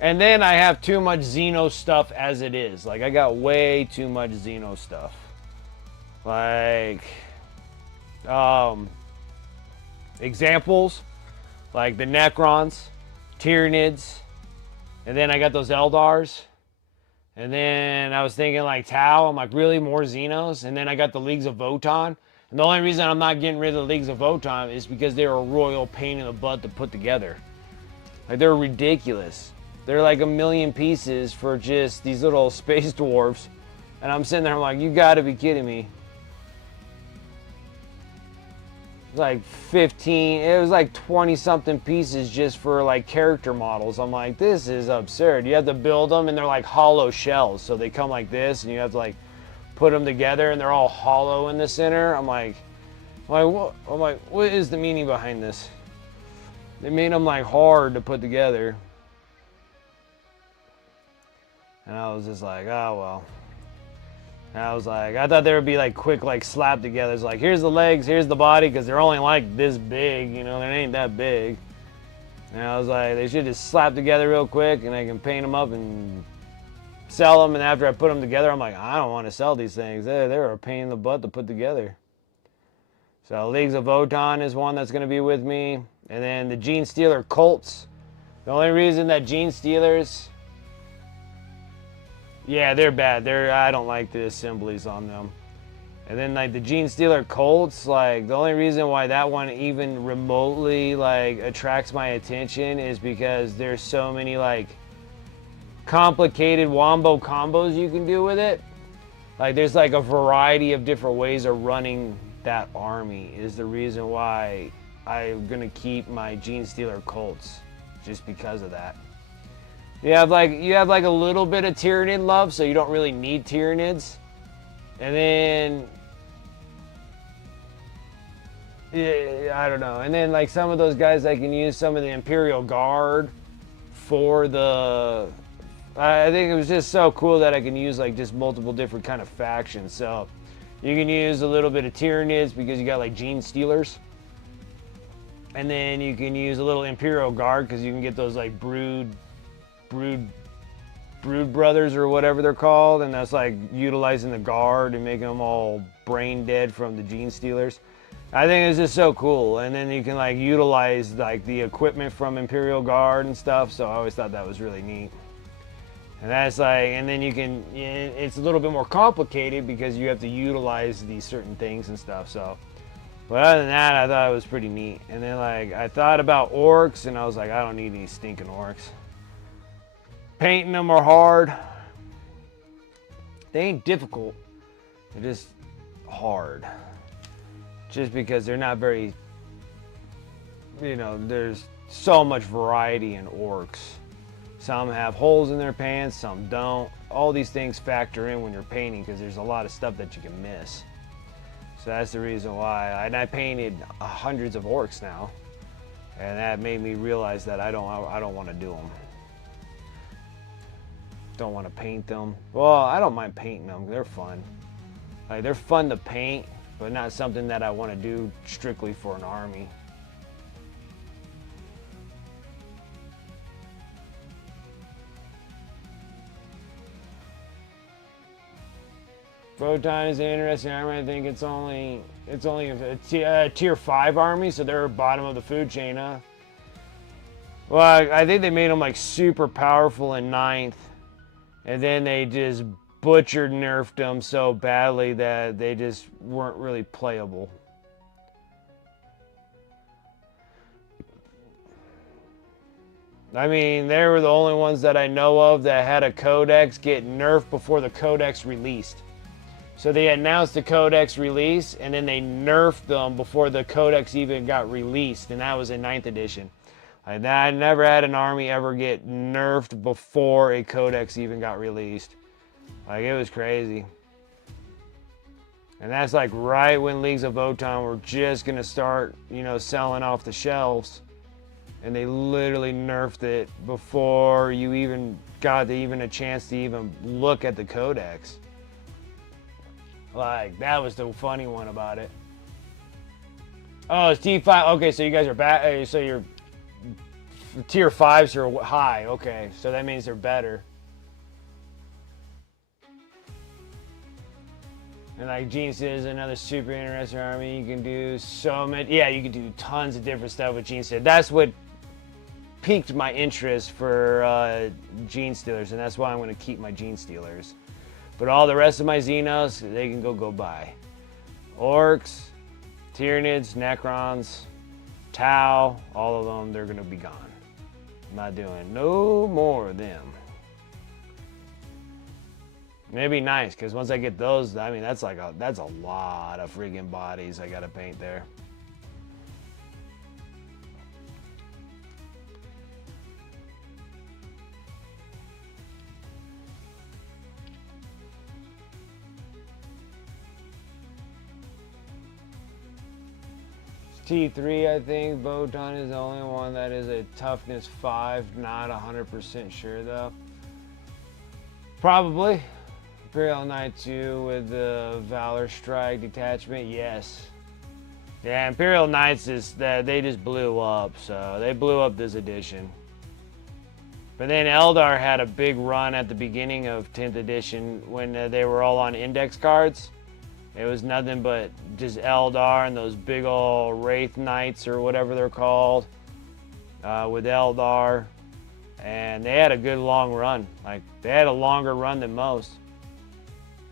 And then I have too much Xeno stuff as it is. Like I got way too much Xeno stuff. Like um examples like the Necrons, Tyranids, and then I got those Eldars. And then I was thinking like Tau, I'm like, really more Xenos? And then I got the Leagues of Voton. And the only reason I'm not getting rid of the Leagues of Voton is because they're a royal pain in the butt to put together. Like they're ridiculous. They're like a million pieces for just these little space dwarves. And I'm sitting there, I'm like, you gotta be kidding me. It's like 15, it was like 20 something pieces just for like character models. I'm like, this is absurd. You have to build them and they're like hollow shells. So they come like this and you have to like put them together and they're all hollow in the center. What is the meaning behind this? They made them like hard to put together. And I was just like, oh well. And I was like, I thought they would be like quick, like slap together. It's like, here's the legs, here's the body, because they're only like this big, you know, they ain't that big. And I was like, they should just slap together real quick and I can paint them up and sell them. And after I put them together, I'm like, I don't want to sell these things. They're a pain in the butt to put together. So Leagues of Voton is one that's going to be with me. And then the Gene Stealer Colts. The only reason that Gene Stealers... Yeah, they're bad. I don't like the assemblies on them. And then like the Gene Stealer Colts, like the only reason why that one even remotely like attracts my attention is because there's so many like complicated wombo combos you can do with it. Like there's like a variety of different ways of running that army is the reason why I'm gonna keep my Gene Stealer Colts, just because of that. You have like a little bit of Tyranid love, so you don't really need Tyranids. And then yeah, I don't know. And then like some of those guys I can use some of the Imperial Guard for the I think it was just so cool that I can use like just multiple different kind of factions. So you can use a little bit of Tyranids because you got like Gene Stealers. And then you can use a little Imperial Guard because you can get those like brood brothers or whatever they're called, and that's like utilizing the guard and making them all brain dead from the Gene Stealers. I think it's just so cool. And then you can like utilize like the equipment from Imperial Guard and stuff, so I always thought that was really neat. And that's like, and then you can, it's a little bit more complicated because you have to utilize these certain things and stuff. So but other than that, I thought it was pretty neat. And then like I thought about orcs and I was like, I don't need any stinking orcs. Painting them are hard. They ain't difficult. They're just hard. Just because they're not very, you know, there's so much variety in orcs. Some have holes in their pants, some don't. All these things factor in when you're painting because there's a lot of stuff that you can miss. So that's the reason why. And I painted hundreds of orcs now. And that made me realize that I don't want to do them. Don't want to paint them. Well, I don't mind painting them. They're fun. Like they're fun to paint, but not something that I want to do strictly for an army. Photon is an interesting army. I think it's only a tier 5 army, so they're bottom of the food chain, huh? Well, I think they made them like super powerful in 9th. And then they just butchered nerfed them so badly that they just weren't really playable. I mean, they were the only ones that I know of that had a codex get nerfed before the codex released. So they announced the codex release, and then they nerfed them before the codex even got released, and that was in 9th edition. I never had an army ever get nerfed before a codex even got released. Like, it was crazy. And that's like right when Leagues of Votann were just going to start, you know, selling off the shelves. And they literally nerfed it before you even got even a chance to even look at the codex. Like, that was the funny one about it. Oh, it's T5. Okay, so you guys are back. So your tier 5s are high. Okay, so that means they're better. And like Gene says, another super interesting army. You can do so many. Yeah, you can do tons of different stuff with Gene said. That's what piqued my interest for Gene Stealers, and that's why I'm going to keep my Gene Stealers. But all the rest of my Xenos, they can go by. Orcs, Tyranids, Necrons, Tau, all of them, they're going to be gone. I'm not doing no more of them. It'd be nice, because once I get those, I mean, that's a lot of friggin' bodies I gotta paint there. It's T3, I think. Votann is the only one that is a toughness 5. Not 100% sure, though. Probably. Imperial Knight 2 with the Valor Strike detachment, yes. Yeah, Imperial Knights is that they just blew up, so they blew up this edition. But then Eldar had a big run at the beginning of 10th edition when they were all on index cards. It was nothing but just Eldar and those big old Wraith Knights or whatever they're called with Eldar. And they had a good long run. Like, they had a longer run than most.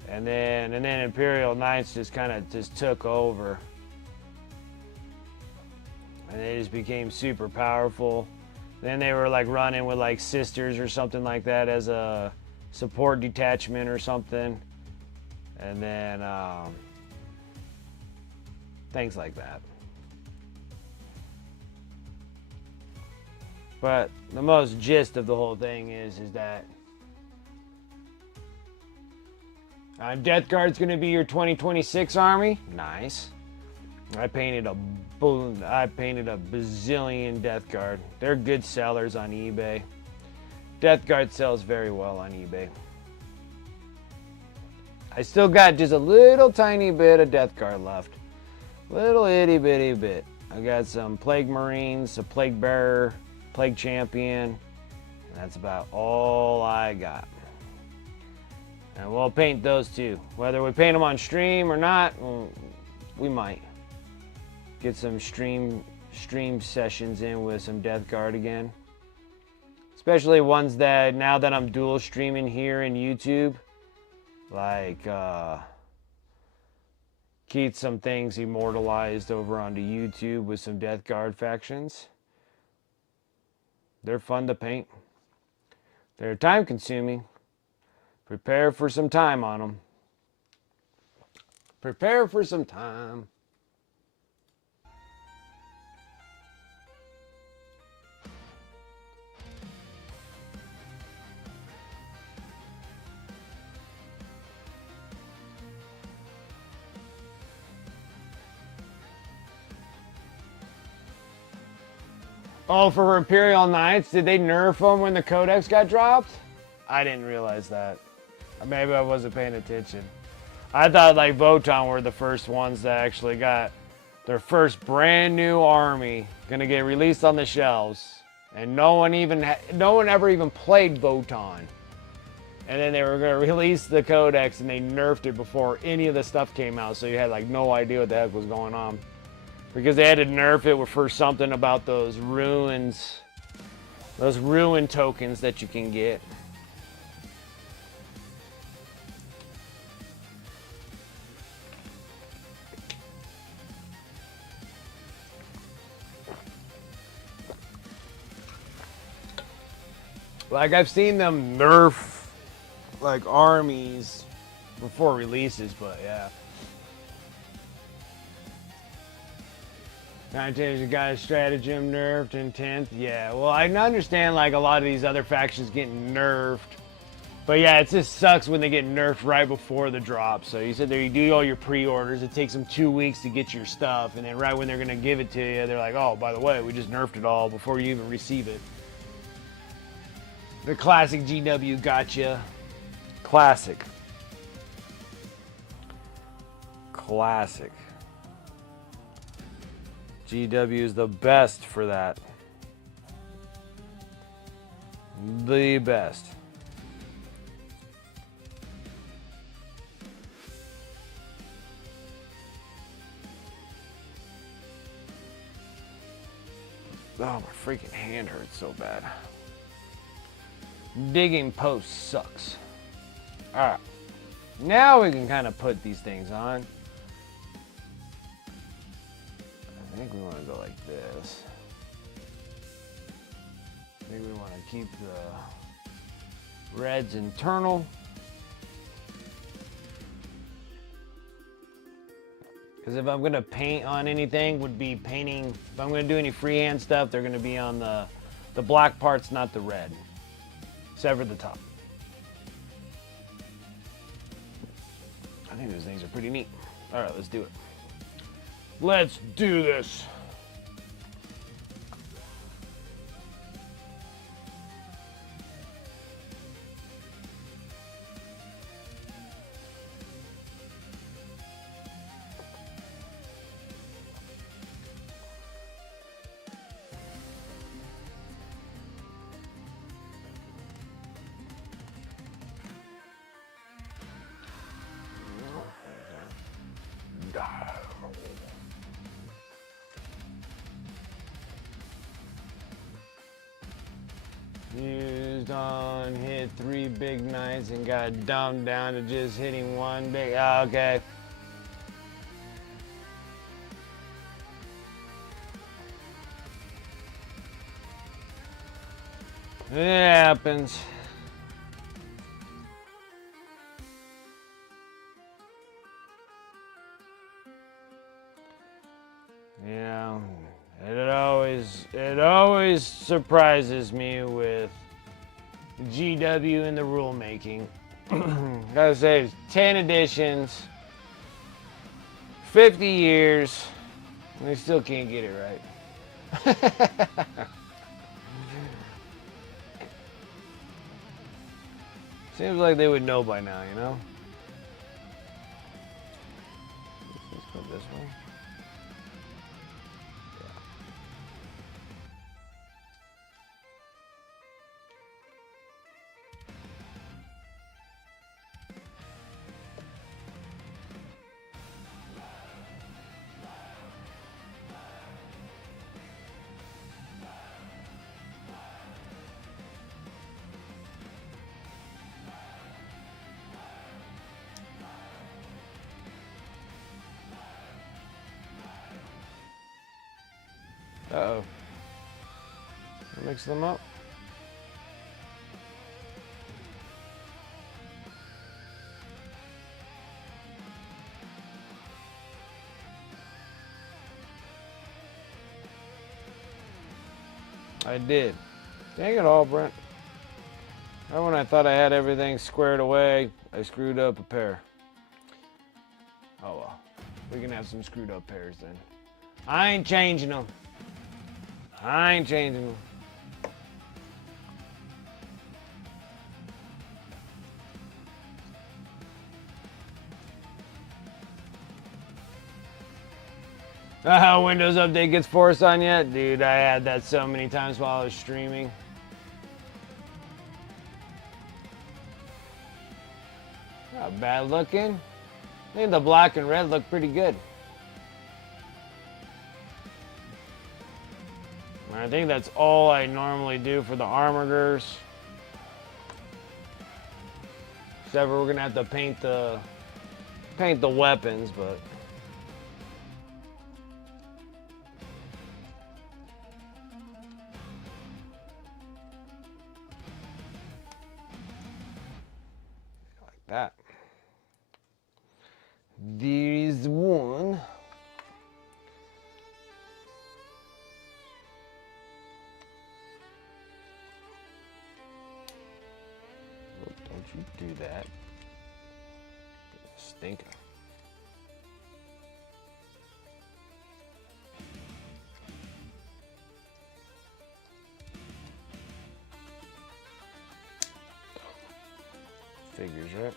And then Imperial Knights just kind of just took over. And they just became super powerful. Then they were like running with like Sisters or something like that as a support detachment or something. And then things like that. But the most gist of the whole thing is that Death Guard's going to be your 2026 army. Nice. I painted a bazillion Death Guard. They're good sellers on eBay. Death Guard sells very well on eBay. I still got just a little tiny bit of Death Guard left. Little itty bitty bit. I got some Plague Marines, a Plague Bearer, Plague Champion. And that's about all I got. And we'll paint those too. Whether we paint them on stream or not, we might. Get some stream sessions in with some Death Guard again. Especially ones that, now that I'm dual streaming here in YouTube, like keep some things immortalized over onto YouTube with some Death Guard factions. They're fun to paint. They're time consuming. Prepare for some time on them. Prepare for some time. Oh, for Imperial Knights, did they nerf them when the Codex got dropped? I didn't realize that. Maybe I wasn't paying attention. I thought like Votann were the first ones that actually got their first brand new army gonna get released on the shelves, and no one ever even played Votann. And then they were gonna release the Codex, and they nerfed it before any of the stuff came out, so you had like no idea what the heck was going on, because they had to nerf it for something about those ruins, those ruin tokens that you can get. Like, I've seen them nerf, like, armies before releases, but yeah. Fantasia guy's stratagem nerfed in 10th. Yeah, well, I can understand like a lot of these other factions getting nerfed. But yeah, it just sucks when they get nerfed right before the drop. So you sit there, you do all your pre-orders. It takes them 2 weeks to get your stuff. And then right when they're going to give it to you, they're like, oh, by the way, we just nerfed it all before you even receive it. The classic GW gotcha. Classic. Classic. GW is the best for that. The best. Oh, my freaking hand hurts so bad. Digging post sucks. Alright. Now we can kind of put these things on. I think we want to go like this. I think we want to keep the reds internal. Because if I'm going to paint on anything, would be painting, if I'm going to do any freehand stuff, they're going to be on the black parts, not the red. Sever the top. I think those things are pretty neat. All right, let's do it. Let's do this. Used on, hit 3 big knights and got dumbed down to just hitting 1 big. Okay. It happens. Yeah. It always surprises me with GW and the rule making. Gotta say, it's 10 editions, 50 years, and they still can't get it right. Seems like they would know by now, you know? Let's go this way. Uh-oh. Mix them up. I did. Dang it all, Brent. Right when I thought I had everything squared away, I screwed up a pair. Oh well. We can have some screwed up pairs then. I ain't changing them. I ain't changing them. Windows Update gets forced on yet? Dude, I had that so many times while I was streaming. Not bad looking. I think the black and red look pretty good. I think that's all I normally do for the armorers. Except for we're gonna have to paint the weapons, but like that. There is one. do that. Stinker. Figures, right?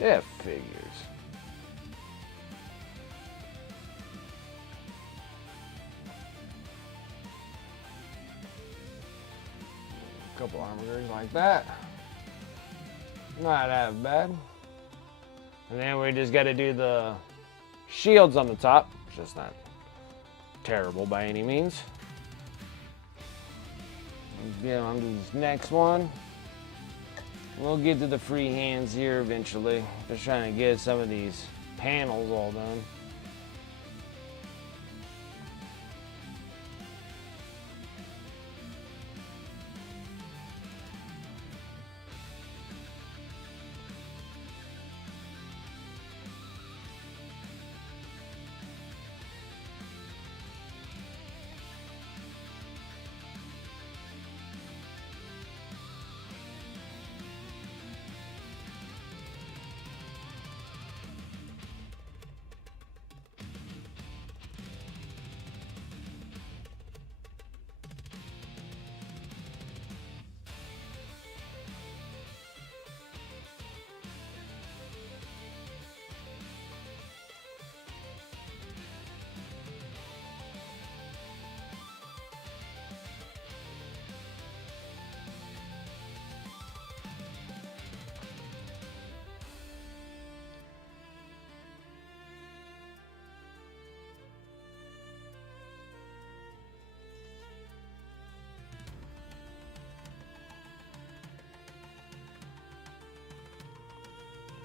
Yeah, figures. A couple armors like that. Not that bad. And then we just got to do the shields on the top. It's just not terrible by any means. Get on to this next one. We'll get to the free hands here eventually. Just trying to get some of these panels all done.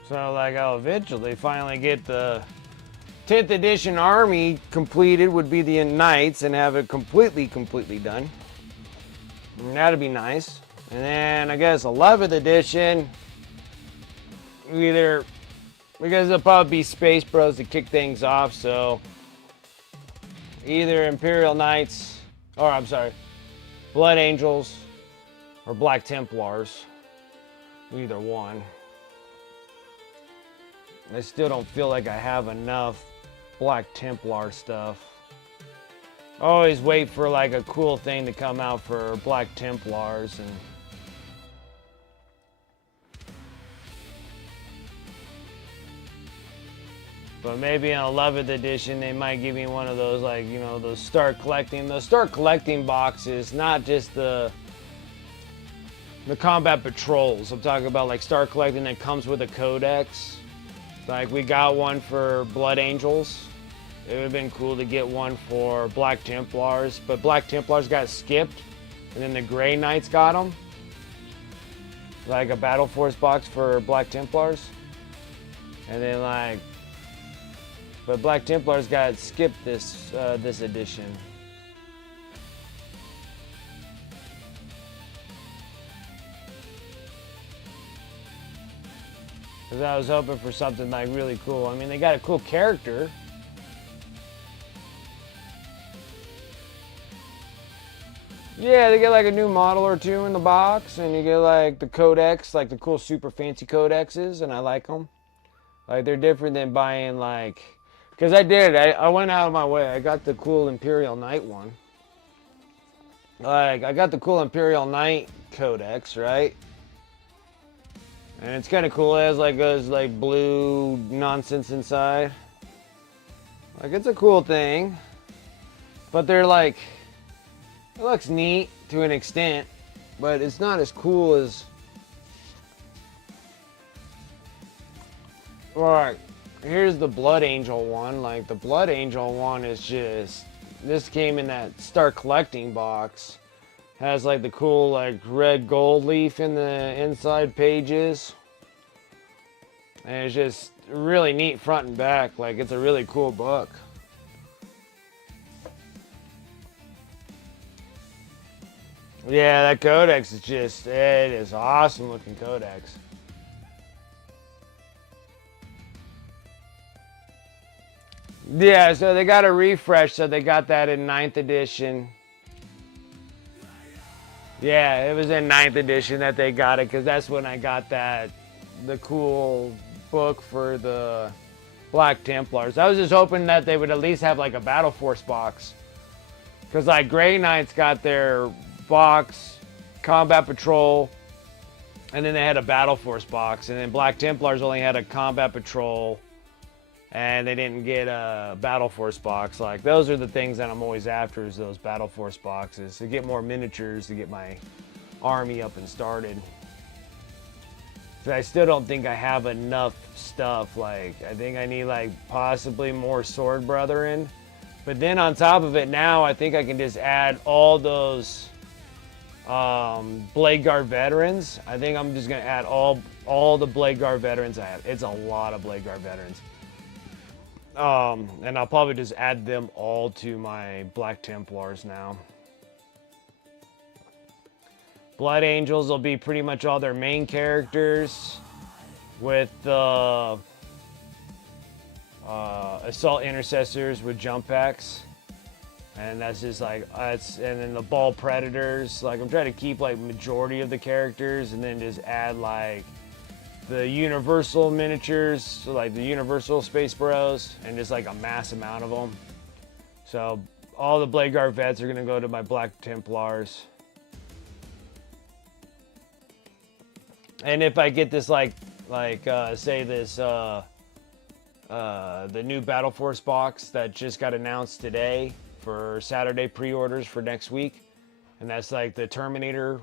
So like I'll eventually finally get the 10th edition army completed, would be the Knights, and have it completely done. And that'd be nice. And then I guess 11th edition, either, because it'll probably be Space Bros to kick things off, so either Imperial Knights, or I'm sorry, Blood Angels, or Black Templars. Either one. I still don't feel like I have enough Black Templar stuff. I always wait for like a cool thing to come out for Black Templars, and but maybe in 11th edition they might give me one of those, like, you know, those start collecting boxes, not just the combat patrols. I'm talking about like start collecting that comes with a codex. Like we got one for Blood Angels. It would have been cool to get one for Black Templars, but Black Templars got skipped, and then the Grey Knights got them. Like a Battle Force box for Black Templars. And then like, but Black Templars got skipped this edition. Because I was hoping for something like really cool. I mean, they got a cool character. Yeah, they get like a new model or two in the box, and you get like the codex, like the cool super fancy codexes, and I like them. Like they're different than buying like, because I went out of my way. I got the cool Imperial Knight one. Like I got the cool Imperial Knight codex, right? And it's kind of cool. It has like those like blue nonsense inside. Like it's a cool thing. But they're like, it looks neat to an extent, but it's not as cool as, alright, here's the Blood Angel one. Like the Blood Angel one is just, this came in that start collecting box. Has like the cool like red gold leaf in the inside pages. And it's just really neat front and back. Like it's a really cool book. Yeah, that codex is just, it is awesome looking codex. Yeah, so they got a refresh, so they got that in 9th edition. Yeah, it was in 9th edition that they got it, because that's when I got the cool book for the Black Templars. I was just hoping that they would at least have like a Battle Force box. Because like Grey Knights got their box, Combat Patrol, and then they had a Battle Force box. And then Black Templars only had a Combat Patrol, and they didn't get a Battle Force box. Like, those are the things that I'm always after, is those Battle Force boxes. To get more miniatures, to get my army up and started. So I still don't think I have enough stuff. Like, I think I need like possibly more Sword Brethren. But then on top of it now, I think I can just add all those Blade Guard veterans. I think I'm just gonna add all the Blade Guard veterans I have. It's a lot of Blade Guard veterans. And I'll probably just add them all to my Black Templars now. Blood Angels will be pretty much all their main characters, with the Assault Intercessors with jump packs. And that's just like, and then the Ball Predators. Like, I'm trying to keep like majority of the characters, and then just add like the Universal miniatures, so like the Universal Space Bros, and just like a mass amount of them. So all the Blade Guard vets are gonna go to my Black Templars. And if I get this say this the new Battle Force box that just got announced today for Saturday pre-orders for next week, and that's like the Terminator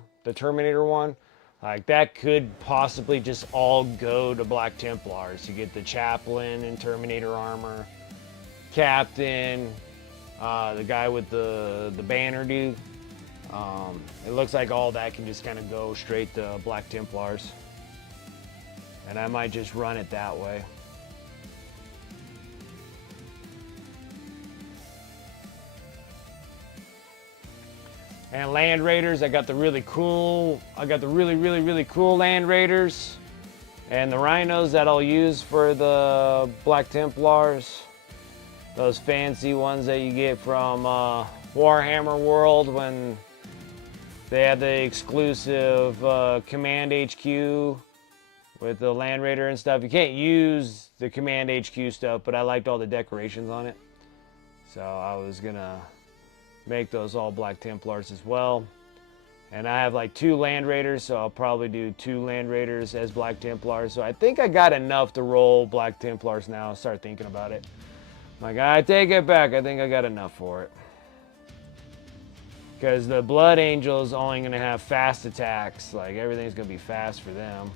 one, like that could possibly just all go to Black Templars. You get the Chaplain and Terminator armor, Captain, the guy with the banner dude. It looks like all that can just kind of go straight to Black Templars, and I might just run it that way. And Land Raiders, I got the really cool Land Raiders, and the Rhinos that I'll use for the Black Templars. Those fancy ones that you get from Warhammer World when they had the exclusive Command HQ with the Land Raider and stuff. You can't use the Command HQ stuff, but I liked all the decorations on it. So I was gonna make those all Black Templars as well. And I have like 2 Land Raiders, so I'll probably do 2 Land Raiders as Black Templars. So I think I got enough to roll Black Templars now. Start thinking about it. Like, I take it back. I think I got enough for it. Because the Blood Angel is only going to have fast attacks. Like, everything's going to be fast for them.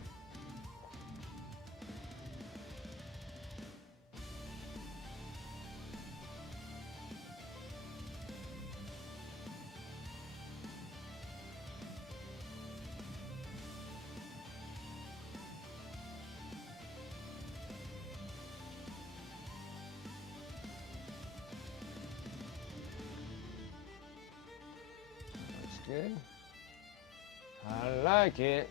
Good. I like it.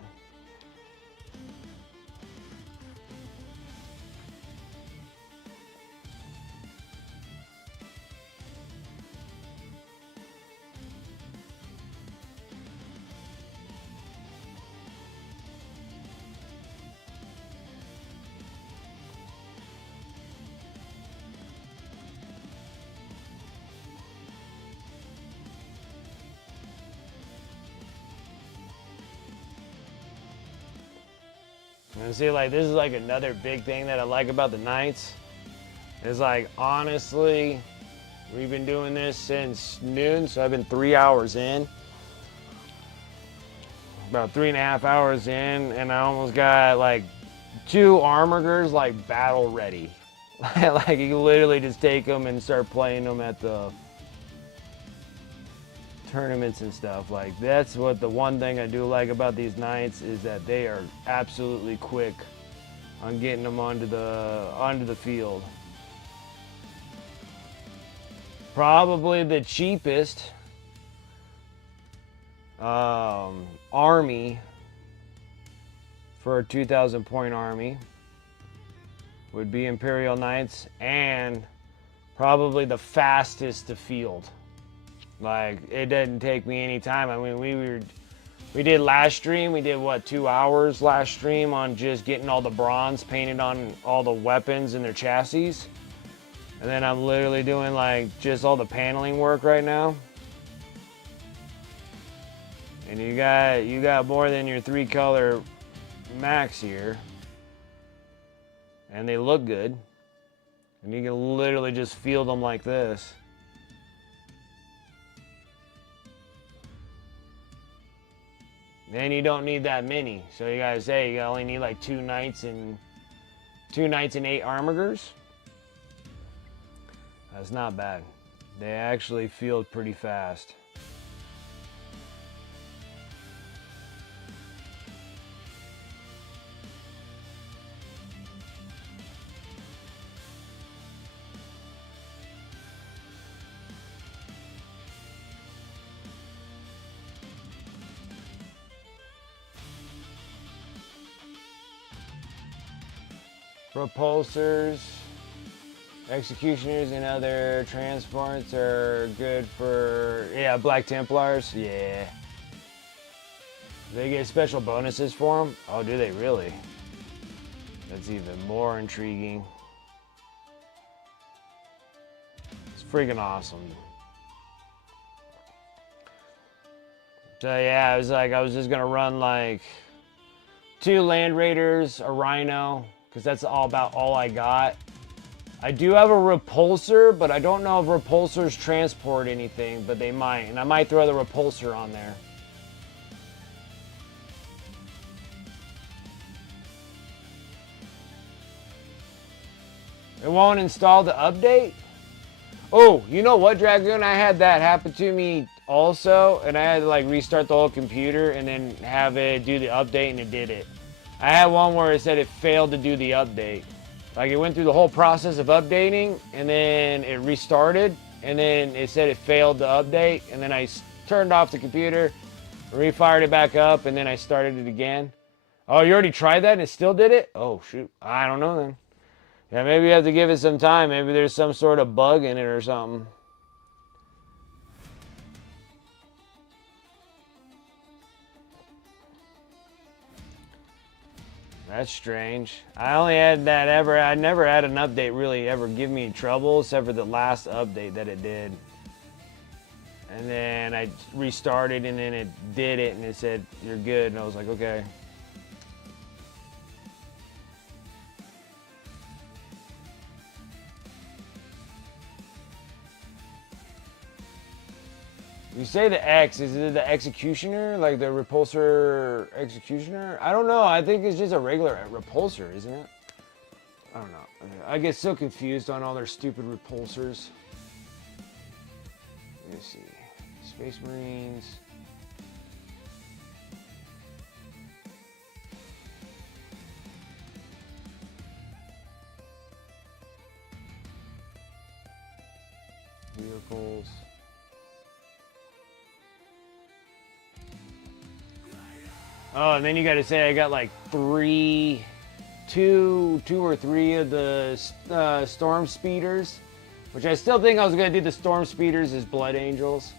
And see, like, this is like another big thing that I like about the Knights. Is like, honestly, we've been doing this since noon, so I've been 3 hours in. About 3.5 hours in, and I almost got like 2 armorers like battle ready. Like, you literally just take them and start playing them at the tournaments and stuff. Like, that's what the one thing I do like about these Knights is that they are absolutely quick on getting them onto the field. Probably the cheapest army for a 2,000 point army would be Imperial Knights, and probably the fastest to field. Like, it didn't take me any time. I mean, we did last stream, we did what, 2 hours last stream on just getting all the bronze painted on all the weapons and their chassis. And then I'm literally doing like just all the paneling work right now. And you got more than your 3-color max here. And they look good. And you can literally just field them like this. Then you don't need that many. So you gotta say you only need like 2 knights and 8 armigers. That's not bad. They actually field pretty fast. Propulsors, executioners, and other transports are good for, yeah, Black Templars, yeah. They get special bonuses for them? Oh, do they really? That's even more intriguing. It's freaking awesome. So yeah, I was just gonna run like 2 Land Raiders, a Rhino, because that's all I got. I do have a repulsor, but I don't know if repulsors transport anything, but they might. And I might throw the repulsor on there. It won't install the update? Oh, you know what, Dragoon? I had that happen to me also, and I had to like restart the whole computer and then have it do the update, and it did it. I had one where it said it failed to do the update. Like, it went through the whole process of updating, and then it restarted, and then it said it failed to update, and then I turned off the computer, refired it back up, and then I started it again. Oh, you already tried that and it still did it? Oh, shoot. I don't know then. Yeah, maybe you have to give it some time. Maybe there's some sort of bug in it or something. That's strange. I never had an update really ever give me trouble except for the last update that it did. And then I restarted and then it did it and it said, you're good. And I was like, okay. You say the X, is it the Executioner? Like the Repulsor Executioner? I don't know, I think it's just a regular Repulsor, isn't it? I don't know. I get so confused on all their stupid Repulsors. Let me see. Space Marines. Vehicles. Oh, and then you got to say I got like two or three of the Storm Speeders, which I still think I was going to do the Storm Speeders as Blood Angels.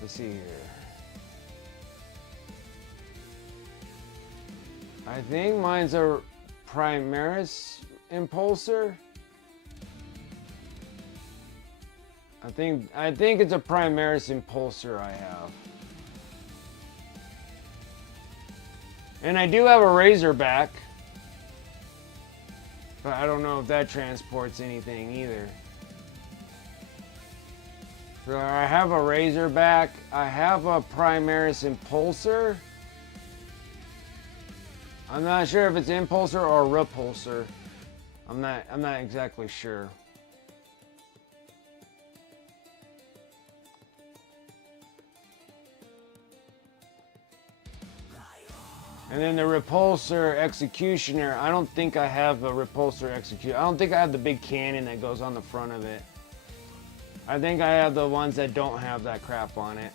Let's see here. I think mine's a Primaris Impulsor. I think it's a Primaris Impulsor I have. And I do have a Razorback. But I don't know if that transports anything either. So I have a Razorback. I have a Primaris Impulsor. I'm not sure if it's Impulsor or Repulsor. I'm not exactly sure. And then the Repulsor Executioner, I don't think I have a Repulsor Executioner. I don't think I have the big cannon that goes on the front of it. I think I have the ones that don't have that crap on it.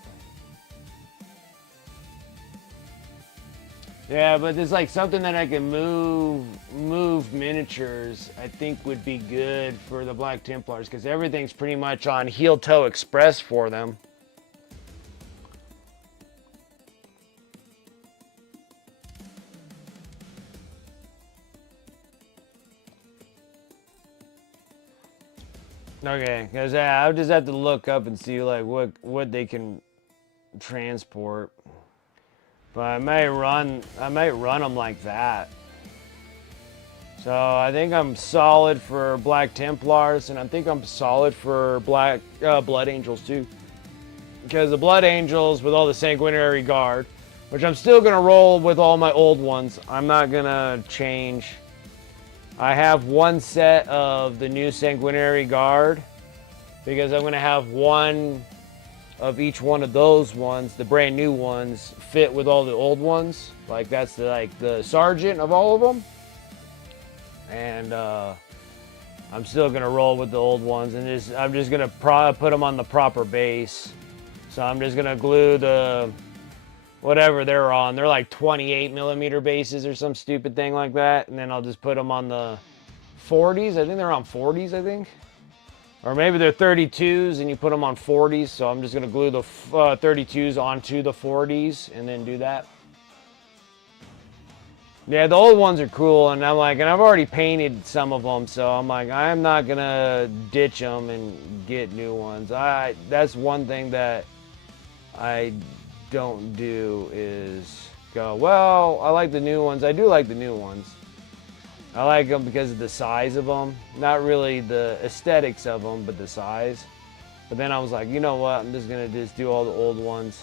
Yeah, but there's like something that I can move miniatures. I think would be good for the Black Templars because everything's pretty much on heel toe express for them. Okay, because I'll just have to look up and see like what they can transport. But I might run them like that. So I think I'm solid for Black Templars, and I think I'm solid for Black Blood Angels too. Because the Blood Angels with all the Sanguinary Guard, which I'm still gonna roll with all my old ones. I'm not gonna change. I have one set of the new Sanguinary Guard because I'm gonna have one of each one of those ones, the brand new ones, fit with all the old ones. Like that's the sergeant of all of them. And I'm still gonna roll with the old ones, and I'm just gonna put them on the proper base. So I'm just gonna glue the whatever they're on. They're like 28 millimeter bases or some stupid thing like that, and then I'll just put them on the 40s. I think they're on 40s. I think. Or maybe they're 32s and you put them on 40s. So I'm just going to glue the 32s onto the 40s and then do that. Yeah, the old ones are cool. And I'm like, and I've already painted some of them. So I'm like, I'm not going to ditch them and get new ones. That's one thing that I don't do is go, well, I like the new ones. I do like the new ones. I like them because of the size of them. Not really the aesthetics of them, but the size. But then I was like, you know what? I'm just going to do all the old ones.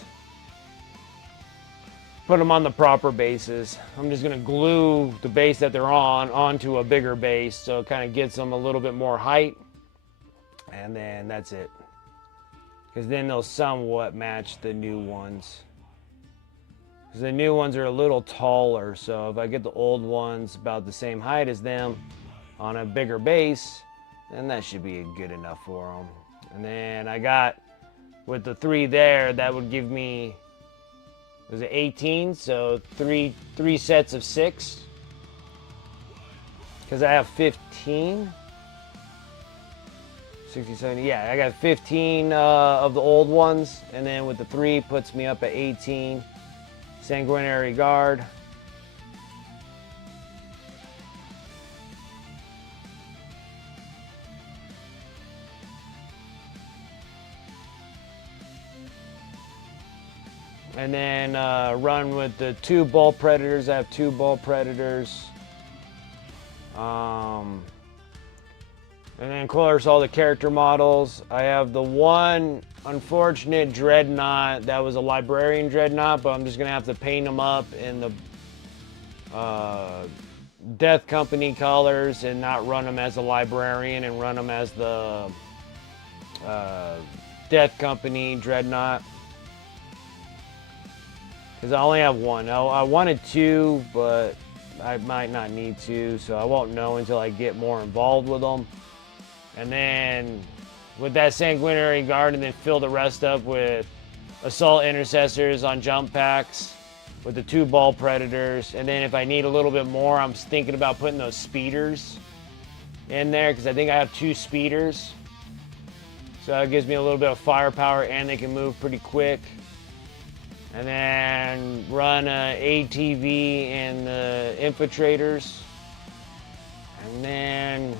Put them on the proper bases. I'm just going to glue the base that they're on onto a bigger base. So it kind of gets them a little bit more height. And then that's it. Because then they'll somewhat match the new ones. Because the new ones are a little taller, so if I get the old ones about the same height as them on a bigger base, then that should be good enough for them. And then I got, with the 3 there, that would give me, was it 18? So three sets of 6. Because I have 15. 60, 70, yeah, I got 15 of the old ones, and then with the 3 puts me up at 18. Sanguinary Guard. And then run with the 2 Bull Predators. I have 2 Bull Predators. And then, of course, all the character models. I have the one unfortunate Dreadnought that was a Librarian Dreadnought, but I'm just going to have to paint them up in the Death Company colors and not run them as a Librarian and run them as the Death Company Dreadnought. Because I only have one. I wanted 2, but I might not need to, so I won't know until I get more involved with them. And then with that Sanguinary Guard, and then fill the rest up with Assault Intercessors on jump packs with the 2 Ball Predators. And then if I need a little bit more, I'm thinking about putting those speeders in there because I think I have 2 speeders. So it gives me a little bit of firepower and they can move pretty quick. And then run ATV and the Infiltrators. And then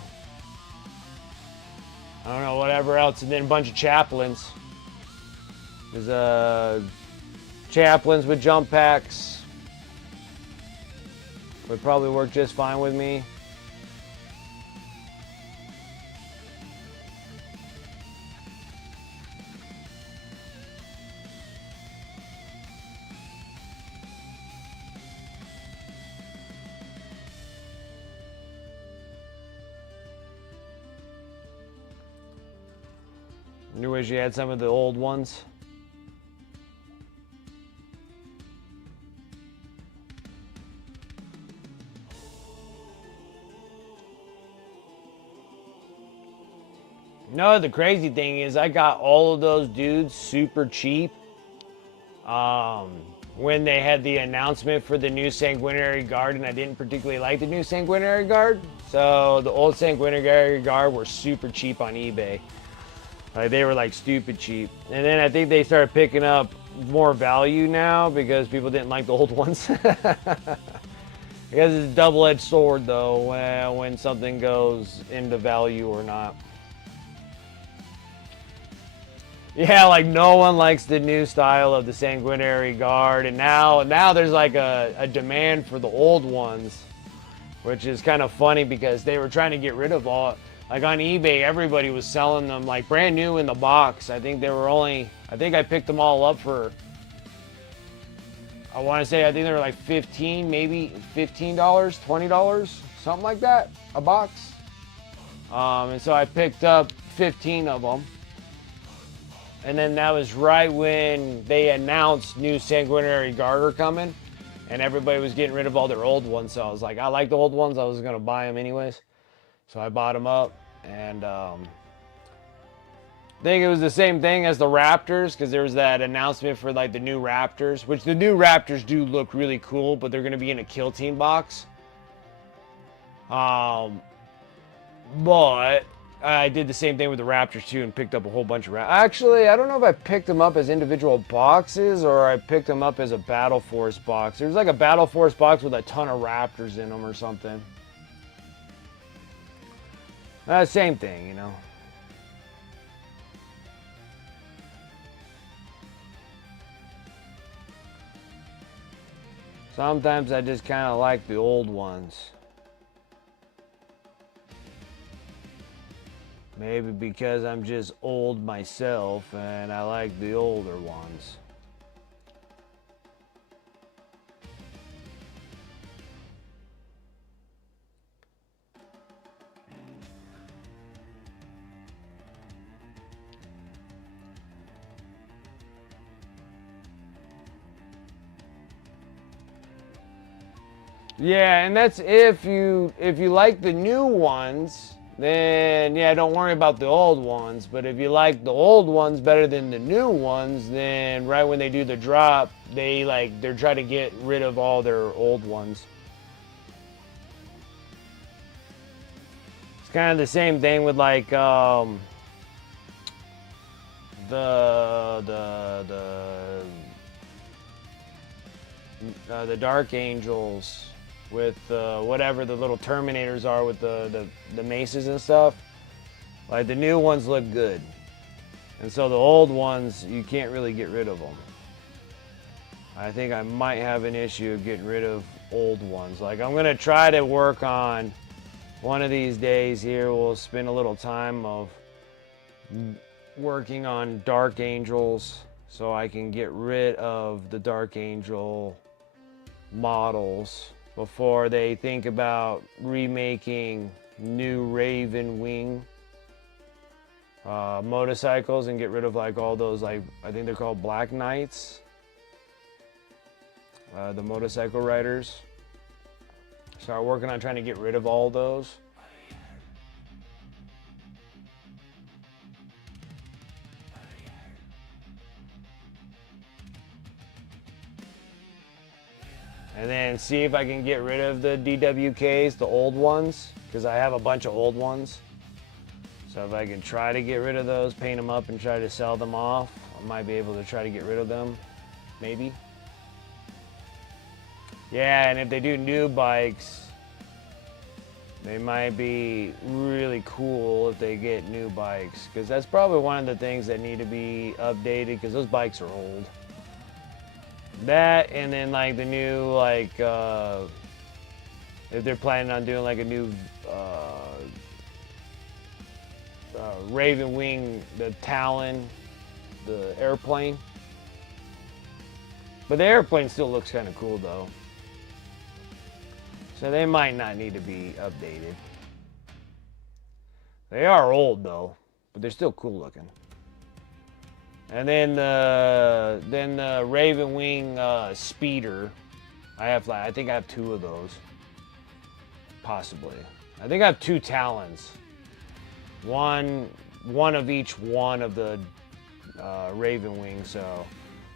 I don't know, whatever else, and then a bunch of chaplains. There's chaplains with jump packs. Would probably work just fine with me. You wish you had some of the old ones. No, the crazy thing is I got all of those dudes super cheap. when they had the announcement for the new Sanguinary Guard, and I didn't particularly like the new Sanguinary Guard. So the old Sanguinary Guard were super cheap on eBay. Like they were like stupid cheap. And then I think they started picking up more value now because people didn't like the old ones. Because it's a double-edged sword though, when something goes into value or not. Yeah, like no one likes the new style of the Sanguinary Guard, and now there's like a demand for the old ones, which is kind of funny because they were trying to get rid of all, like on eBay, everybody was selling them like brand new in the box. I think I picked them all up for, I want to say, I think they were like 15, maybe $15, $20, something like that, a box. And so I picked up 15 of them. And then that was right when they announced new Sanguinary Guard coming, and everybody was getting rid of all their old ones. So I was like, I like the old ones. I was gonna buy them anyways, so I bought them up. And I think it was the same thing as the Raptors, because there was that announcement for like the new Raptors, which the new Raptors do look really cool, but they're gonna be in a Kill Team box. But I did the same thing with the Raptors too and picked up a whole bunch of Raptors. Actually, I don't know if I picked them up as individual boxes or I picked them up as a Battle Force box. There's like a Battle Force box with a ton of Raptors in them or something. Same thing, you know. Sometimes I just kind of like the old ones. Maybe because I'm just old myself and I like the older ones. Yeah, and that's if you like the new ones. Then, yeah, don't worry about the old ones. But if you like the old ones better than the new ones, then right when they do the drop, they're trying to get rid of all their old ones. It's kind of the same thing with like the Dark Angels. With whatever the little Terminators are with the maces and stuff. Like the new ones look good. And so the old ones, you can't really get rid of them. I think I might have an issue of getting rid of old ones. Like I'm gonna try to work on one of these days here. We'll spend a little time of working on Dark Angels so I can get rid of the Dark Angel models before they think about remaking new Raven Wing motorcycles and get rid of like all those, like I think they're called Black Knights, the motorcycle riders. Start working on trying to get rid of all those. And then see if I can get rid of the DWKs, the old ones, because I have a bunch of old ones. So if I can try to get rid of those, paint them up and try to sell them off, I might be able to try to get rid of them, maybe. Yeah, and if they do new bikes, they might be really cool if they get new bikes, because that's probably one of the things that need to be updated, because those bikes are old. That, and then like the new, like if they're planning on doing like a new Raven Wing, the Talon, the airplane. But the airplane still looks kind of cool though. So they might not need to be updated. They are old though, but they're still cool looking. And then the Raven Wing speeder, I think I have two of those, possibly. I think I have two Talons, one of each one of the Raven Wing. So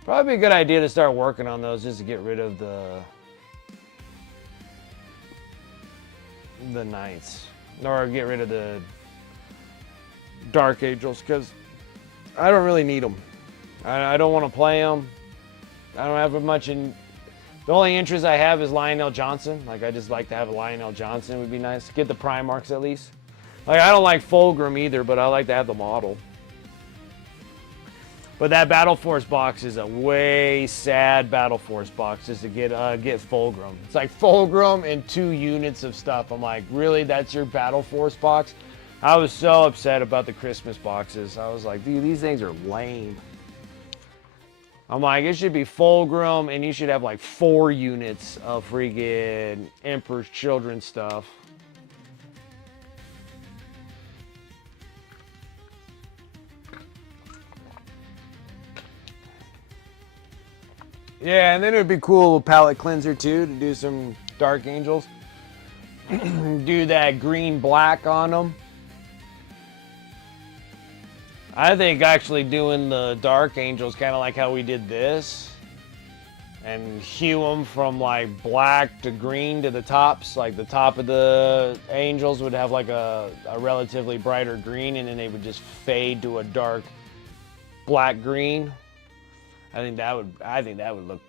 Probably a good idea to start working on those just to get rid of the Knights. Or get rid of the Dark Angels, because I don't really need them. I don't want to play them. I don't have much in... The only interest I have is Lionel Johnson. Like, I just like to have a Lionel Johnson. It would be nice. Get the Primarchs at least. Like, I don't like Fulgrim either, but I like to have the model. But that Battle Force box is a way sad Battle Force box just to get Fulgrim. It's like Fulgrim and 2 units of stuff. I'm like, really? That's your Battle Force box? I was so upset about the Christmas boxes. I was like, dude, these things are lame. I'm like, it should be Fulgrim, and you should have like 4 units of freaking Emperor's Children stuff. Yeah, and then it would be cool palette cleanser too, to do some Dark Angels. Do that green-black on them. I think actually doing the Dark Angels kind of like how we did this. And hue them from like black to green to the tops. Like the top of the Angels would have like a relatively brighter green, and then they would just fade to a dark black green. I think that would look...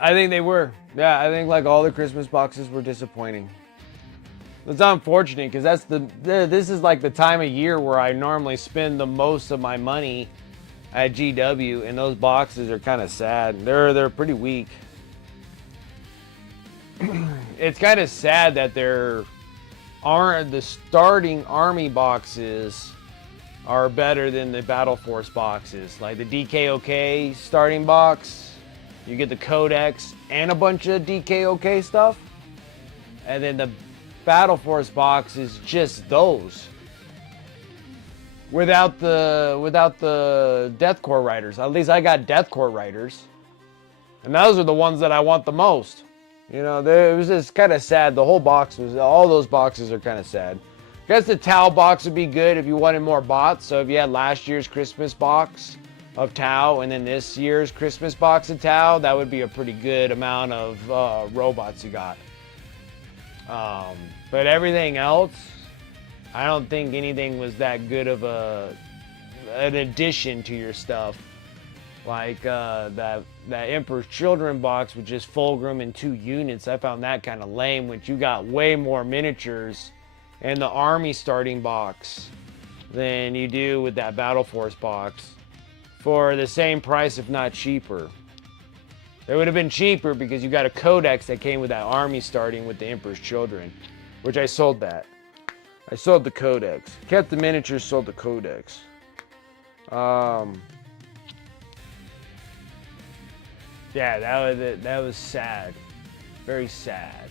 I think they were. Yeah, I think like all the Christmas boxes were disappointing. It's unfortunate because this is like the time of year where I normally spend the most of my money at GW, and those boxes are kind of sad. They're pretty weak. It's kind of sad that the starting army boxes are better than the Battle Force boxes. Like the DKOK starting box, you get the Codex and a bunch of DKOK stuff. And then the Battle Force box is just those. Without the Deathcore Riders. At least I got Deathcore Riders. And those are the ones that I want the most. You know, it was just kind of sad. The whole box was, all those boxes are kind of sad. I guess the Tau box would be good if you wanted more bots. So if you had last year's Christmas box of Tau and then this year's Christmas box of Tau, that would be a pretty good amount of robots you got. But everything else, I don't think anything was that good of an addition to your stuff. Like that Emperor's Children box with just Fulgrim and 2 units, I found that kind of lame, which you got way more miniatures in the army starting box than you do with that Battle Force box for the same price, if not cheaper. It would have been cheaper because you got a Codex that came with that army starting with the Emperor's Children, which I sold that. I sold the Codex. Kept the miniatures, sold the Codex. Yeah, that was sad. Very sad.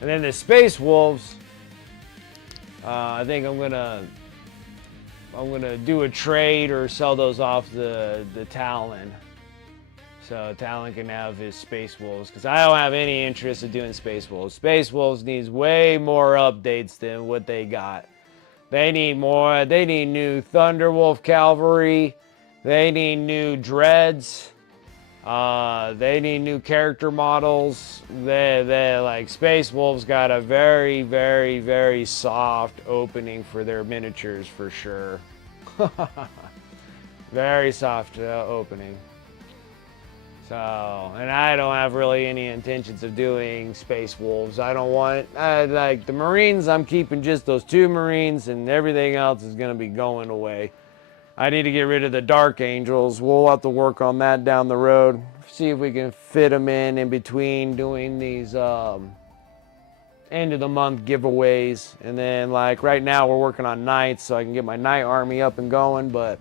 And then the Space Wolves, I think I'm gonna do a trade or sell those off the Talon. So Talon can have his Space Wolves, because I don't have any interest in doing Space Wolves. Space Wolves needs way more updates than what they got. They need more. They need new Thunderwolf Cavalry. They need new Dreads. They need new character models. They like Space Wolves got a very, very, very soft opening for their miniatures for sure. Very soft opening. So, and I don't have really any intentions of doing Space Wolves. I don't want, like the Marines, I'm keeping just those 2 Marines, and everything else is going to be going away. I need to get rid of the Dark Angels. We'll have to work on that down the road. See if we can fit them in between doing these end of the month giveaways. And then like right now we're working on Knights so I can get my Knight army up and going, but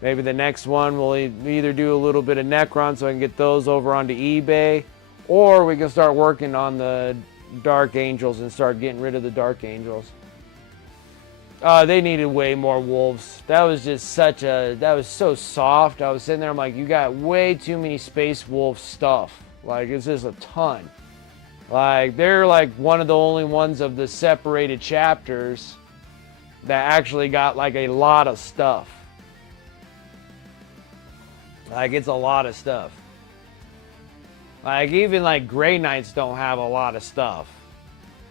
maybe the next one we'll either do a little bit of Necron so I can get those over onto eBay, or we can start working on the Dark Angels and start getting rid of the Dark Angels. They needed way more wolves. That was just that was so soft. I was sitting there, I'm like, you got way too many Space Wolf stuff. Like, it's just a ton. Like, they're like one of the only ones of the separated chapters that actually got like a lot of stuff. Like, it's a lot of stuff. Like, even like Grey Knights don't have a lot of stuff.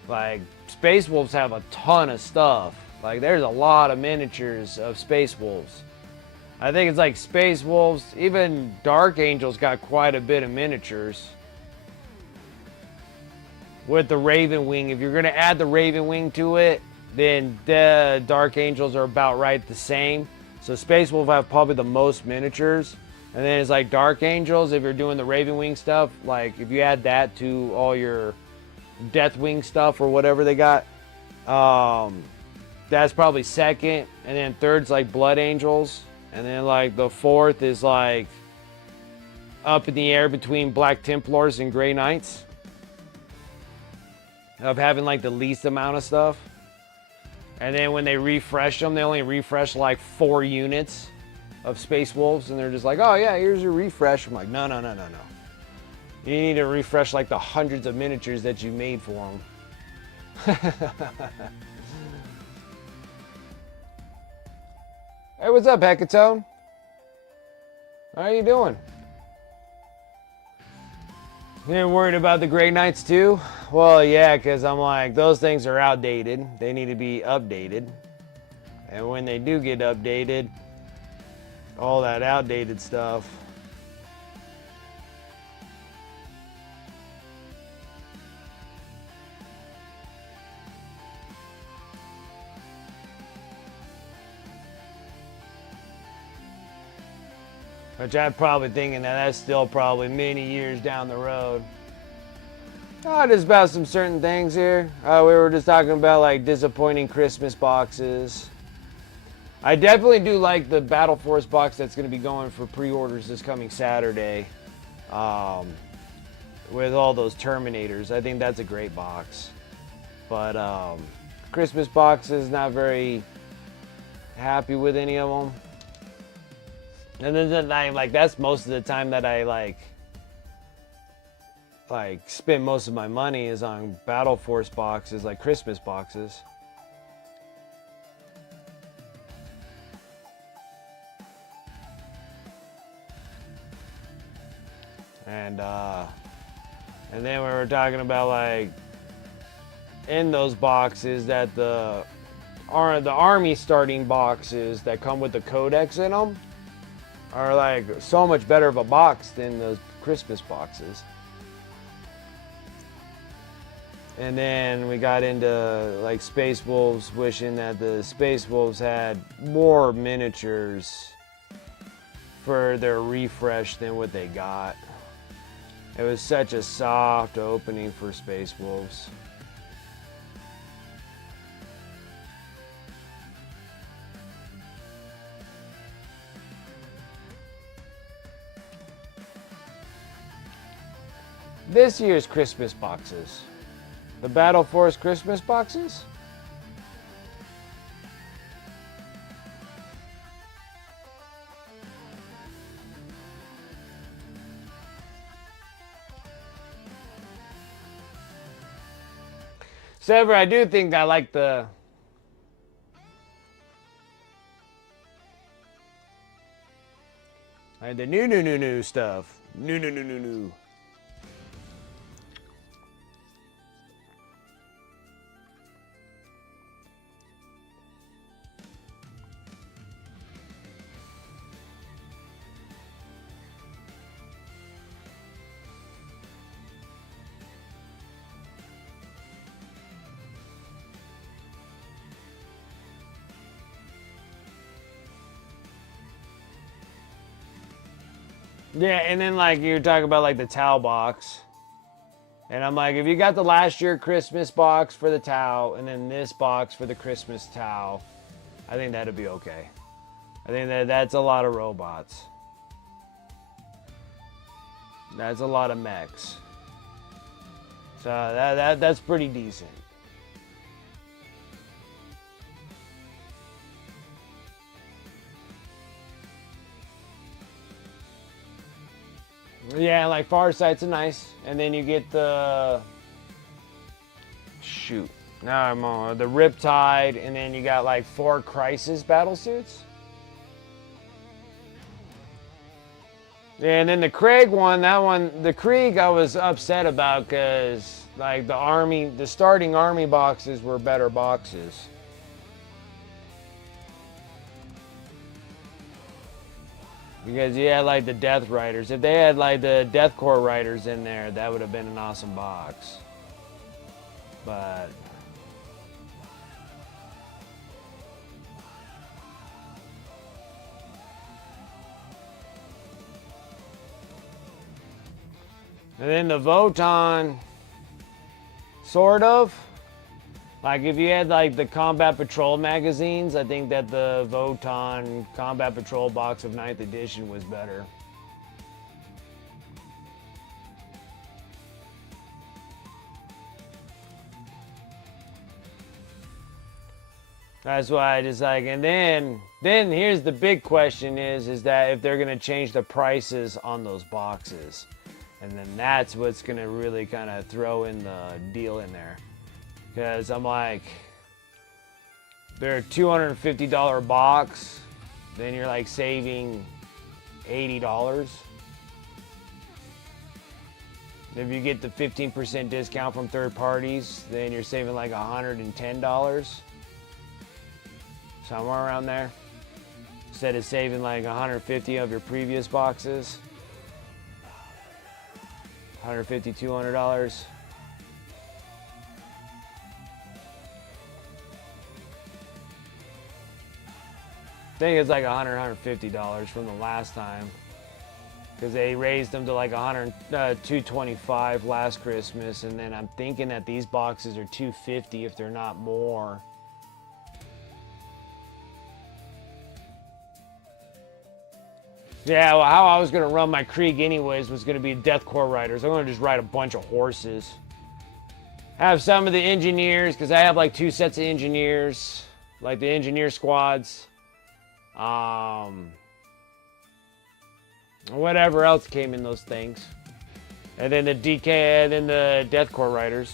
Like, Space Wolves have a ton of stuff. Like, there's a lot of miniatures of Space Wolves. I think it's like Space Wolves, even Dark Angels got quite a bit of miniatures. With the Raven Wing, if you're going to add the Raven Wing to it, then the Dark Angels are about right the same. So Space Wolf have probably the most miniatures. And then it's like Dark Angels, if you're doing the Raven Wing stuff, like if you add that to all your Deathwing stuff or whatever they got, that's probably second. And then third's like Blood Angels. And then like the fourth is like up in the air between Black Templars and Grey Knights. Of having like the least amount of stuff. And then when they refresh them, they only refresh like 4 units of Space Wolves. And they're just like, oh yeah, here's your refresh. I'm like, no. You need to refresh like the hundreds of miniatures that you made for them. Hey, what's up, Hecatone? How are you doing? You're worried about the Grey Knights too? Well, yeah, because I'm like, those things are outdated. They need to be updated. And when they do get updated, all that outdated stuff. Which I'm probably thinking that that's still probably many years down the road. Oh, just about some certain things here. We were just talking about like disappointing Christmas boxes. I definitely do like the Battle Force box that's going to be going for pre-orders this coming Saturday. With all those Terminators. I think that's a great box. But Christmas boxes, not very happy with any of them. And then like that's most of the time that I like spend most of my money is on Battle Force boxes, like Christmas boxes. And then we were talking about like in those boxes that the army starting boxes that come with the codex in them are like so much better of a box than those Christmas boxes. And then we got into like Space Wolves, wishing that the Space Wolves had more miniatures for their refresh than what they got. It was such a soft opening for Space Wolves. This year's Christmas boxes. The Battle Force Christmas boxes? Sever, I do think I like the new stuff. New. Yeah, and then like you're talking about like the Tau box. And I'm like, if you got the last year Christmas box for the Tau and then this box for the Christmas Tau, I think that'd be okay. I think that's a lot of robots. That's a lot of mechs. So that's pretty decent. Yeah, like Farsight's nice, and then you get the now I'm on the Riptide, and then you got like 4 Crisis battle suits. Yeah, and then the Krieg one, the Krieg I was upset about because like the starting army boxes were better boxes. Because you had like the Death Riders. If they had like the Death Corps Riders in there, that would have been an awesome box. But and then the Voton, sort of. Like if you had like the Combat Patrol magazines, I think that the Voton Combat Patrol box of 9th edition was better. That's why I just like, and then here's the big question is that if they're gonna change the prices on those boxes, and then that's what's gonna really kind of throw in the deal in there, because I'm like, they're a $250 box, then you're like saving $80. If you get the 15% discount from third parties, then you're saving like $110. Somewhere around there. Instead of saving like 150 of your previous boxes. $150, $200. I think it's like $100, $150 from the last time. Because they raised them to like $225 last Christmas, and then I'm thinking that these boxes are $250 if they're not more. Yeah, well, how I was going to run my Krieg anyways was going to be Death Corps Riders. I'm going to just ride a bunch of horses. Have some of the engineers, because I have like 2 sets of engineers, like the engineer squads. Whatever else came in those things. And then the DK, and then the Death Corps Riders.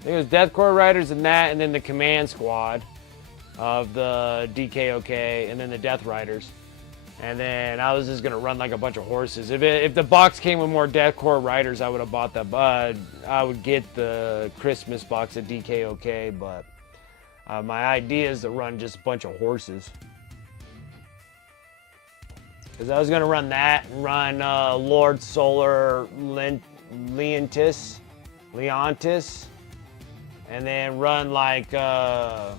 I think it was Death Corps Riders and that, and then the command squad of the DKOK, and then the Death Riders. And then I was just gonna run like a bunch of horses. If the box came with more Death Corps Riders, I would have bought that. But I would get the Christmas box at DKOK. But my idea is to run just a bunch of horses. Because I was gonna run that and run Lord Solar Leontis, and then run like the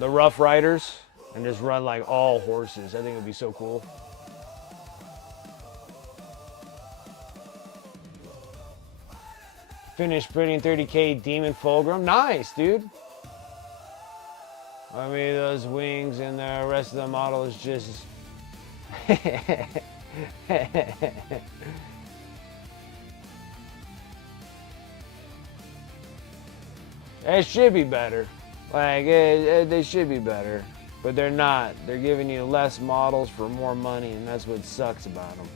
Rough Riders. And just run like all horses. I think it would be so cool. Finished printing 30K Demon Fulgrim. Nice, dude. I mean, those wings and the rest of the model is just... It should be better. Like, they should be better. But they're not. They're giving you less models for more money, and that's what sucks about them.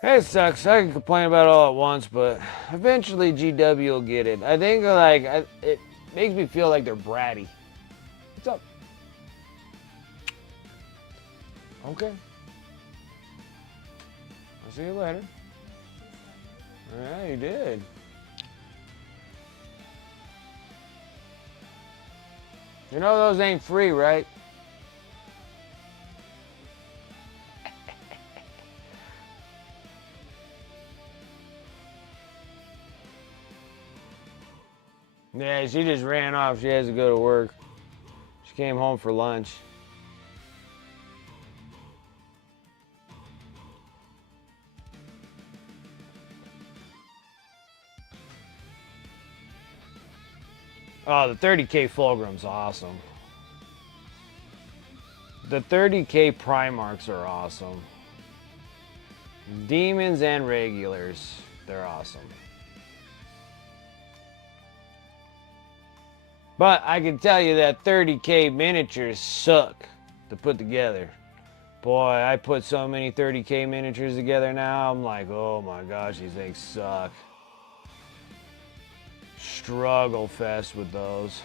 It sucks. I can complain about it all at once, but eventually GW will get it. I think like it makes me feel like they're bratty. What's up? Okay. I'll see you later. Yeah, you did. You know those ain't free, right? Yeah, she just ran off. She has to go to work. She came home for lunch. Oh, the 30K Fulgrim's awesome. The 30K Primarchs are awesome. Demons and regulars. They're awesome. But I can tell you that 30K miniatures suck to put together. Boy, I put so many 30K miniatures together now. I'm like, oh my gosh, these things suck. Struggle fest with those.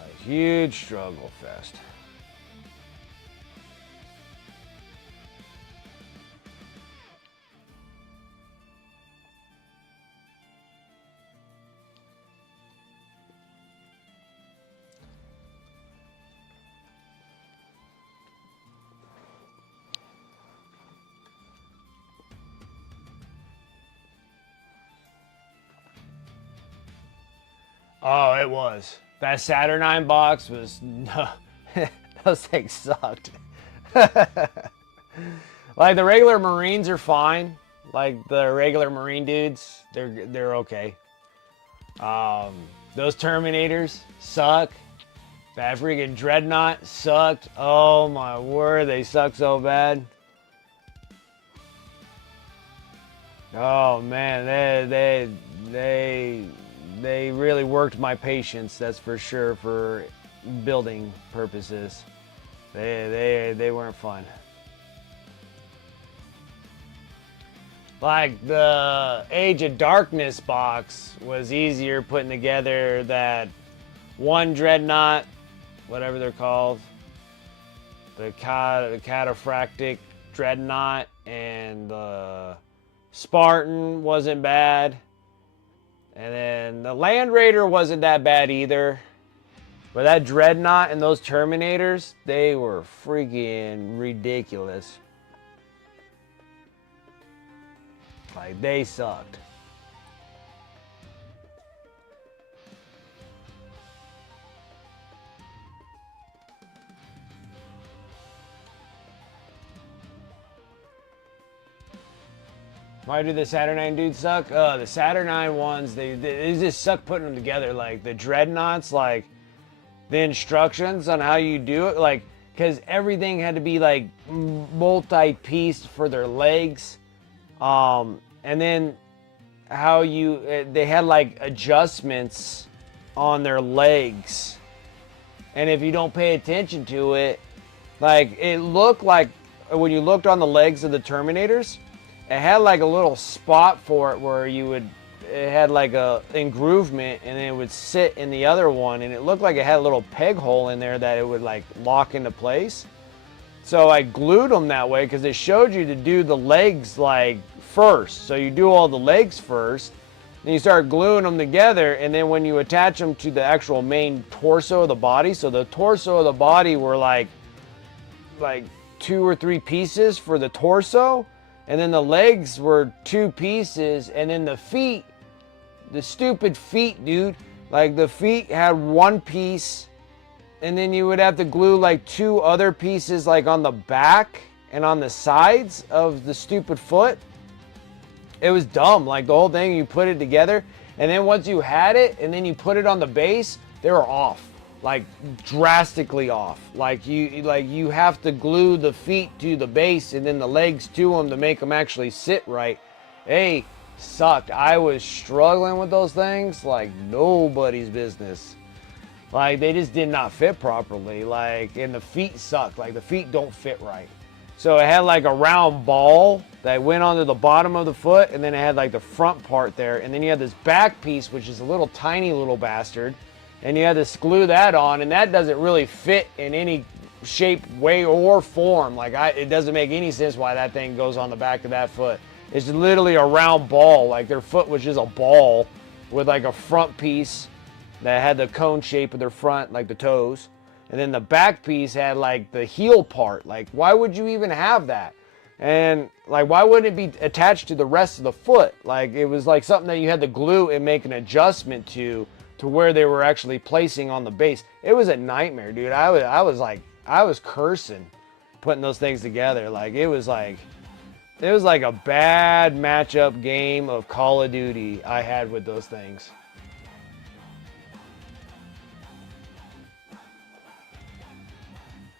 A huge struggle fest. Oh, it was. That Saturnine box was no. Those things sucked. Like the regular Marines are fine. Like the regular Marine dudes, they're okay. Those Terminators suck. That freaking Dreadnought sucked. Oh my word, they suck so bad. Oh man, they really worked my patience, that's for sure, for building purposes. They weren't fun. Like the Age of Darkness box was easier putting together that one Dreadnought, whatever they're called, the Cataphractic Dreadnought, and the Spartan wasn't bad. And then the Land Raider wasn't that bad either. But that Dreadnought and those Terminators, they were freaking ridiculous. Like, they sucked. Why do the Saturnine dudes suck? The Saturnine ones, they just suck putting them together. Like the Dreadnoughts, like the instructions on how you do it, like, because everything had to be like multi-pieced for their legs. And then how they had like adjustments on their legs. And if you don't pay attention to it, like it looked like when you looked on the legs of the Terminators, it had like a little spot for it where it had like a engroovement, and then it would sit in the other one, and it looked like it had a little peg hole in there that it would like lock into place. So I glued them that way because it showed you to do the legs like first. So you do all the legs first, then you start gluing them together, and then when you attach them to the actual main torso of the body, so the torso of the body were like 2 or 3 pieces for the torso. And then the legs were 2 pieces, and then the feet, the stupid feet, dude. Like the feet had 1 piece, and then you would have to glue like 2 other pieces like on the back and on the sides of the stupid foot. It was dumb. Like the whole thing, you put it together, and then once you had it, and then you put it on the base, they were off. Like drastically off. Like you have to glue the feet to the base and then the legs to them to make them actually sit right. They sucked. I was struggling with those things like nobody's business. Like they just did not fit properly. Like, and the feet sucked. Like the feet don't fit right. So it had like a round ball that went onto the bottom of the foot, and then it had like the front part there, and then you had this back piece, which is a little tiny little bastard. And you had to glue that on, and that doesn't really fit in any shape, way, or form. Like it doesn't make any sense why that thing goes on the back of that foot. It's literally a round ball. Like their foot was just a ball with like a front piece that had the cone shape of their front, like the toes. And then the back piece had like the heel part. Like why would you even have that? And like why wouldn't it be attached to the rest of the foot? Like it was like something that you had to glue and make an adjustment to where they were actually placing on the base. It was a nightmare, dude. I was cursing putting those things together. Like it was like a bad matchup game of Call of Duty I had with those things.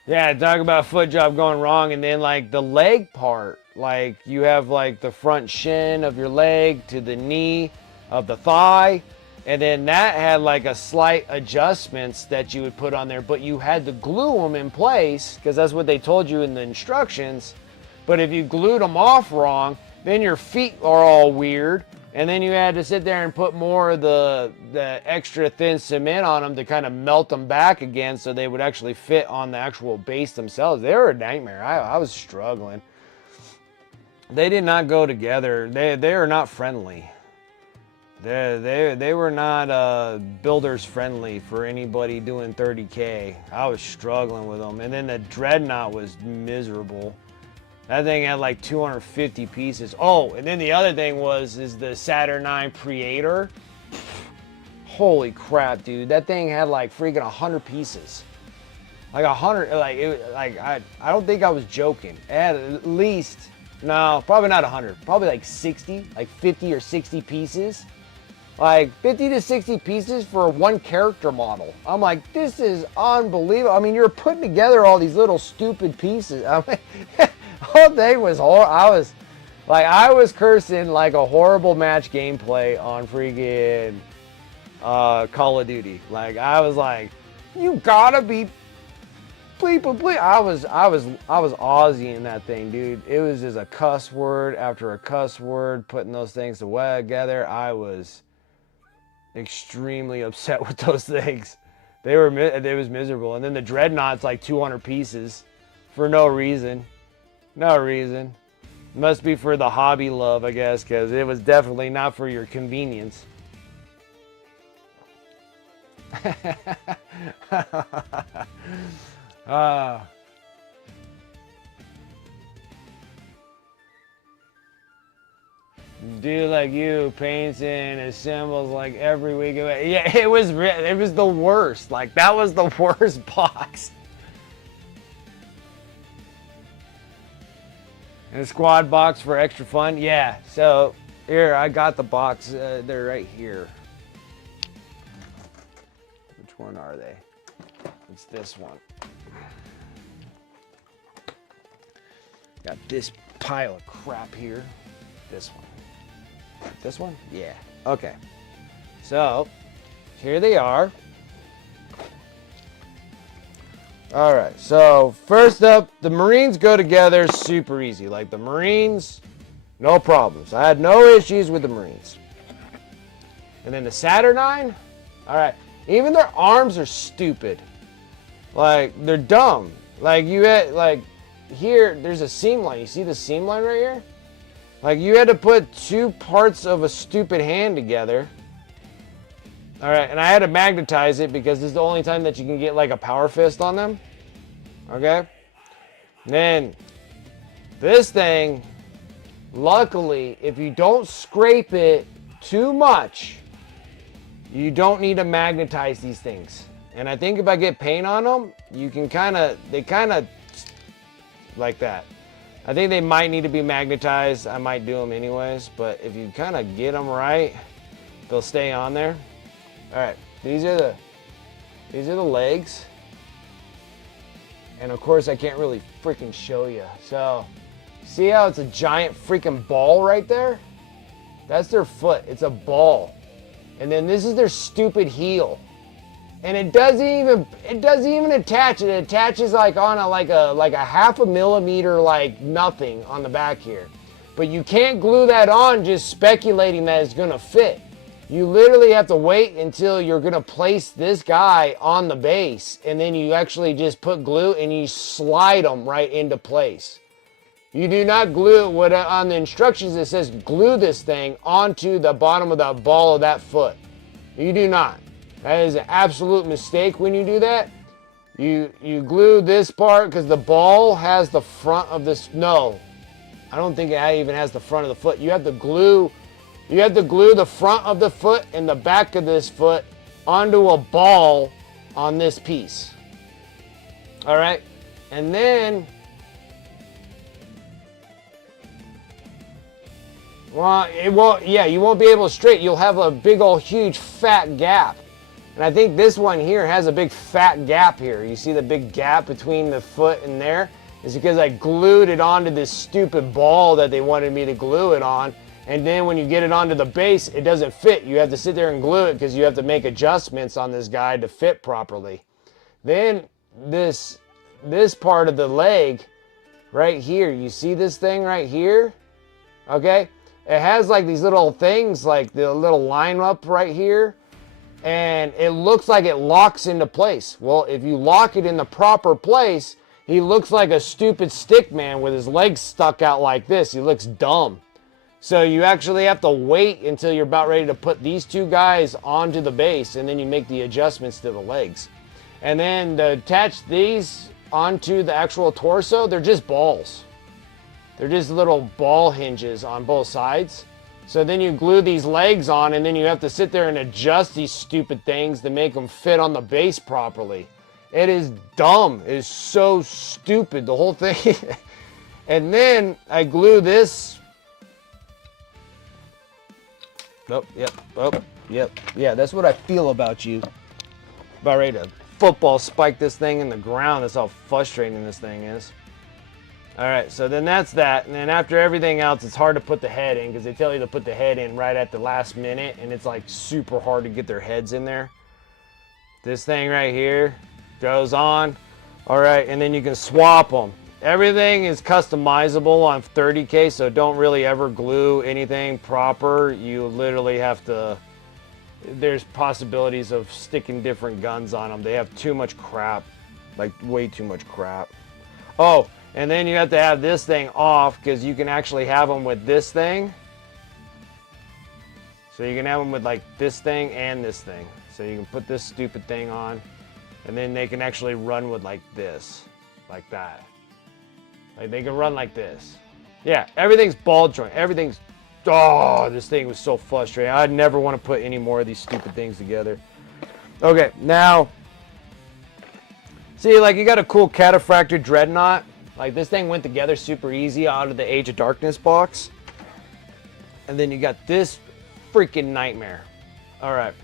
Yeah, talk about foot job going wrong, and then like the leg part, like you have like the front shin of your leg to the knee of the thigh, and then that had like a slight adjustments that you would put on there, but you had to glue them in place because that's what they told you in the instructions. But if you glued them off wrong, then your feet are all weird, and then you had to sit there and put more of the extra thin cement on them to kind of melt them back again so they would actually fit on the actual base themselves. They were a nightmare. I was struggling. They did not go together. They are not friendly. They were not builders friendly for anybody doing 30K. I was struggling with them. And then the Dreadnought was miserable. That thing had like 250 pieces. Oh, and then the other thing is the Saturn IX Predator. Holy crap, dude! That thing had like freaking 100 pieces. Like 100. I don't think I was joking. It had at least, no, probably not 100. Probably like 60, like 50 or 60 pieces. Like 50 to 60 pieces for one character model. I'm like, this is unbelievable. I mean, you're putting together all these little stupid pieces. I mean, whole thing was horrible. I was cursing like a horrible match gameplay on freaking Call of Duty. Like I was like, you gotta be please. I was Aussie in that thing, dude. It was just a cuss word after a cuss word, putting those things together. I was extremely upset with those things. It was miserable. And then the Dreadnought's like 200 pieces for no reason. No reason. Must be for the hobby love, I guess, because it was definitely not for your convenience. Dude like you paints and assembles like every week. Yeah, it was the worst. Like that was the worst box. And a squad box for extra fun. Yeah, so here I got the box. They're right here. Which one are they? It's this one. Got this pile of crap here. This one. This one? Yeah. Okay. So here they are. All right, so first up, the Marines go together super easy. Like the Marines, no problems. I had no issues with the Marines. And then the Saturnine, all right, even their arms are stupid. Like they're dumb. Like you had, like here, there's a seam line. You see the seam line right here? Like you had to put two parts of a stupid hand together. All right, and I had to magnetize it because this is the only time that you can get like a power fist on them. Okay? And then this thing, luckily, if you don't scrape it too much, you don't need to magnetize these things. And I think if I get paint on them, you can they kind of like that. I think they might need to be magnetized. I might do them anyways, but if you kind of get them right, they'll stay on there. All right, these are the legs, and of course I can't really freaking show you. So, see how it's a giant freaking ball right there? That's their foot. It's a ball, and then this is their stupid heel, and it doesn't even attach. It attaches like on a half a millimeter, like nothing on the back here, but you can't glue that on just speculating that it's gonna fit. You literally have to wait until you're going to place this guy on the base, and then you actually just put glue and you slide them right into place. You do not glue it. On the instructions it says glue this thing onto the bottom of the ball of that foot. You do not. That is an absolute mistake when you do that. You glue this part because the ball has the front of this. No, I don't think it even has the front of the foot. You have to glue the front of the foot and the back of this foot onto a ball on this piece. All right? And then, well, you won't be able to straight. You'll have a big old huge fat gap. And I think this one here has a big fat gap here. You see the big gap between the foot and there? It's because I glued it onto this stupid ball that they wanted me to glue it on. And then when you get it onto the base, it doesn't fit. You have to sit there and glue it because you have to make adjustments on this guy to fit properly. Then this part of the leg right here, you see this thing right here? Okay? It has like these little things, like the little line up right here. And it looks like it locks into place. Well, if you lock it in the proper place, he looks like a stupid stick man with his legs stuck out like this. He looks dumb. So you actually have to wait until you're about ready to put these two guys onto the base, and then you make the adjustments to the legs. And then to attach these onto the actual torso, they're just balls. They're just little ball hinges on both sides. So then you glue these legs on, and then you have to sit there and adjust these stupid things to make them fit on the base properly. It is dumb. It is so stupid, the whole thing. And then I glue this. Oh, yep. Oh, yep. Yeah, that's what I feel about you. About ready to football spike this thing in the ground. That's how frustrating this thing is. All right, so then that's that. And then after everything else, it's hard to put the head in because they tell you to put the head in right at the last minute, and it's like super hard to get their heads in there. This thing right here goes on. All right, and then you can swap them. Everything is customizable on 30K, so don't really ever glue anything proper. You literally have to, there's possibilities of sticking different guns on them. They have too much crap, like way too much crap. Oh, and then you have to have this thing off because you can actually have them with this thing. So you can have them with like this thing and this thing. So you can put this stupid thing on, and then they can actually run with like this, like that. Like they can run like this. Yeah, everything's ball joint. Everything's, oh, this thing was so frustrating. I'd never want to put any more of these stupid things together. Okay, now, see, like you got a cool cataphractor dreadnought. Like this thing went together super easy out of the Age of Darkness box. And then you got this freaking nightmare. All right.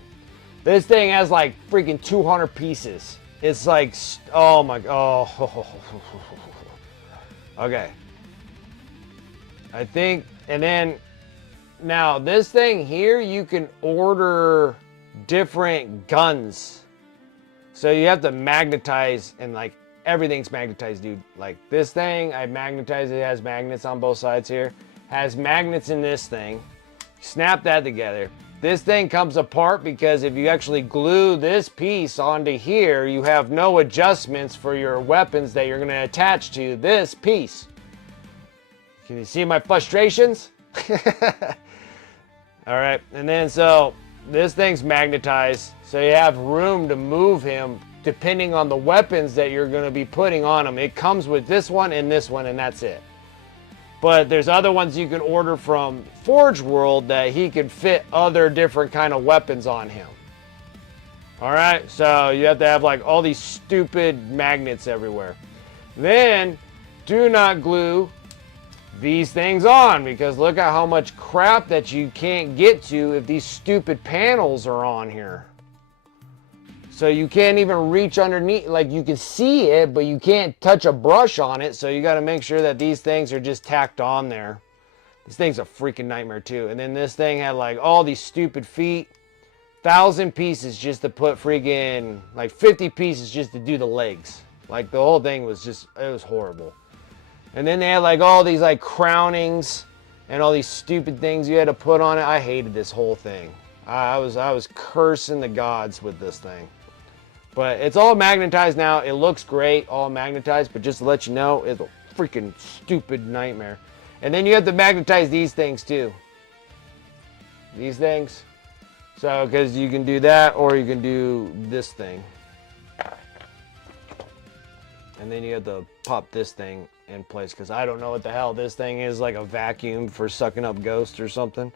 This thing has like freaking 200 pieces. It's like, oh my, oh. Okay. I think, and then, now this thing here, you can order different guns. So you have to magnetize, and like everything's magnetized, dude. Like this thing, I magnetized it, has magnets on both sides here. Has magnets in this thing. Snap that together. This thing comes apart because if you actually glue this piece onto here, you have no adjustments for your weapons that you're going to attach to this piece. Can you see my frustrations? All right, and then so this thing's magnetized, so you have room to move him depending on the weapons that you're going to be putting on him. It comes with this one, and that's it. But there's other ones you can order from Forge World that he can fit other different kind of weapons on him. All right, so you have to have like all these stupid magnets everywhere. Then do not glue these things on, because look at how much crap that you can't get to if these stupid panels are on here. So you can't even reach underneath, like you can see it, but you can't touch a brush on it. So you got to make sure that these things are just tacked on there. This thing's a freaking nightmare too. And then this thing had like all these stupid feet, 1,000 pieces just to put freaking, like 50 pieces just to do the legs. Like the whole thing was just, it was horrible. And then they had like all these like crownings and all these stupid things you had to put on it. I hated this whole thing. I was cursing the gods with this thing. But it's all magnetized now. It looks great, all magnetized, but just to let you know, it's a freaking stupid nightmare. And then you have to magnetize these things too. These things. So, because you can do that, or you can do this thing. And then you have to pop this thing in place, because I don't know what the hell this thing is, like a vacuum for sucking up ghosts or something.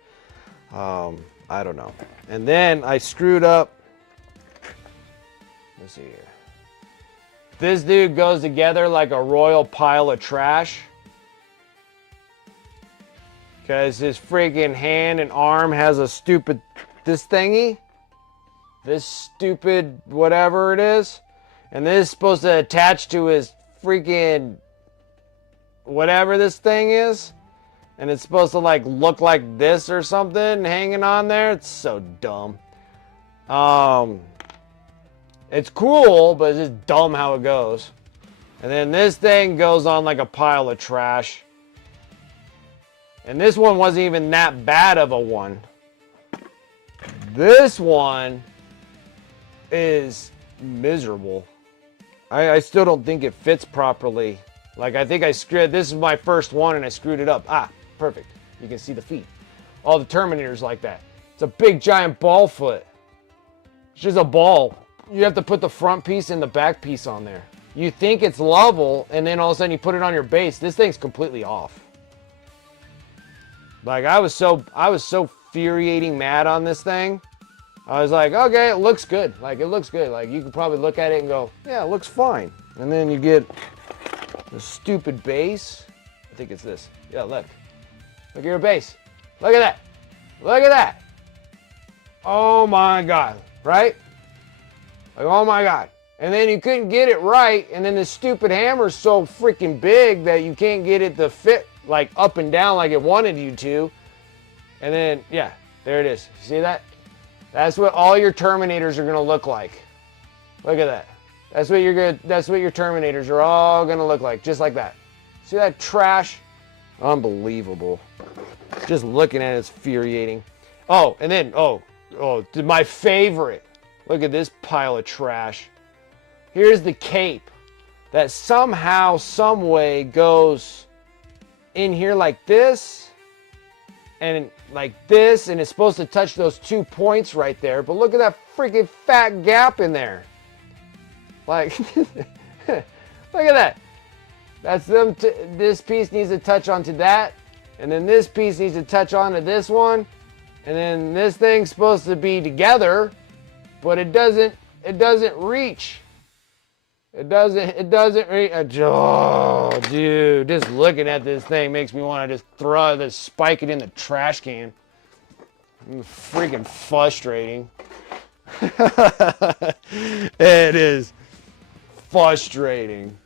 I don't know. And then I screwed up. Let's see here. This dude goes together like a royal pile of trash. Because his freaking hand and arm has a stupid, this thingy. this stupid whatever it is. And this is supposed to attach to his freaking whatever this thing is. And it's supposed to like look like this or something hanging on there. It's so dumb. It's cool, but it's just dumb how it goes. And then this thing goes on like a pile of trash. And this one wasn't even that bad of a one. This one is miserable. I still don't think it fits properly. Like, I think I screwed, this is my first one and I screwed it up. Ah, perfect. You can see the feet. All the Terminators like that. It's a big giant ball foot. It's just a ball. You have to put the front piece and the back piece on there. You think it's level, and then all of a sudden you put it on your base. This thing's completely off. Like, I was so infuriating mad on this thing. I was like, okay, it looks good. Like, it looks good. Like, you could probably look at it and go, yeah, it looks fine. And then you get the stupid base. I think it's this. Yeah, look. Look at your base. Look at that. Look at that. Oh my God. Right? Like, oh my God. And then you couldn't get it right. And then the stupid hammer's so freaking big that you can't get it to fit like up and down like it wanted you to. And then, yeah, there it is. See that? That's what all your Terminators are gonna look like. Look at that. That's what your Terminators are all gonna look like, just like that. See that trash? Unbelievable. Just looking at it is infuriating. Oh, and then, my favorite. Look at this pile of trash. Here's the cape that somehow, some way goes in here like this. And like this, and it's supposed to touch those 2 points right there. But look at that freaking fat gap in there. Like, look at that. That's them. This piece needs to touch onto that, and then this piece needs to touch onto this one, and then this thing's supposed to be together, but it doesn't. It doesn't reach. It doesn't reach. Oh, dude, just looking at this thing makes me want to just spike it in the trash can. It's freaking frustrating. It is frustrating.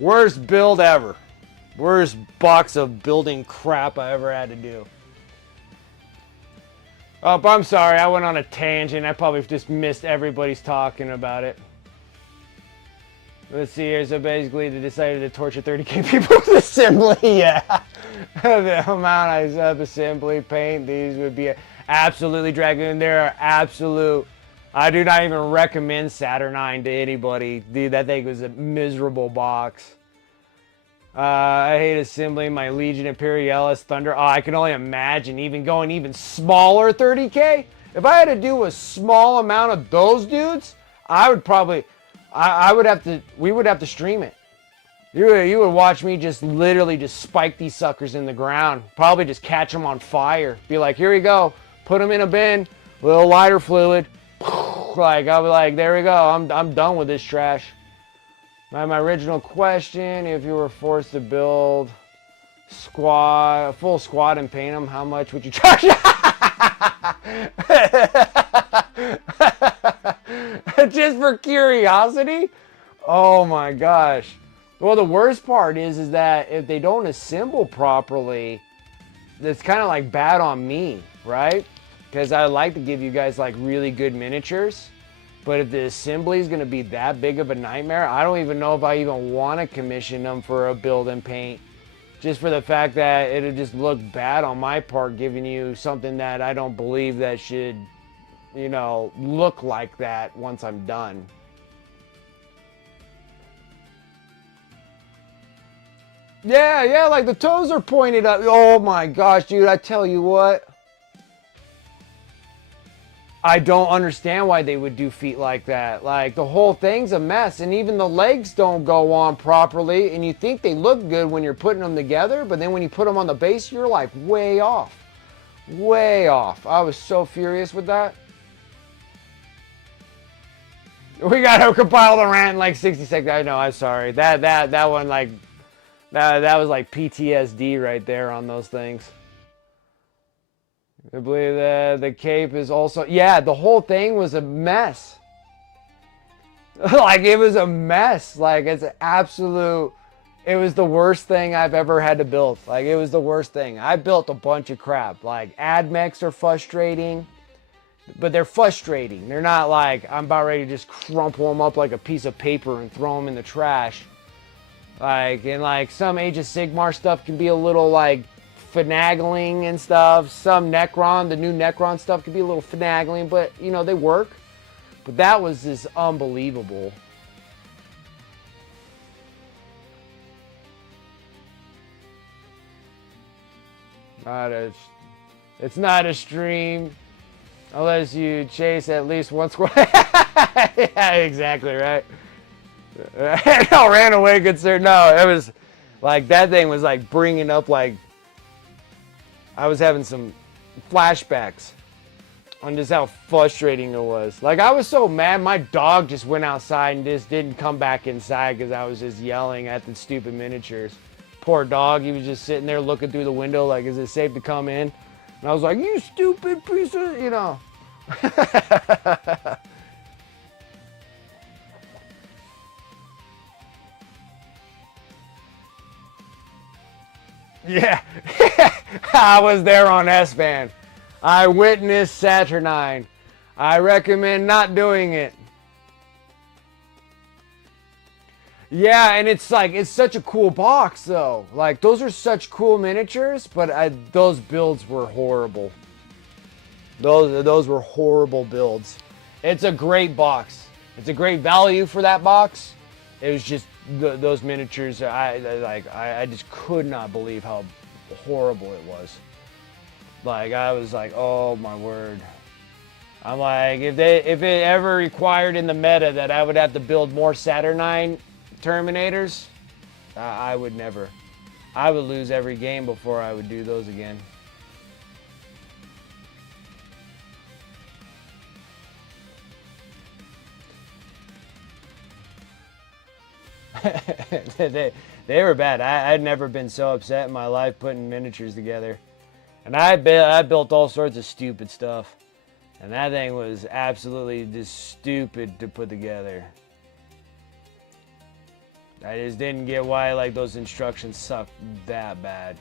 Worst build ever. Worst box of building crap I ever had to do. Oh, I'm sorry, I went on a tangent. I probably just missed everybody's talking about it. Let's see here. So basically, they decided to torture 30K people with assembly. Yeah. The amount I sub-assembly paint, these would be absolutely dragging. There are absolute. I do not even recommend Saturnine to anybody. Dude, that thing was a miserable box. I hate assembling my Legion Imperialis Thunder. Oh, I can only imagine even going even smaller 30K. If I had to do a small amount of those dudes, I would probably, we would have to stream it. You would watch me just literally just spike these suckers in the ground. Probably just catch them on fire. Be like, here we go. Put them in a bin, little lighter fluid. Like, I'll be like, there we go. I'm done with this trash. My original question, if you were forced to build a full squad and paint them, how much would you charge? Just for curiosity? Oh my gosh. Well, the worst part is that if they don't assemble properly, it's kind of like bad on me, right? Because I like to give you guys like really good miniatures. But if the assembly is going to be that big of a nightmare, I don't even know if I even want to commission them for a build and paint. Just for the fact that it'll just look bad on my part, giving you something that I don't believe that should, you know, look like that once I'm done. Yeah, like the toes are pointed up. Oh my gosh, dude, I tell you what. I don't understand why they would do feet like that. Like, the whole thing's a mess, and even the legs don't go on properly, and you think they look good when you're putting them together, but then when you put them on the base, you're like way off. Way off. I was so furious with that. We gotta compile the rant in like 60 seconds. I know, I'm sorry. That one, like, that was like PTSD right there on those things. I believe the cape is also, yeah, the whole thing was a mess. Like, it was a mess. Like, it's an absolute, it was the worst thing I've ever had to build. Like, it was the worst thing. I built a bunch of crap. Like, admechs are frustrating, but they're frustrating. They're not like, I'm about ready to just crumple them up like a piece of paper and throw them in the trash. Like, and like some Age of Sigmar stuff can be a little like finagling and stuff. Some Necron, the new Necron stuff can be a little finagling, but you know, they work. But that was just unbelievable. It's not a stream unless you chase at least one squad. Yeah, exactly right. No, ran away, good sir. No, it was like that thing was like bringing up like I was having some flashbacks on just how frustrating it was. Like, I was so mad, my dog just went outside and just didn't come back inside because I was just yelling at the stupid miniatures. Poor dog, he was just sitting there looking through the window like, is it safe to come in? And I was like, you stupid piece of, you know. Yeah, I was there on S-Band. I witnessed Saturnine. I recommend not doing it. Yeah, and it's like, it's such a cool box though. Like, those are such cool miniatures, but those builds were horrible. Those were horrible builds. It's a great box. It's a great value for that box. It was just those miniatures. I just could not believe how horrible it was. Like, I was like, oh my word. I'm like, if it ever required in the meta that I would have to build more Saturnine Terminators, I would never. I would lose every game before I would do those again. they were bad. I'd never been so upset in my life putting miniatures together. And I built all sorts of stupid stuff. And that thing was absolutely just stupid to put together. I just didn't get why like those instructions sucked that bad.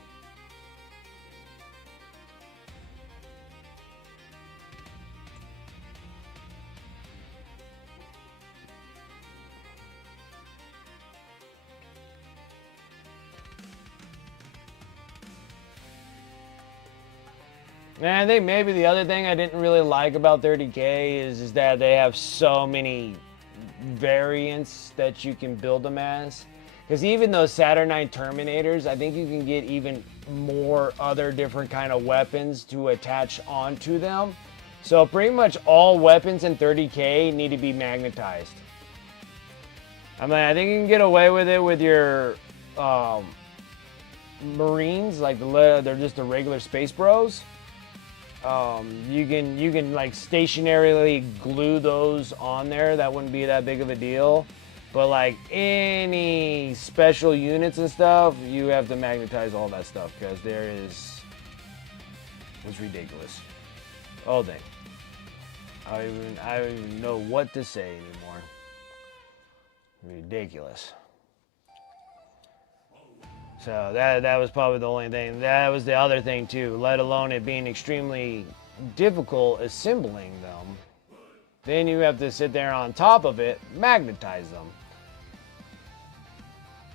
And I think maybe the other thing I didn't really like about 30K is that they have so many variants that you can build them as. Because even those Saturnine Terminators, I think you can get even more other different kind of weapons to attach onto them. So pretty much all weapons in 30K need to be magnetized. I mean, I think you can get away with it with your Marines, like they're just the regular Space Bros. You can like stationarily glue those on there. That wouldn't be that big of a deal. But like any special units and stuff, you have to magnetize all that stuff because it's ridiculous. Oh dang. I don't even know what to say anymore. Ridiculous. So that was probably the only thing. That was the other thing too, let alone it being extremely difficult assembling them. Then you have to sit there on top of it, magnetize them.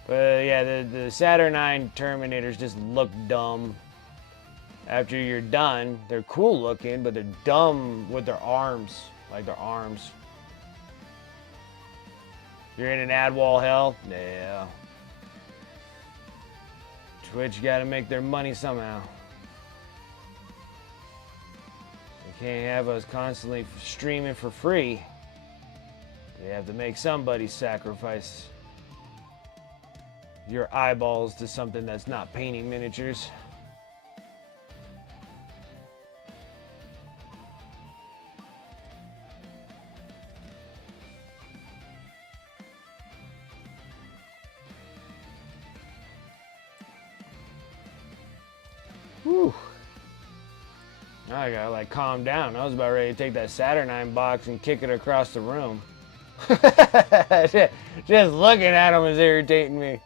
But yeah, the Saturnine Terminators just look dumb. After you're done, they're cool looking, but they're dumb with their arms, like their arms. You're in an ad wall hell? Yeah. Twitch got to make their money somehow. They can't have us constantly streaming for free. They have to make somebody sacrifice your eyeballs to something that's not painting miniatures. Whew. I gotta like calm down. I was about ready to take that Saturnine box and kick it across the room. Just looking at him is irritating me.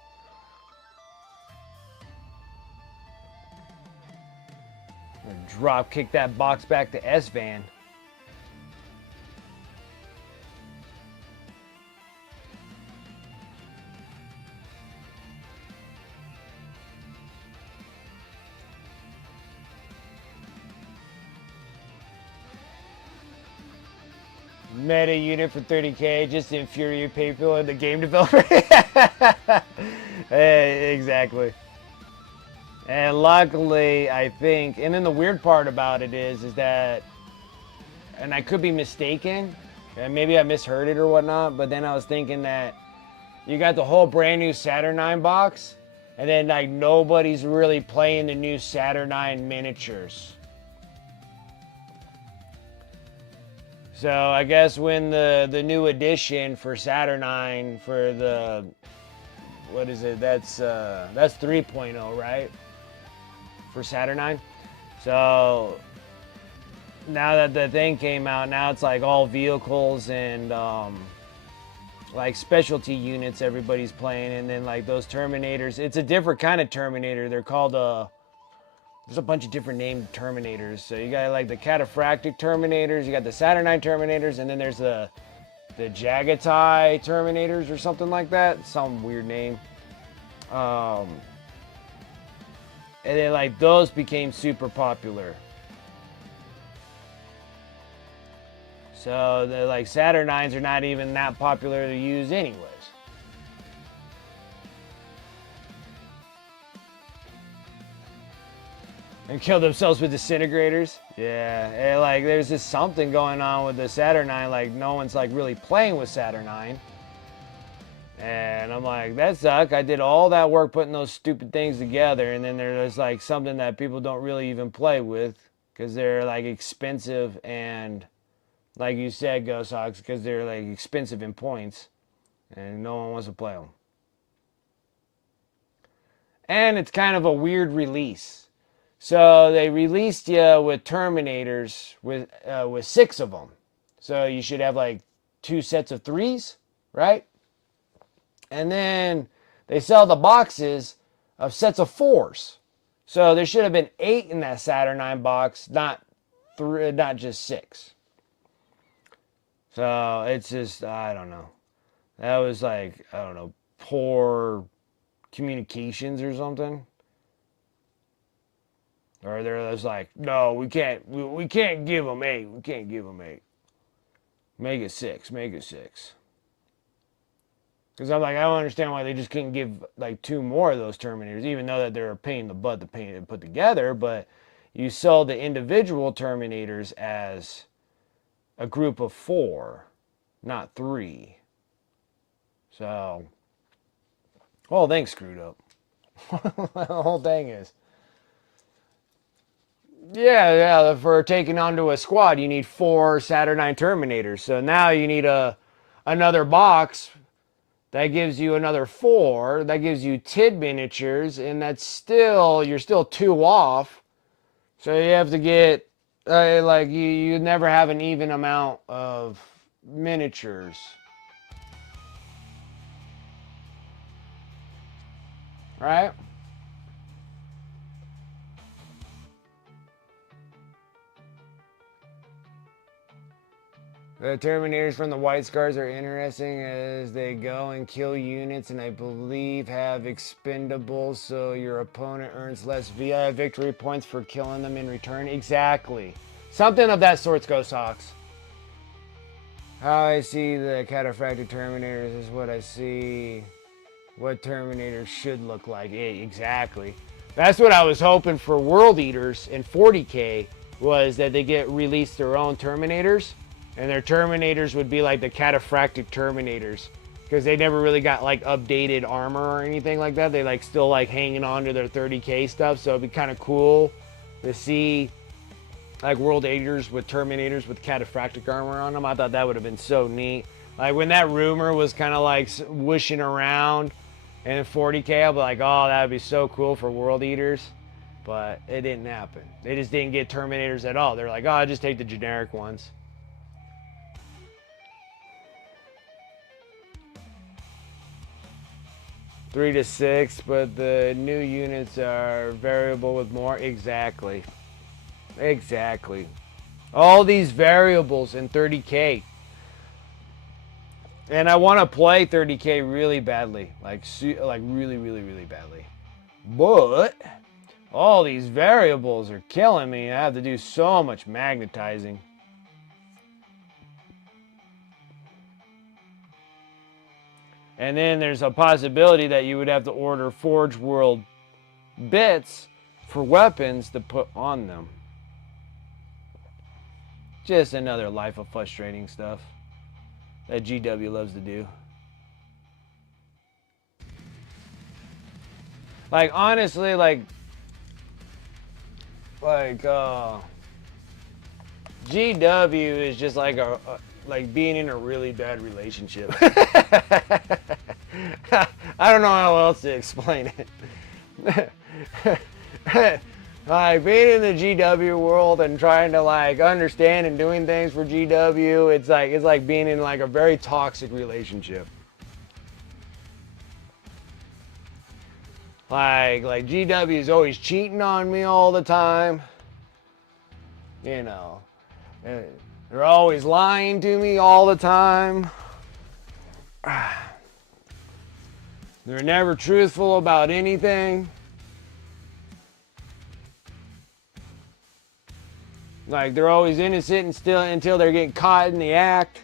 Drop kick that box back to S-Van. Meta unit for 30k just to infuriate people and the game developer. Exactly. And luckily, I think, and then the weird part about it is that, and I could be mistaken, and maybe I misheard it or whatnot, but then I was thinking that you got the whole brand new Saturnine box, and then like nobody's really playing the new Saturnine miniatures. So I guess when the new edition for Saturnine for the, what is it? That's 3.0, right? For Saturnine. So now that the thing came out, now it's like all vehicles and like specialty units everybody's playing, and then like those Terminators. It's a different kind of Terminator. They're called there's a bunch of different named Terminators. So you got like the cataphractic Terminators, you got the Saturnine Terminators, and then there's the Jagatai Terminators or something like that. Some weird name. And then like those became super popular. So the like Saturnines are not even that popular to use anyways. And kill themselves with disintegrators. Yeah, and like there's just something going on with the Saturnine. Like no one's like really playing with Saturnine. And I'm like, that sucks. I did all that work putting those stupid things together, and then there's like something that people don't really even play with because they're like expensive, and like you said, Ghost Hawks, because they're like expensive in points, and no one wants to play them. And it's kind of a weird release. So they released you with Terminators with 6 of them. So you should have like 2 sets of 3s, right? And then they sell the boxes of sets of 4s. So there should have been 8 in that Saturnine box, not just 6. So it's just, I don't know. That was like, I don't know, poor communications or something. Or they're just like, no, we can't give them 8. We can't give them 8. Make it 6. Make it 6. Because I'm like, I don't understand why they just couldn't give like 2 more of those Terminators, even though that they're a pain in the butt to paint and put together. But you sold the individual Terminators as a group of 4, not 3. So, the whole thing's screwed up. The whole thing is. Yeah, for taking onto a squad, you need 4 Saturnine Terminators. So now you need another box that gives you another 4. That gives you TID miniatures, and you're still 2 off. So you have to get, you never have an even amount of miniatures. Right? The Terminators from the White Scars are interesting as they go and kill units, and I believe have expendables, so your opponent earns less victory points for killing them in return. Exactly. Something of that sort, Ghost Hawks. How I see the cataphractic Terminators is what I see what Terminators should look like. Exactly. That's what I was hoping for World Eaters in 40k, was that they get released their own Terminators. And their Terminators would be like the cataphractic Terminators, because they never really got like updated armor or anything like that. They like still like hanging on to their 30k stuff. So it'd be kind of cool to see like World Eaters with Terminators with cataphractic armor on them. I thought that would have been so neat. Like when that rumor was kind of like whooshing around in 40k, I'd be like, oh, that would be so cool for World Eaters. But it didn't happen. They just didn't get Terminators at all. They're like, oh, I'll just take the generic ones. Three to six, but the new units are variable with more. Exactly. Exactly. All these variables in 30K. And I want to play 30K really badly. Like really, really, really badly. But all these variables are killing me. I have to do so much magnetizing. And then there's a possibility that you would have to order Forge World bits for weapons to put on them. Just another life of frustrating stuff that GW loves to do. Like, honestly, like GW is just like like being in a really bad relationship. I don't know how else to explain it. Like being in the GW world and trying to like understand and doing things for GW, it's like being in like a very toxic relationship. Like GW is always cheating on me all the time. You know, they're always lying to me all the time. They're never truthful about anything. Like they're always innocent and still until they're getting caught in the act.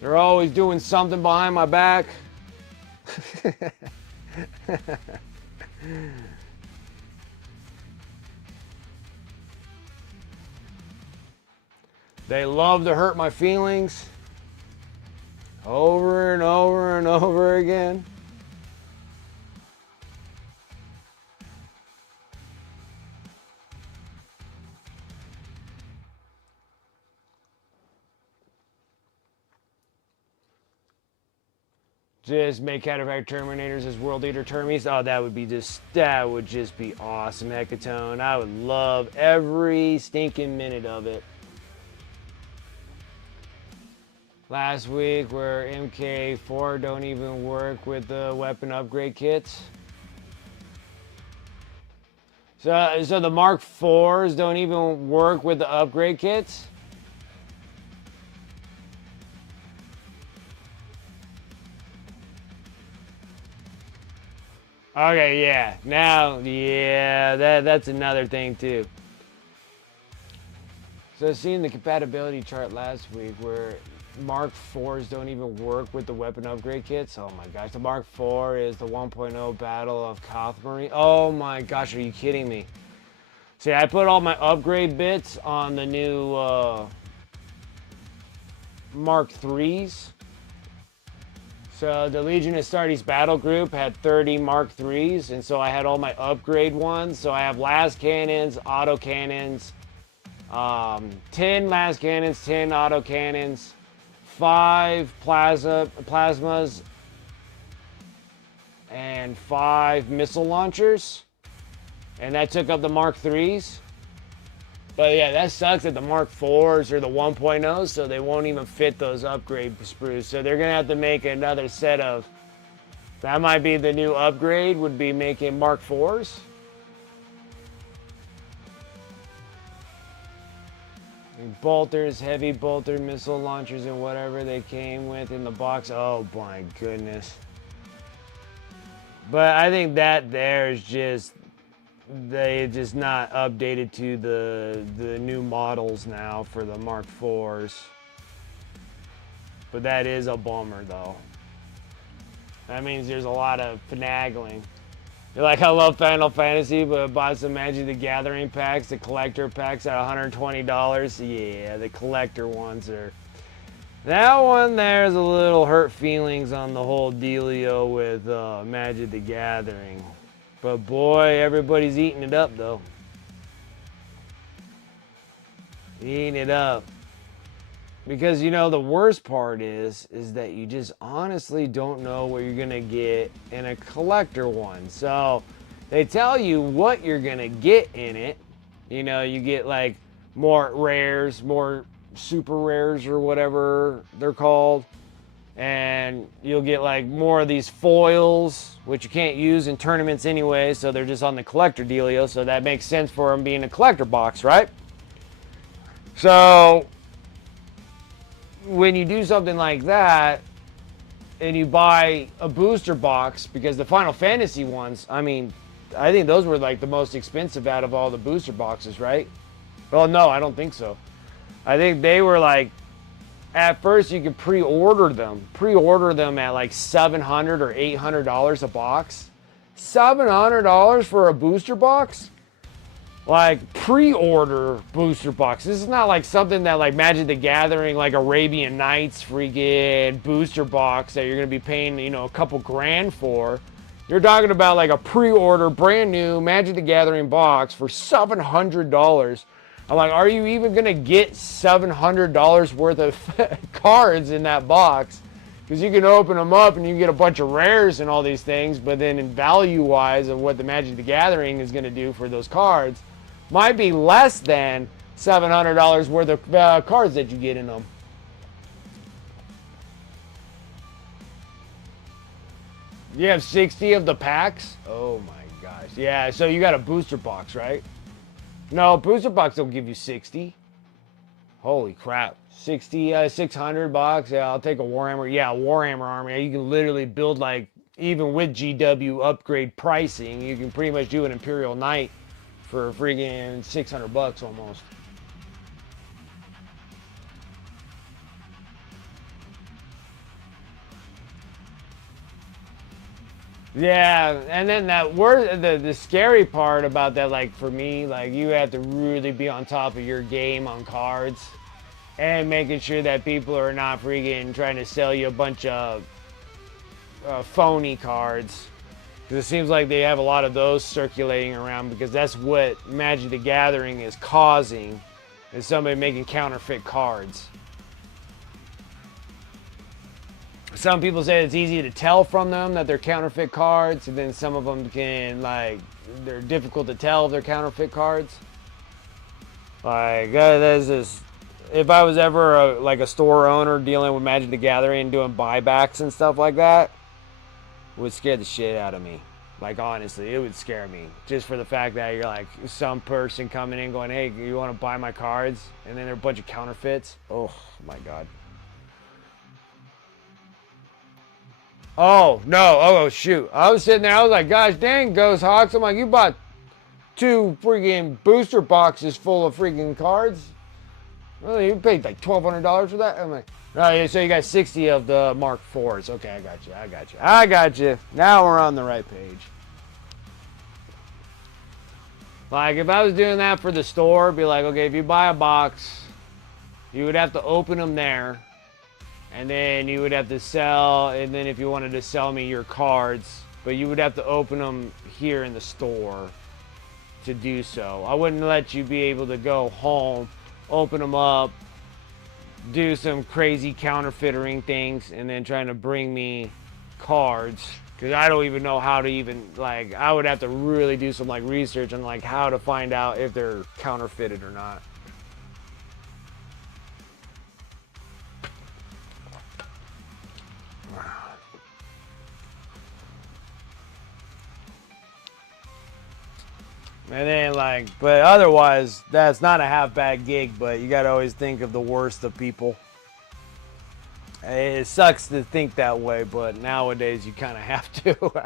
They're always doing something behind my back. They love to hurt my feelings over and over and over again. Just make Cataphract Terminators as World Eater Termies. Oh, that would just be awesome, Hecatone. I would love every stinking minute of it. Last week, where MK4 don't even work with the weapon upgrade kits. So the Mark IVs don't even work with the upgrade kits? Okay, yeah. Now, yeah, that's another thing too. So seeing the compatibility chart last week where Mark IVs don't even work with the weapon upgrade kits. Oh my gosh, the Mark IV is the 1.0 Battle of Kothmari. Oh my gosh, are you kidding me? See, I put all my upgrade bits on the new Mark IIIs. So the Legion Astartes battle group had 30 Mark IIIs, and so I had all my upgrade ones. So I have las cannons, auto cannons, 10 las cannons, 10 auto cannons, 5 plasmas, and 5 missile launchers. And that took up the Mark IIIs. But yeah, that sucks that the Mark IVs are the 1.0s, so they won't even fit those upgrade sprues. So they're going to have to make another set of... That might be the new upgrade, would be making Mark IVs. And bolters, heavy bolter, missile launchers, and whatever they came with in the box. Oh my goodness. But I think that there is just... They just not updated to the new models now for the Mark IVs. But that is a bummer though. That means there's a lot of finagling. You're like, I love Final Fantasy, but I bought some Magic the Gathering packs, the collector packs at $120. Yeah, the collector ones are... That one there's a little hurt feelings on the whole dealio with Magic the Gathering. But boy, everybody's eating it up though. Eating it up. Because you know the worst part is that you just honestly don't know what you're gonna get in a collector one. So they tell you what you're gonna get in it. You know, you get like more rares, more super rares or whatever they're called. And you'll get like more of these foils, which you can't use in tournaments anyway, so they're just on the collector dealio, so that makes sense for them being a collector box, right? So when you do something like that and you buy a booster box, because the Final Fantasy ones, I mean, I think those were like the most expensive out of all the booster boxes, right? Well, no, I don't think so. I think they were like, at first you could pre-order them at like $700 or $800 a box. $700 for a booster box? Like pre-order booster box. This is not like something that like Magic the Gathering, like Arabian Nights freaking booster box that you're gonna be paying, you know, a couple grand for. You're talking about like a pre-order brand new Magic the Gathering box for $700. I'm like, are you even gonna get $700 worth of cards in that box? Because you can open them up and you can get a bunch of rares and all these things, but then in value-wise of what the Magic the Gathering is gonna do for those cards, might be less than $700 worth of cards that you get in them. You have 60 of the packs? Oh my gosh. Yeah, so you got a booster box, right? No, booster box don't give you 60. Holy crap. 60, 600 bucks. Yeah, I'll take a Warhammer. Yeah, Warhammer army. You can literally build like, even with GW upgrade pricing, you can pretty much do an Imperial Knight for friggin' 600 bucks almost. Yeah, and then the scary part about that, like for me, like you have to really be on top of your game on cards and making sure that people are not freaking trying to sell you a bunch of phony cards. Because it seems like they have a lot of those circulating around, because that's what Magic the Gathering is causing, is somebody making counterfeit cards. Some people say it's easy to tell from them that they're counterfeit cards, and then some of them can, like, they're difficult to tell if they're counterfeit cards. Like, there's this, if I was ever like a store owner dealing with Magic the Gathering and doing buybacks and stuff like that, it would scare the shit out of me. Like, honestly, it would scare me. Just for the fact that you're like, some person coming in going, hey, you want to buy my cards? And then there are a bunch of counterfeits. Oh, my God. Oh, no. Oh, shoot. I was sitting there. I was like, gosh dang, Ghost Hawks. I'm like, you bought 2 freaking booster boxes full of freaking cards? Well, you paid like $1,200 for that? I'm like, oh, yeah, so you got 60 of the Mark IVs. Okay, I got you. Now we're on the right page. Like, if I was doing that for the store, be like, okay, if you buy a box, you would have to open them there. And then you would have to sell, and then if you wanted to sell me your cards, but you would have to open them here in the store to do so. I wouldn't let you be able to go home, open them up, do some crazy counterfeiting things, and then trying to bring me cards. Because I don't even know how to even, like, I would have to really do some, like, research on, like, how to find out if they're counterfeited or not. And then, like, but otherwise, that's not a half bad gig, but you gotta always think of the worst of people. It sucks to think that way, but nowadays you kind of have to.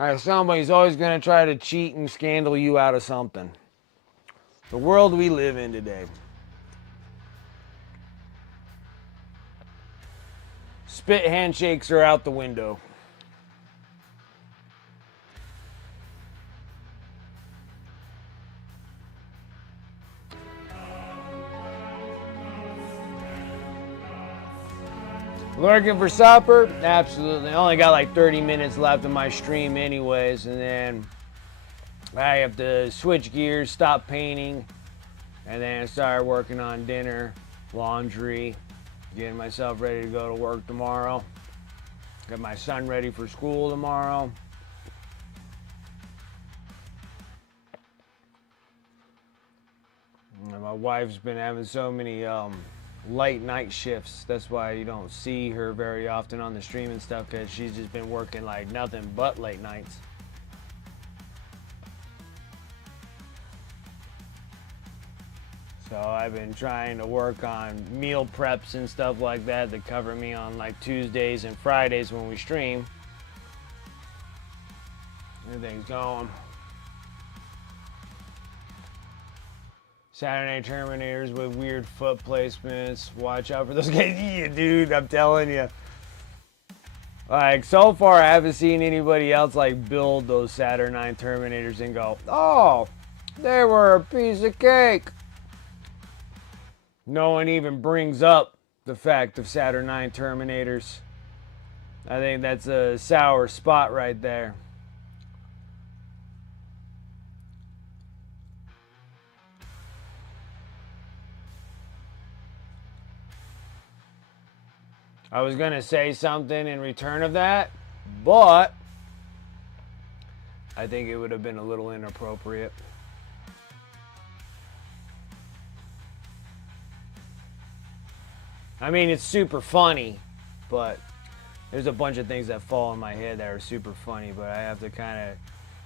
Alright, somebody's always gonna try to cheat and scandal you out of something. The world we live in today. Spit handshakes are out the window. Lurking for supper? Absolutely. I only got like 30 minutes left in my stream anyways, and then I have to switch gears, stop painting, and then start working on dinner. laundry, getting myself ready to go to work tomorrow. Got my son ready for school tomorrow. And my wife's been having so many late night shifts. That's why you don't see her very often on the stream and stuff, because she's just been working like nothing but late nights. So I've been trying to work on meal preps and stuff like that to cover me on like Tuesdays and Fridays when we stream. Everything's going. Saturday Terminators with weird foot placements. Watch out for those guys. Yeah, dude, I'm telling you. Like, so far I haven't seen anybody else like build those Saturnine Terminators and go, oh, they were a piece of cake. No one even brings up the fact of Saturnine Terminators. I think that's a sour spot right there. I was going to say something in return of that, but I think it would have been a little inappropriate. I mean, it's super funny, but there's a bunch of things that fall in my head that are super funny, but I have to kind of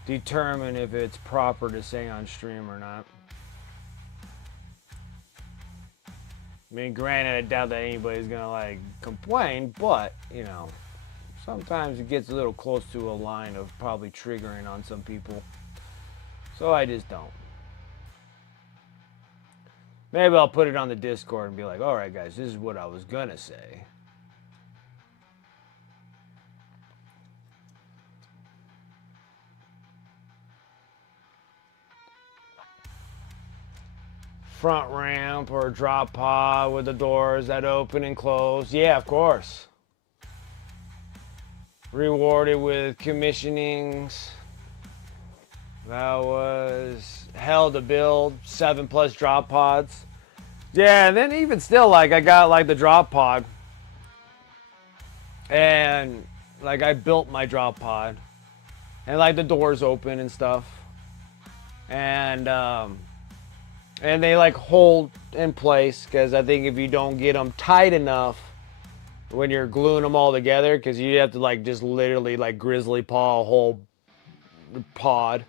determine if it's proper to say on stream or not. I mean, granted, I doubt that anybody's gonna like complain, but you know, sometimes it gets a little close to a line of probably triggering on some people. So I just don't. Maybe I'll put it on the Discord and be like, all right, guys, this is what I was gonna say. Front ramp or drop pod with the doors that open and close. Yeah, of course. Rewarded with commissionings. That was hell to build. 7+ drop pods. Yeah, and then even still, like, I got like the drop pod. And like I built my drop pod. And like the doors open and stuff. And they like hold in place, because I think if you don't get them tight enough when you're gluing them all together, because you have to like just literally like grizzly paw a whole pod,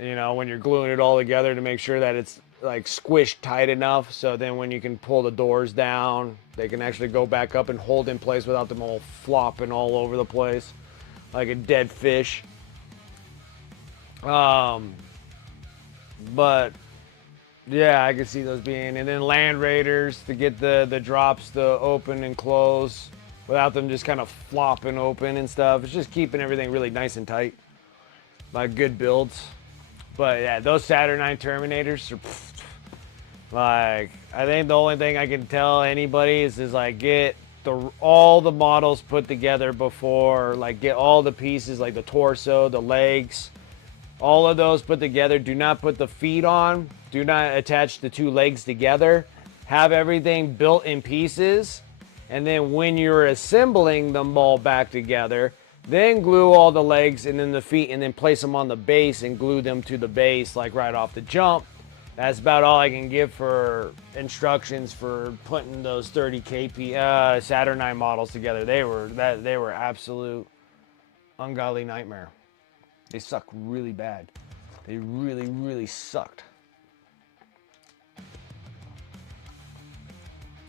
you know, when you're gluing it all together to make sure that it's like squished tight enough, so then when you can pull the doors down, they can actually go back up and hold in place without them all flopping all over the place like a dead fish. But yeah, I can see those being, and then Land Raiders to get the drops to open and close without them just kind of flopping open and stuff. It's just keeping everything really nice and tight. Like good builds. But yeah, those Saturnine Terminators are like, I think the only thing I can tell anybody is like get all the models put together before, like get all the pieces, like the torso, the legs, all of those put together. Do not put the feet on. Do not attach the two legs together. Have everything built in pieces. And then when you're assembling them all back together, then glue all the legs and then the feet, and then place them on the base and glue them to the base like right off the jump. That's about all I can give for instructions for putting those 30 KP Saturnine models together. They were absolute ungodly nightmare. They suck really bad. They really, really sucked.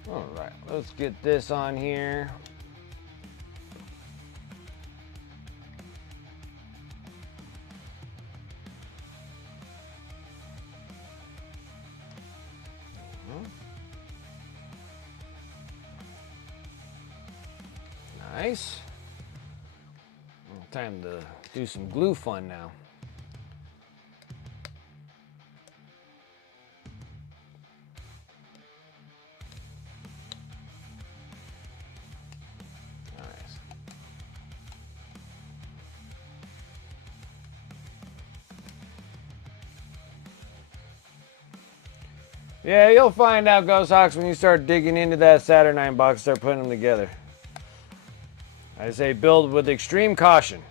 All right, let's get this on here. Nice. Time to do some glue fun now. Nice. Yeah, you'll find out, Ghost Hawks, when you start digging into that Saturnine box, start putting them together. I say build with extreme caution.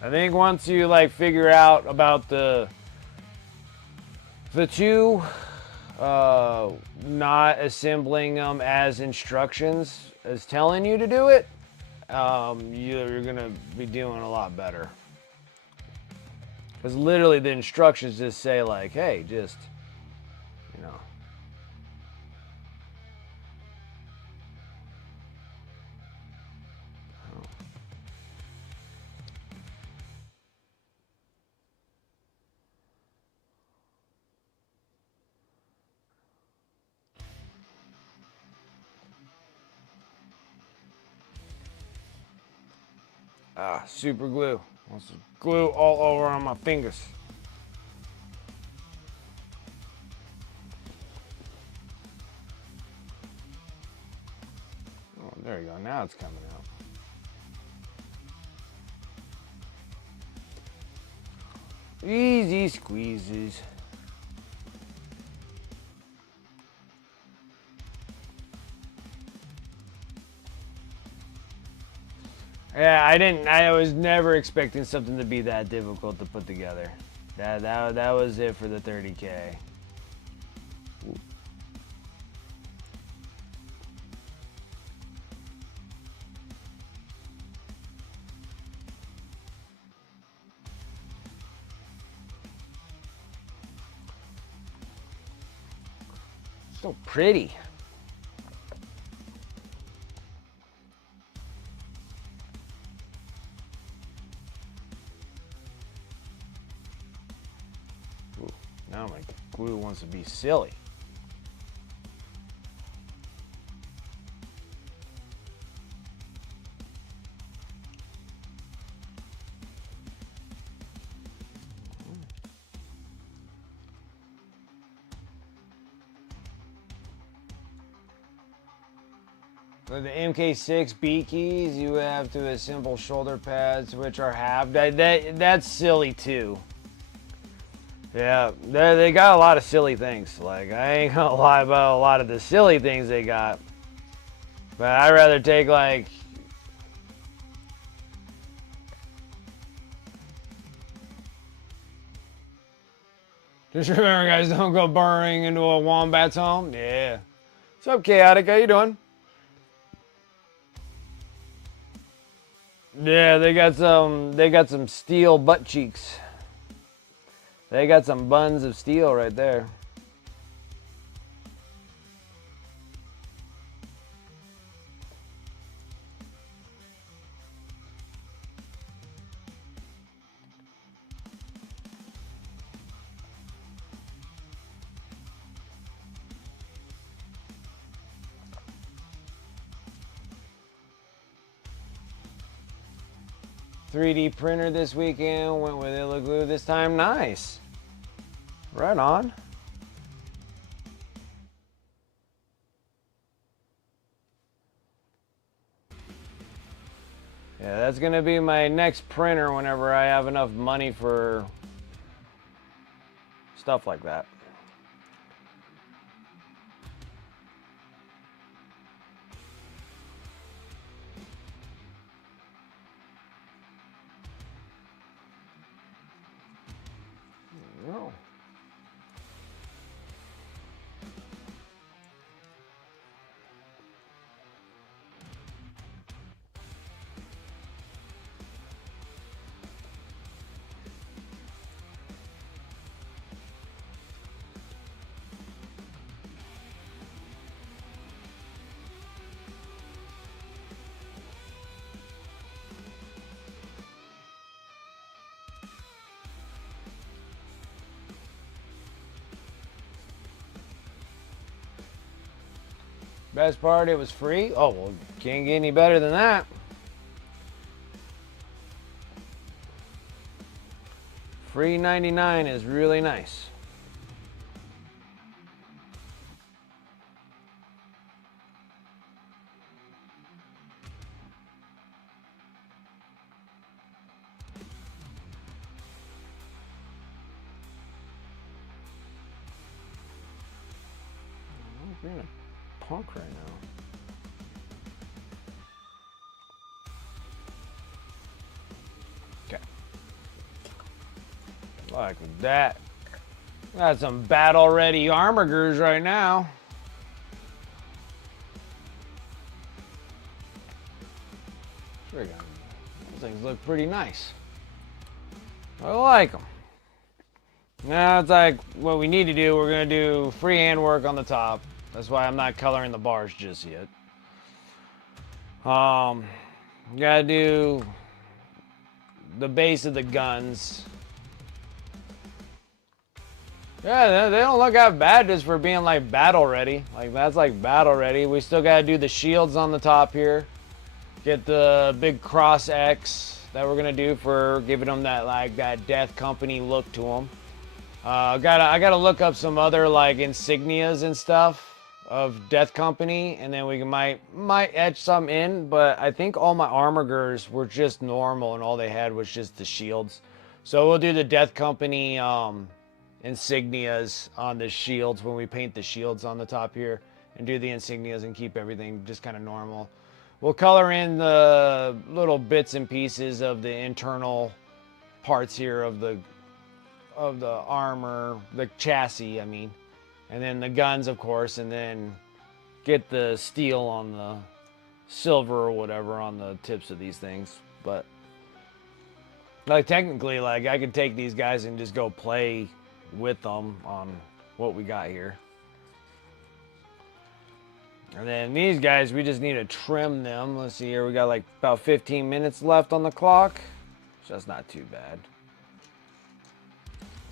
I think once you like figure out about the two not assembling them as instructions as telling you to do it, you're gonna be doing a lot better. Because literally the instructions just say like, hey, just, you know. Super glue. Wants to glue all over on my fingers. Oh, there you go. Now it's coming out. Easy squeezes. Yeah, I was never expecting something to be that difficult to put together. That was it for the 30K. So pretty. Ooh, now my glue wants to be silly. For the MK6 beat keys, you have to assemble shoulder pads, which are halved. That's silly too. Yeah, they got a lot of silly things. Like, I ain't gonna lie about a lot of the silly things they got. But I'd rather take, like... Just remember, guys, don't go burrowing into a wombat's home. Yeah. What's up, Chaotic? How you doing? Yeah, they got some steel butt cheeks. They got some buns of steel right there. .3D printer this weekend. Went with Illa Glue this time. Nice. Right on. Yeah, that's gonna be my next printer whenever I have enough money for stuff like that. Oh. Best part, it was free. Oh, well, can't get any better than that. Free 99 is really nice. Being a punk right now. Okay. Like that. Got some battle ready armorgers right now. Those things look pretty nice. I like them. Now it's like what we need to do. We're gonna do freehand work on the top. That's why I'm not coloring the bars just yet. Gotta do the base of the guns. Yeah, they don't look that bad just for being like battle ready. Like that's like battle ready. We still gotta do the shields on the top here. Get the big cross X that we're gonna do for giving them that like that Death Company look to them. I gotta look up some other like insignias and stuff of Death Company, and then we might etch some in. But I think all my armorgers were just normal, and all they had was just the shields. So we'll do the Death Company insignias on the shields when we paint the shields on the top here, and do the insignias and keep everything just kind of normal. We'll color in the little bits and pieces of the internal parts here of the armor, the chassis, I mean, and then the guns, of course, and then get the steel on the silver or whatever on the tips of these things. But like technically, like I could take these guys and just go play with them on what we got here. And then these guys, we just need to trim them. Let's see here, we got like about 15 minutes left on the clock, so that's not too bad.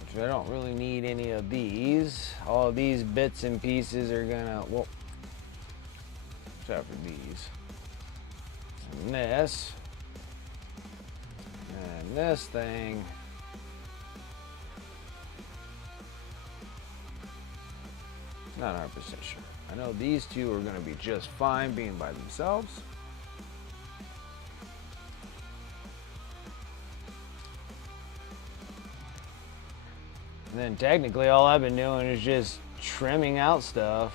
Which I don't really need any of these. All of these bits and pieces are gonna, well, except for these. And this. And this thing. Not 100% sure. I know these two are going to be just fine being by themselves. And then technically all I've been doing is just trimming out stuff.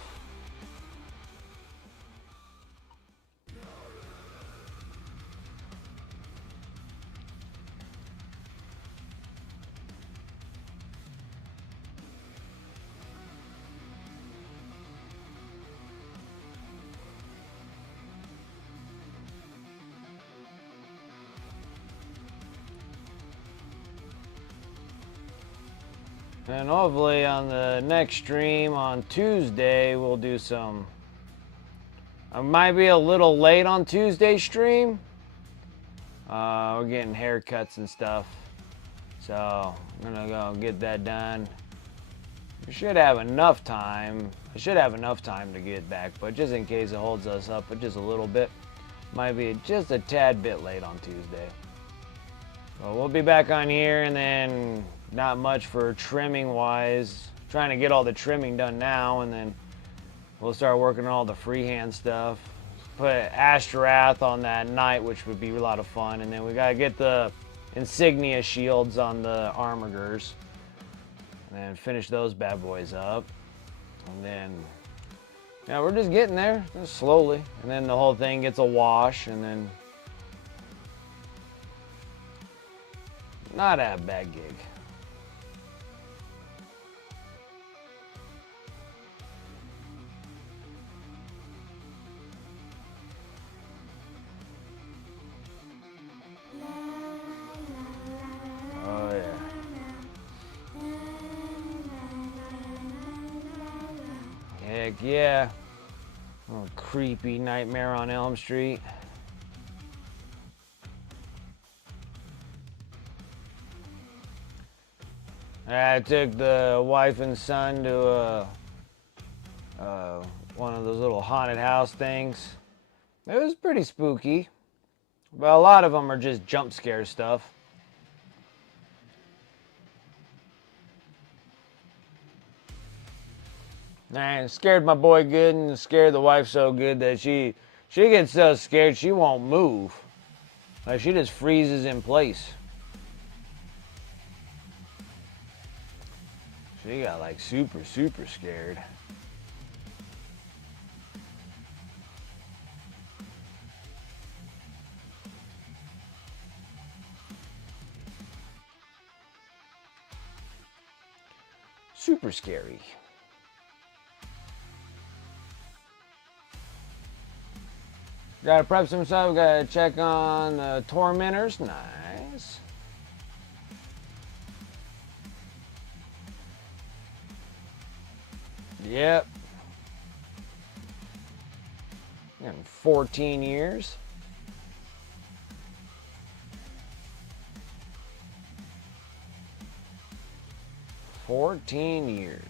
And hopefully on the next stream on Tuesday, we'll do some... I might be a little late on Tuesday's stream. We're getting haircuts and stuff. So I'm gonna go get that done. We should have enough time. I should have enough time to get back, but just in case it holds us up just a little bit, might be just a tad bit late on Tuesday. Well, we'll be back on here, and then not much for trimming wise. Trying to get all the trimming done now, and then we'll start working on all the freehand stuff. Put Ashtorath on that knight, which would be a lot of fun, and then we gotta get the insignia shields on the armorgers, and then finish those bad boys up. And then, yeah, we're just getting there, just slowly. And then the whole thing gets a wash, and then not a bad gig. Oh yeah. Heck yeah. Oh, creepy Nightmare on Elm Street. I took the wife and son to one of those little haunted house things. It was pretty spooky, but a lot of them are just jump scare stuff. Man, scared my boy good and scared the wife so good that she gets so scared she won't move. Like she just freezes in place. She got like super scared. super scary. Gotta prep some stuff. Gotta check on the tormentors. Nice. Yep. In 14 years. $14 years.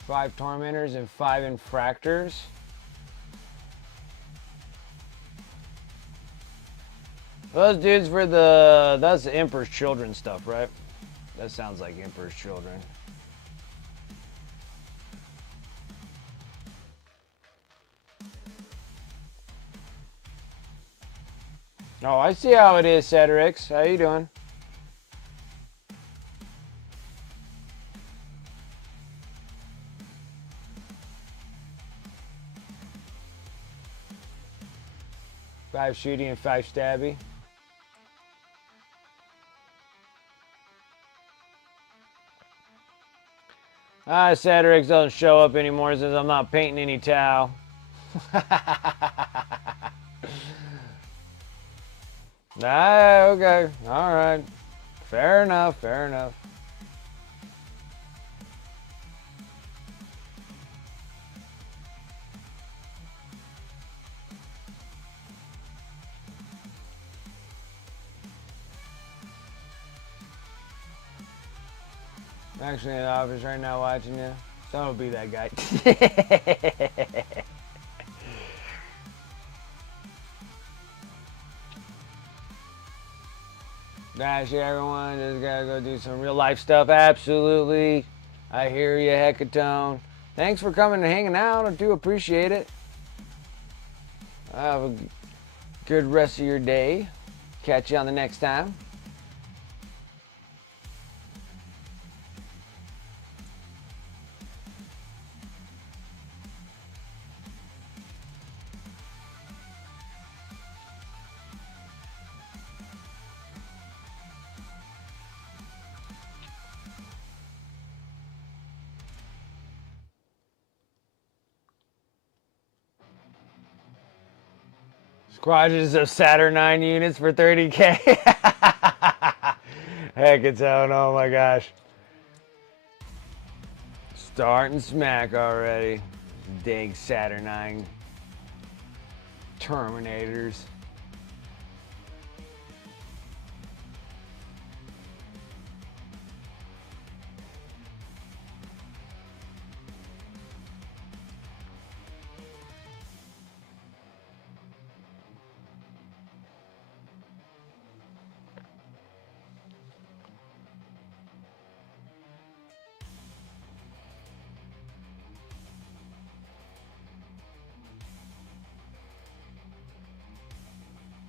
Five tormentors and 5 infractors. Those dudes for that's the Emperor's Children stuff, right? That sounds like Emperor's Children. Oh, I see how it is, Cedrix. How you doing? Five shooty and 5 stabby. Cedrix doesn't show up anymore since I'm not painting any Tau. Okay. Alright. Fair enough, fair enough. I'm actually in the office right now watching you. So I'll be that guy. Gosh, everyone just gotta go do some real life stuff. Absolutely. I hear you, Hecatone. Thanks for coming and hanging out. I do appreciate it. Have a good rest of your day. Catch you on the next time. Squadrons of Saturnine units for 30K. Hecatone, oh my gosh. Starting smack already. Dang Saturnine Terminators.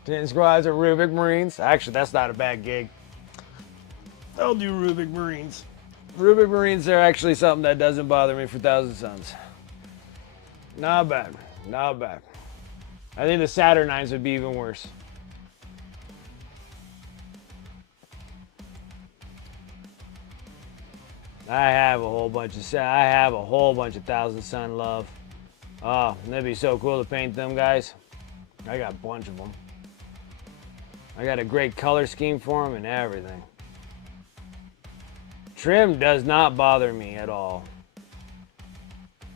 Ten squads of Rubik Marines. Actually, that's not a bad gig. I'll do Rubik Marines. Rubik Marines are actually something that doesn't bother me for Thousand Suns. Not bad. Not bad. I think the Saturnines would be even worse. I have a whole bunch of Thousand Sun love. Oh, that'd be so cool to paint them guys. I got a bunch of them. I got a great color scheme for them and everything. Trim does not bother me at all.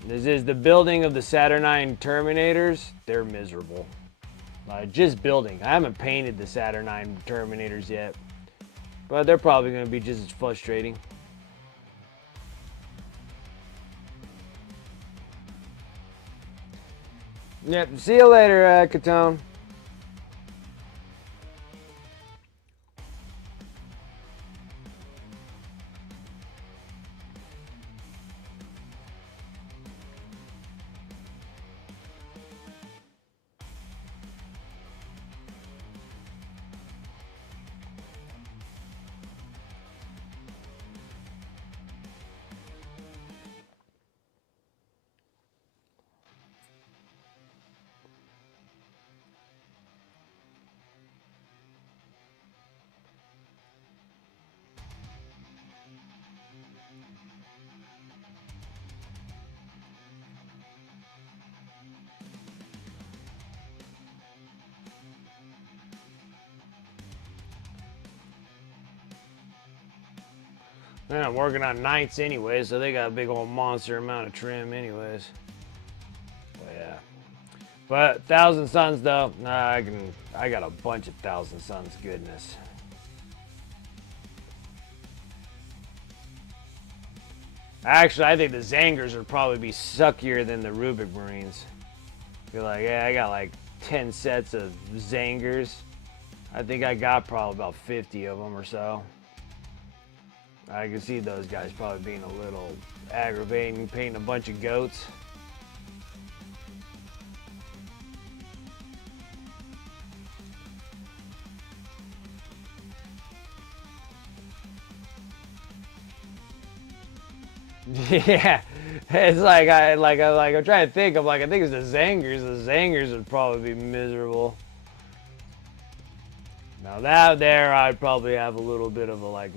This is the building of the Saturnine Terminators. They're miserable. Just building. I haven't painted the Saturnine Terminators yet. But they're probably going to be just as frustrating. Yep, see you later, Catone. Then I'm working on nights anyway, so they got a big old monster amount of trim anyways. But yeah. But Thousand Suns though, nah, I got a bunch of Thousand Suns goodness. Actually, I think the Zangers would probably be suckier than the Rubik Marines. You're like, yeah, I got like 10 sets of Zangers. I think I got probably about 50 of them or so. I can see those guys probably being a little aggravating, painting a bunch of goats. Yeah, it's like I'm trying to think. I think it's the Zangers. The Zangers would probably be miserable. Now that there, I'd probably have a little bit of a like,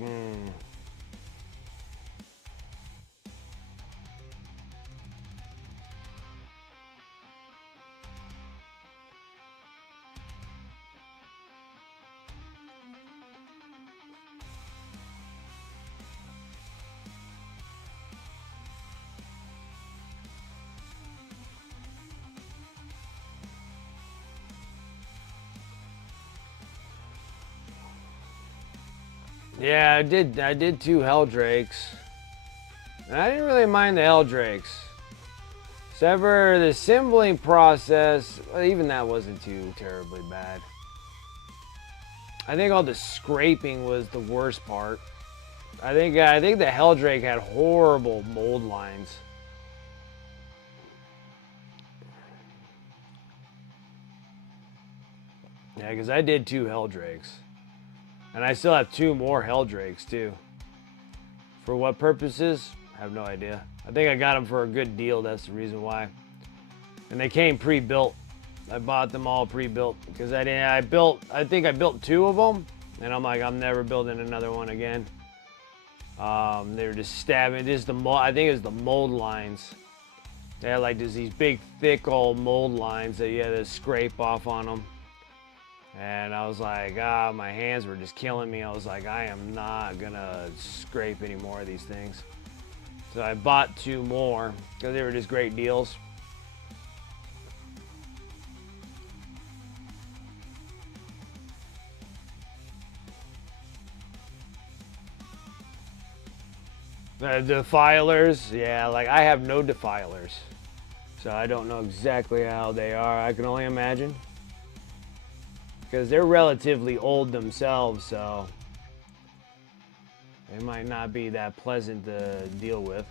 Yeah, I did 2 Helldrakes. And I didn't really mind the Helldrakes. Except for the assembling process, well, even that wasn't too terribly bad. I think all the scraping was the worst part. I think the Helldrake had horrible mold lines. Yeah, because I did 2 Helldrakes. And I still have 2 more Helldrakes, too. For what purposes? I have no idea. I think I got them for a good deal, that's the reason why. And they came pre-built. I bought them all pre-built. Because I think I built 2 of them. And I'm like, I'm never building another one again. They were just stabbing, I think it was the mold lines. They had like just these big, thick old mold lines that you had to scrape off on them. And I was like, my hands were just killing me. I was like, I am not gonna scrape any more of these things. So I bought 2 more because they were just great deals. The defilers, yeah, like I have no defilers. So I don't know exactly how they are. I can only imagine. Because they're relatively old themselves, so they might not be that pleasant to deal with.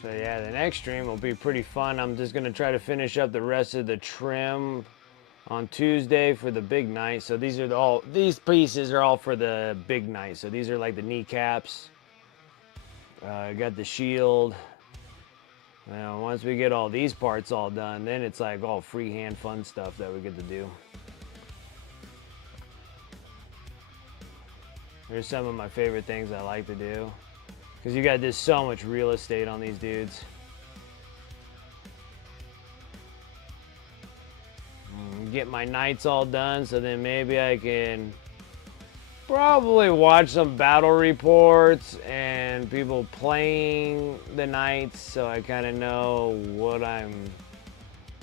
So yeah, the next stream will be pretty fun. I'm just gonna try to finish up the rest of the trim on Tuesday for the big night. So these pieces are all for the big night. So these are like the kneecaps. I got the shield. Now once we get all these parts all done, then it's like all freehand fun stuff that we get to do. Here's some of my favorite things I like to do. Because you got just so much real estate on these dudes. Get my nights all done, so then maybe I can probably watch some battle reports and people playing the nights, so I kind of know what I'm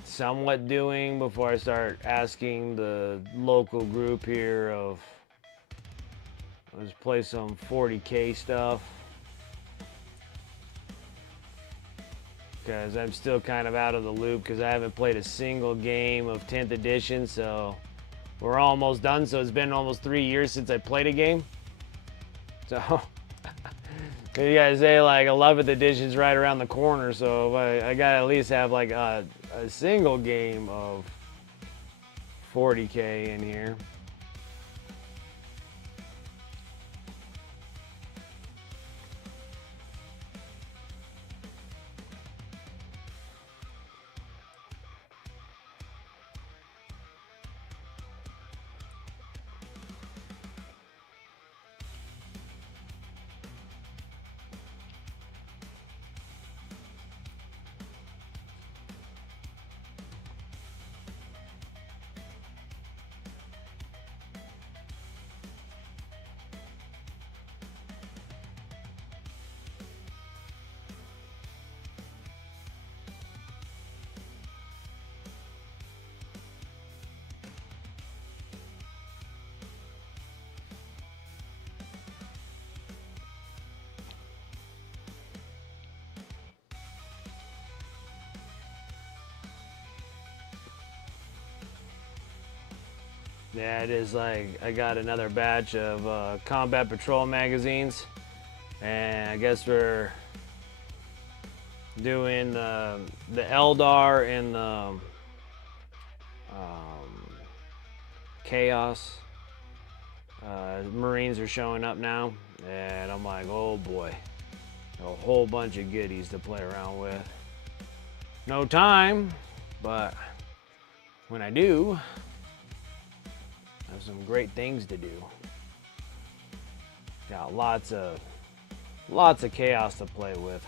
somewhat doing before I start asking the local group here of, let's play some 40K stuff. Because I'm still kind of out of the loop because I haven't played a single game of 10th edition, so we're almost done. So it's been almost 3 years since I played a game. So you guys say like 11th edition's right around the corner, so I gotta at least have like a single game of 40K in here. Yeah, it is like I got another batch of Combat Patrol magazines, and I guess we're doing the Eldar and the Chaos. Marines are showing up now, and I'm like, oh boy, a whole bunch of goodies to play around with. No time, but when I do, I have some great things to do. Got lots of chaos to play with.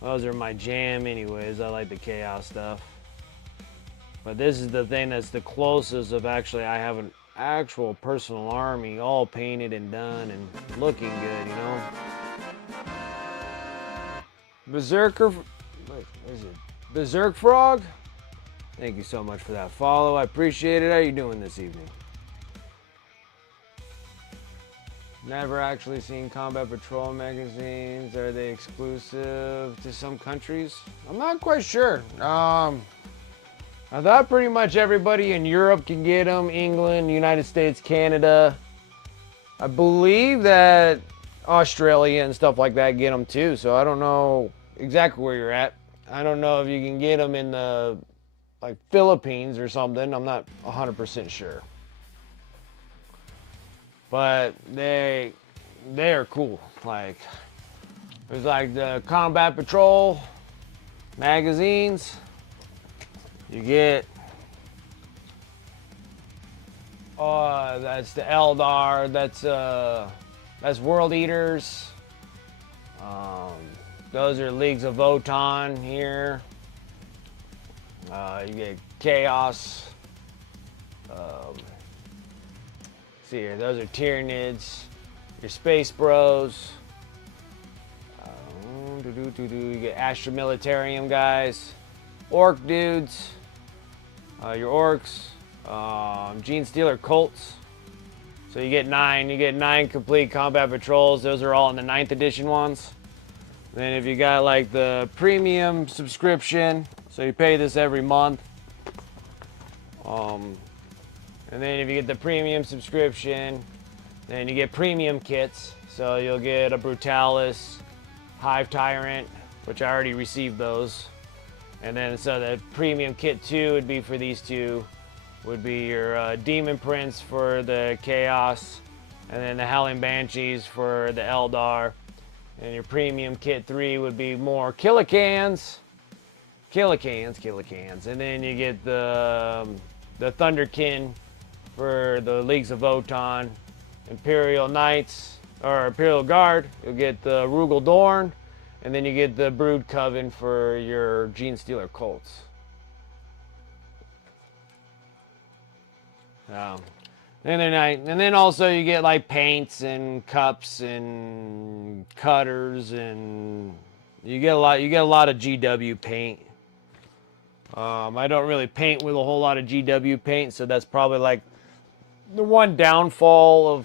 Those are my jam anyways. I like the chaos stuff. But this is the thing that's the closest of actually I have an actual personal army all painted and done and looking good, you know? Berserker, what is it? Berserk Frog? Thank you so much for that follow. I appreciate it. How you doing this evening? Never actually seen Combat Patrol magazines. Are they exclusive to some countries? I'm not quite sure. I thought pretty much everybody in Europe can get them. England, United States, Canada. I believe that Australia and stuff like that get them too. So I don't know exactly where you're at. I don't know if you can get them in the like Philippines or something. I'm not 100% sure. But they are cool. Like there's like the Combat Patrol magazines. You get that's the Eldar, that's World Eaters. Those are Leagues of Votan here. You get Chaos. See here, those are Tyranids. Your Space Bros. You get Astra Militarium guys. Orc dudes. Your orcs. Gene Stealer Colts. So you get 9 complete combat patrols. Those are all in the 9th edition ones. Then if you got like the premium subscription, so you pay this every month. And then if you get the premium subscription, then you get premium kits. So you'll get a Brutalis, Hive Tyrant, which I already received those. And then so the premium kit 2 would be for these two. Would be your Demon Prince for the Chaos, and then the Howling Banshees for the Eldar. And your premium kit 3 would be more Killicans. And then you get the Thunderkin for the Leagues of Votan. Imperial Knights, or Imperial Guard, you'll get the Rugal Dorn. And then you get the Brood Coven for your Gene Stealer Colts. And then also you get like paints and cups and cutters, and you get a lot of GW paint. I don't really paint with a whole lot of GW paint, so that's probably like the one downfall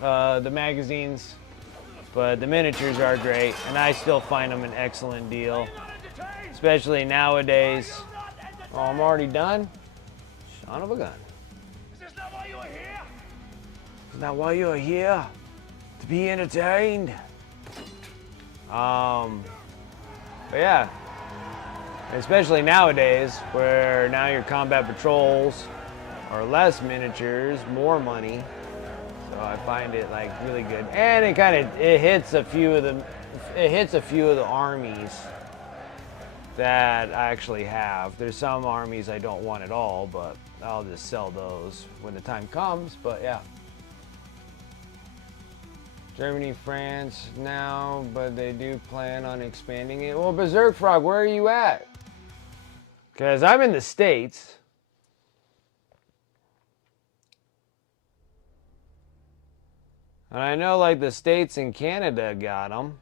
of the magazines. But the miniatures are great, and I still find them an excellent deal, especially nowadays. Oh, I'm already done? Son of a gun. Is this not why you are here? Is that why you're here? To be entertained? But yeah. Especially nowadays, where now your combat patrols are less miniatures, more money. So I find it like really good. And it hits a few of the armies that I actually have. There's some armies I don't want at all, but I'll just sell those when the time comes. But yeah. Germany, France now, but they do plan on expanding it. Well, Berserk Frog, where are you at? Because I'm in the States. And I know like the States and Canada got them.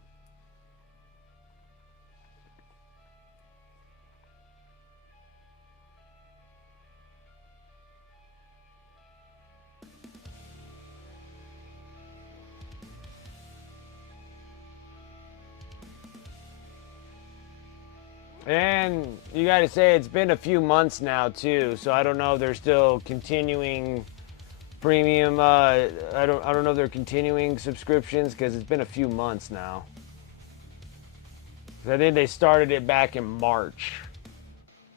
And you got to say it's been a few months now too, so I don't know if they're still continuing premium. I don't know if they're continuing subscriptions because it's been a few months now. I think they started it back in March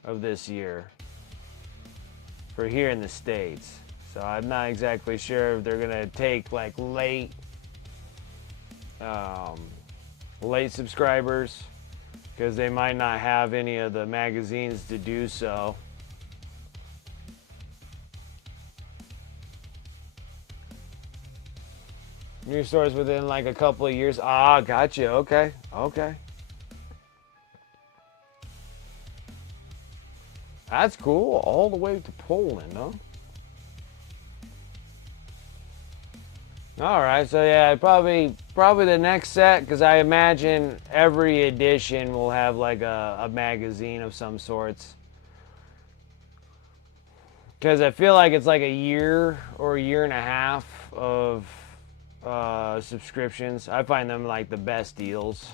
of this year for here in the States. So I'm not exactly sure if they're gonna take like late subscribers, because they might not have any of the magazines to do so. New stores within like a couple of years. Ah, gotcha. Okay. Okay. That's cool. All the way to Poland, huh? All right. So yeah, probably the next set, because I imagine every edition will have like a magazine of some sorts. Because I feel like it's like a year or a year and a half of subscriptions. I find them like the best deals.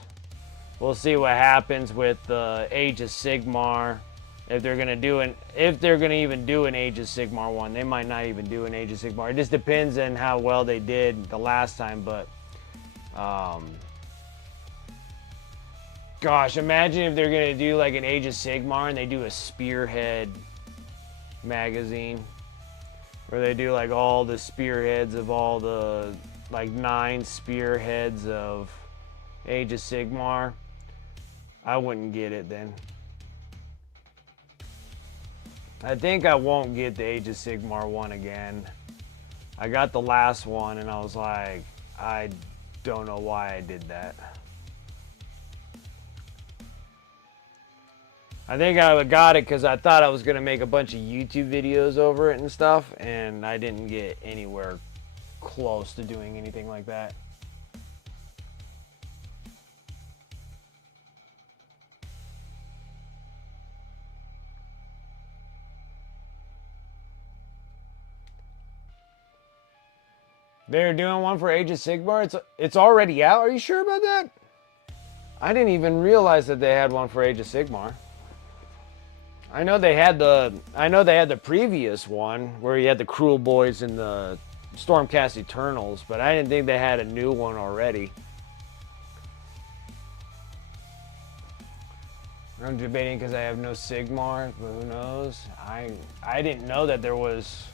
We'll see what happens with the Age of Sigmar. If they're gonna even do an Age of Sigmar one. They might not even do an Age of Sigmar. It just depends on how well they did the last time. But gosh, imagine if they're gonna do like an Age of Sigmar and they do a Spearhead magazine, where they do like all the spearheads of all the like 9 spearheads of Age of Sigmar. I wouldn't get it then. I think I won't get the Age of Sigmar one again. I got the last one and I was like, I don't know why I did that. I think I got it because I thought I was going to make a bunch of YouTube videos over it and stuff, and I didn't get anywhere close to doing anything like that. They're doing one for Age of Sigmar? It's already out? Are you sure about that? I didn't even realize that they had one for Age of Sigmar. I know they had the previous one where you had the Cruel Boys and the Stormcast Eternals, but I didn't think they had a new one already. I'm debating because I have no Sigmar, but who knows? I didn't know that there was.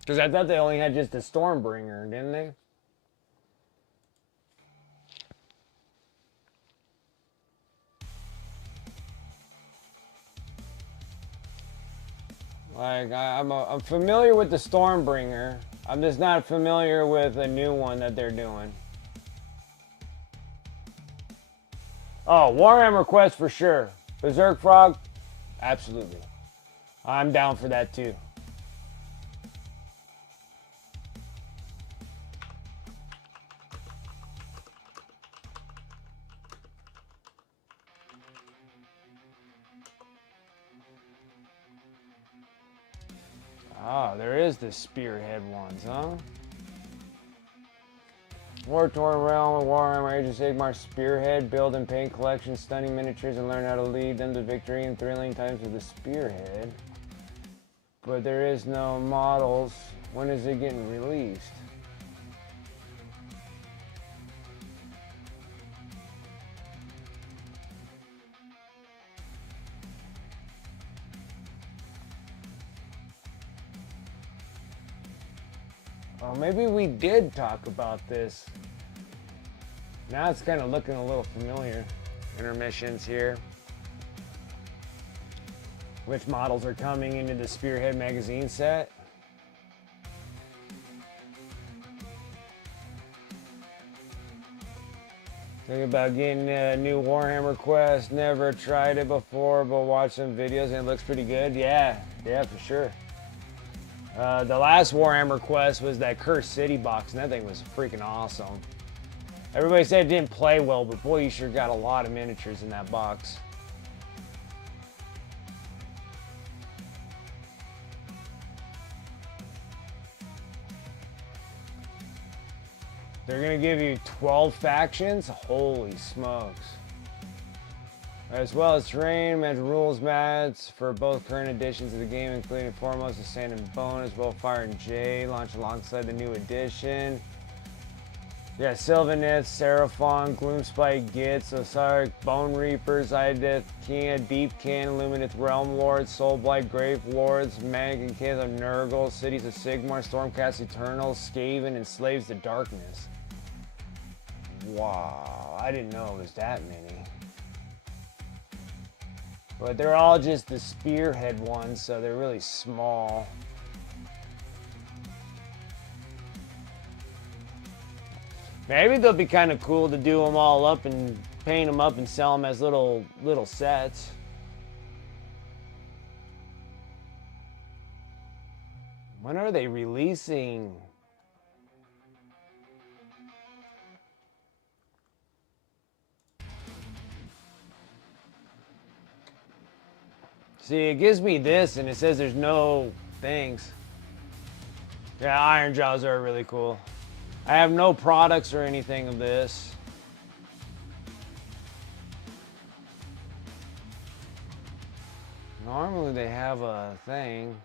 Because I thought they only had just a Stormbringer, didn't they? Like, I'm familiar with the Stormbringer. I'm just not familiar with a new one that they're doing. Oh, Warhammer Quest for sure. Berserk Frog? Absolutely. I'm down for that too. Ah, there is the Spearhead ones, huh? War-torn realm, Warhammer Age of Sigmar Spearhead, build and paint collection, stunning miniatures, and learn how to lead them to victory in thrilling times with the Spearhead. But there is no models. When is it getting released? Oh, maybe we did talk about this. Now it's kind of looking a little familiar. Intermissions here. Which models are coming into the Spearhead magazine set? Think about getting a new Warhammer Quest. Never tried it before, but watched some videos and it looks pretty good. Yeah, for sure. The last Warhammer Quest was that Cursed City box, and that thing was freaking awesome. Everybody said it didn't play well, but boy, you sure got a lot of miniatures in that box. They're gonna give you 12 factions? Holy smokes. As well as terrain, match rules mats for both current editions of the game, including foremost the Sand and Bone, as well Fire and J, launch alongside the new edition. Yeah, Sylvaneth, Seraphon, Gloomspite, Gitz, Osaric, Bone Reapers, Idith, King, Deepkin, Lumineth Realm Lords, Soulblight, Grave Lords, Mag and Kith of Nurgle, Cities of Sigmar, Stormcast Eternals, Skaven, and Slaves to Darkness. Wow, I didn't know it was that many. But they're all just the spearhead ones, so they're really small. Maybe they'll be kind of cool to do them all up and paint them up and sell them as little sets. When are they releasing? See, it gives me this and it says there's no things. Yeah, Iron Jaws are really cool. I have no products or anything of this. Normally they have a thing.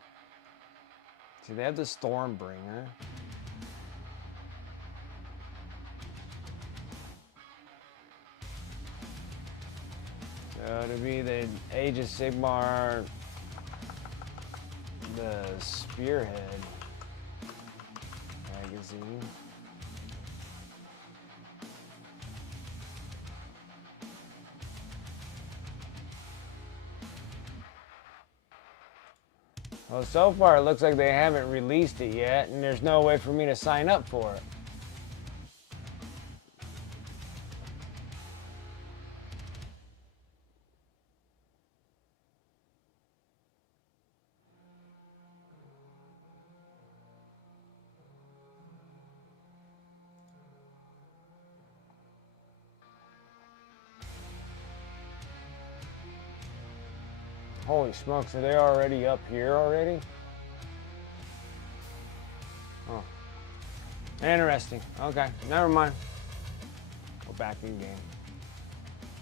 See, they have the Stormbringer. So to be the Age of Sigmar, the Spearhead magazine. Well, so far it looks like they haven't released it yet, and there's no way for me to sign up for it. Holy smokes, are they already up here already? Oh. Interesting. Okay, never mind. Go back in game.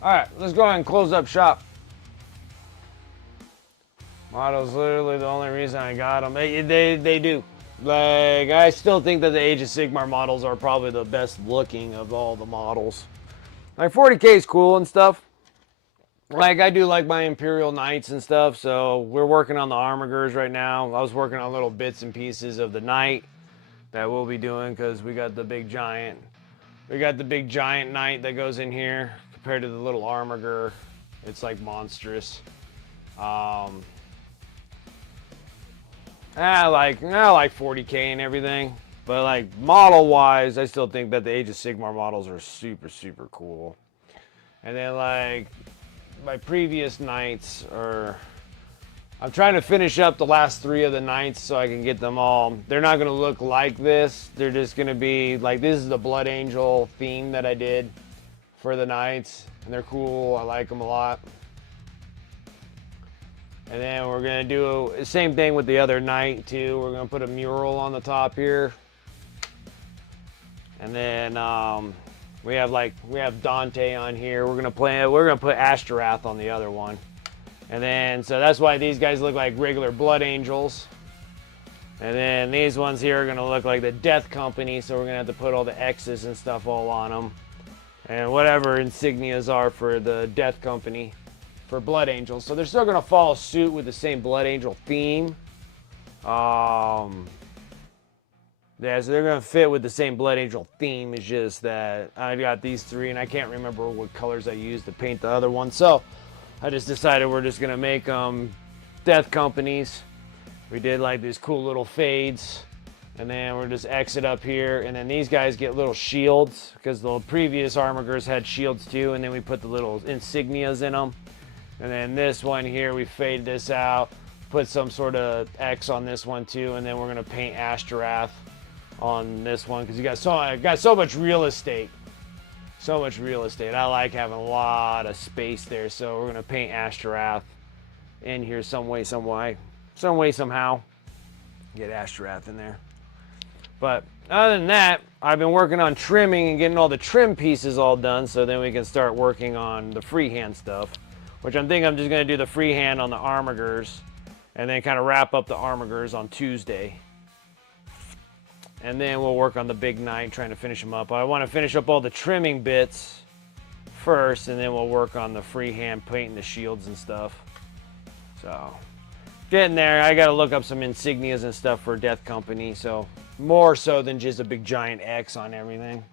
Alright, let's go ahead and close up shop. Models literally the only reason I got them. They do. Like, I still think that the Age of Sigmar models are probably the best looking of all the models. Like, 40k is cool and stuff. Like, I do like my Imperial Knights and stuff, so we're working on the Armigers right now. I was working on little bits and pieces of the Knight that we'll be doing because we got the big giant. We got the big giant Knight that goes in here compared to the little Armiger. It's like monstrous. I like 40k and everything, but like model-wise, I still think that the Age of Sigmar models are super, super cool. And then like my previous Knights are, I'm trying to finish up the last 3 of the Knights so I can get them all. They're not going to look like this. They're just going to be like, this is the Blood Angel theme that I did for the Knights, and they're cool. I like them a lot. And then we're going to do the same thing with the other Knight too. We're going to put a mural on the top here. And then we have Dante on here. We're gonna put Ashtaroth on the other one. And then so that's why these guys look like regular Blood Angels. And then these ones here are gonna look like the Death Company, so we're gonna have to put all the X's and stuff all on them. And whatever insignias are for the Death Company for Blood Angels. So they're still gonna follow suit with the same Blood Angel theme. Yeah, so they're going to fit with the same Blood Angel theme. It's just that I got these 3, and I can't remember what colors I used to paint the other one. So I just decided we're just going to make them Death Companies. We did like these cool little fades. And then we're just exit up here. And then these guys get little shields because the previous Armigers had shields too. And then we put the little insignias in them. And then this one here, we fade this out. Put some sort of X on this one too. And then we're going to paint Ashtaroth on this one because you got so much real estate. So much real estate. I like having a lot of space there. So we're gonna paint Ashtaroth in here some way, somehow. Get Ashtaroth in there. But other than that, I've been working on trimming and getting all the trim pieces all done, so then we can start working on the freehand stuff, which I'm thinking I'm just going to do the freehand on the armigers and then kind of wrap up the armigers on Tuesday. And then we'll work on the big night, trying to finish them up. I want to finish up all the trimming bits first, and then we'll work on the freehand painting the shields and stuff. So, getting there. I got to look up some insignias and stuff for Death Company, so more so than just a big giant X on everything.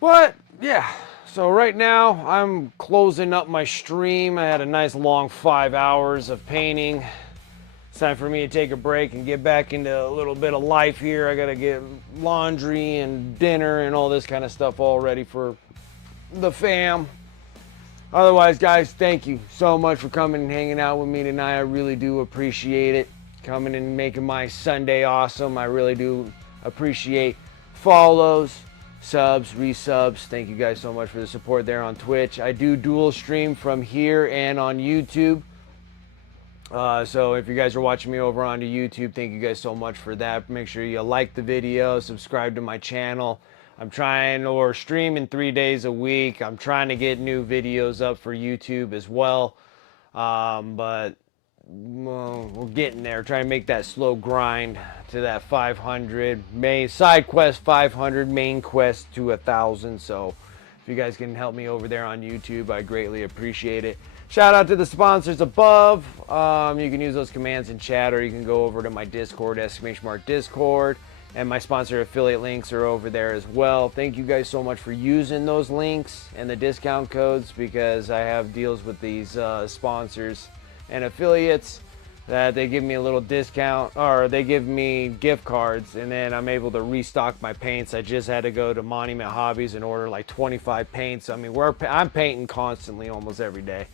But, yeah. So right now, I'm closing up my stream. I had a nice long 5 hours of painting. It's time for me to take a break and get back into a little bit of life here. I gotta get laundry and dinner and all this kind of stuff all ready for the fam. Otherwise, guys, thank you so much for coming and hanging out with me tonight. I really do appreciate it. Coming and making my Sunday awesome. I really do appreciate follows, subs, resubs. Thank you guys so much for the support there on Twitch. I do dual stream from here and on YouTube. So if you guys are watching me over on YouTube, thank you guys so much for that. Make sure you like the video, subscribe to my channel. I'm trying or streaming 3 days a week. I'm trying to get new videos up for YouTube as well. But well, we're getting there. Trying to make that slow grind to that 500. Main side quest 500, main quest to 1,000. So if you guys can help me over there on YouTube, I greatly appreciate it. Shout out to the sponsors above. You can use those commands in chat, or you can go over to my Discord, !Discord, and my sponsor affiliate links are over there as well. Thank you guys so much for using those links and the discount codes, because I have deals with these sponsors and affiliates that they give me a little discount, or they give me gift cards, and then I'm able to restock my paints. I just had to go to Monument Hobbies and order like 25 paints. I mean, I'm painting constantly almost every day.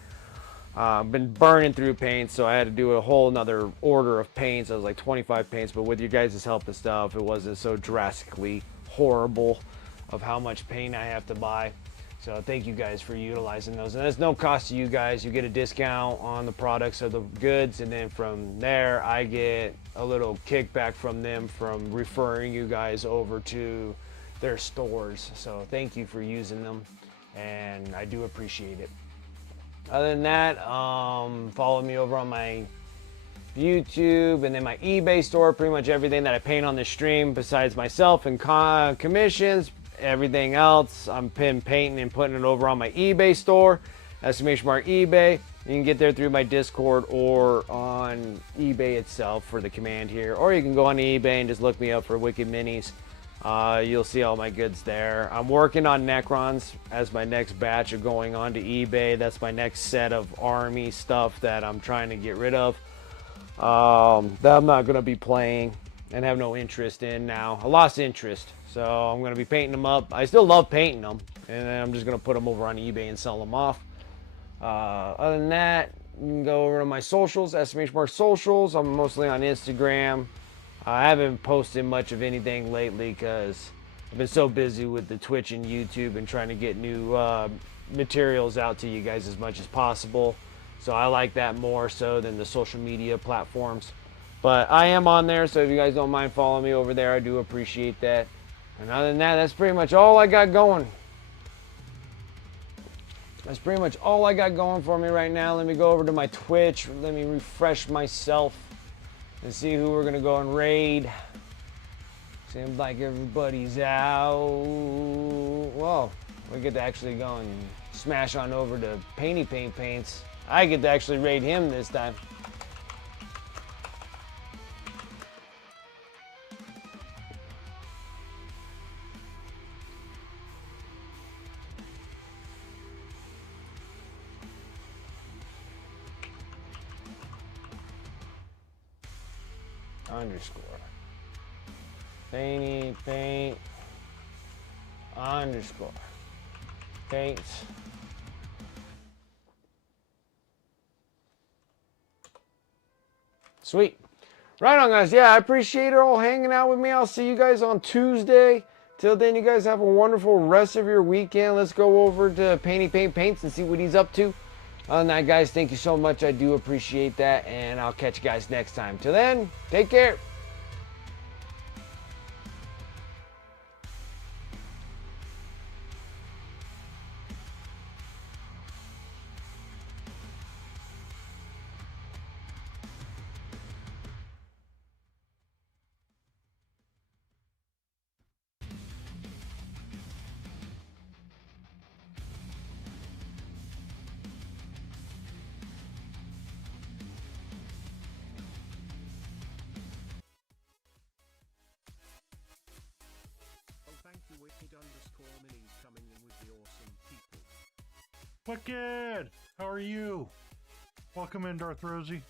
Been burning through paints, so I had to do a whole nother order of paints. I was like 25 paints, but with you guys' help and stuff, it wasn't so drastically horrible of how much paint I have to buy. So thank you guys for utilizing those. And there's no cost to you guys. You get a discount on the products or the goods, and then from there, I get a little kickback from them from referring you guys over to their stores. So thank you for using them, and I do appreciate it. Other than that, follow me over on my YouTube and then my eBay store. Pretty much everything that I paint on this stream, besides myself and commissions, everything else, I'm painting and putting it over on my eBay store. Exclamation mark eBay. You can get there through my Discord or on eBay itself for the command here. Or you can go on eBay and just look me up for Wicked Minis. You'll see all my goods there. I'm working on Necrons as my next batch of going on to eBay. That's my next set of army stuff that I'm trying to get rid of. That I'm not going to be playing and have no interest in now. I lost interest, so I'm going to be painting them up. I still love painting them, and then I'm just going to put them over on eBay and sell them off. Other than that, you can go over to my socials, !Socials. I'm mostly on Instagram. I haven't posted much of anything lately because I've been so busy with the Twitch and YouTube and trying to get new materials out to you guys as much as possible. So I like that more so than the social media platforms. But I am on there, so if you guys don't mind following me over there, I do appreciate that. And other than that, that's pretty much all I got going. That's pretty much all I got going for me right now. Let me go over to my Twitch. Let me refresh myself and see who we're gonna go and raid. Seems like everybody's out. Well, we get to actually go and smash on over to Paints. I get to actually raid him this time. Underscore. Paint. Underscore. Paints. Sweet. Right on, guys. Yeah, I appreciate it all hanging out with me. I'll see you guys on Tuesday. Till then, you guys have a wonderful rest of your weekend. Let's go over to Paints and see what he's up to. Other than that, guys, thank you so much. I do appreciate that, and I'll catch you guys next time. Till then, take care. Wicked! How are you? Welcome in, Darth Rosie.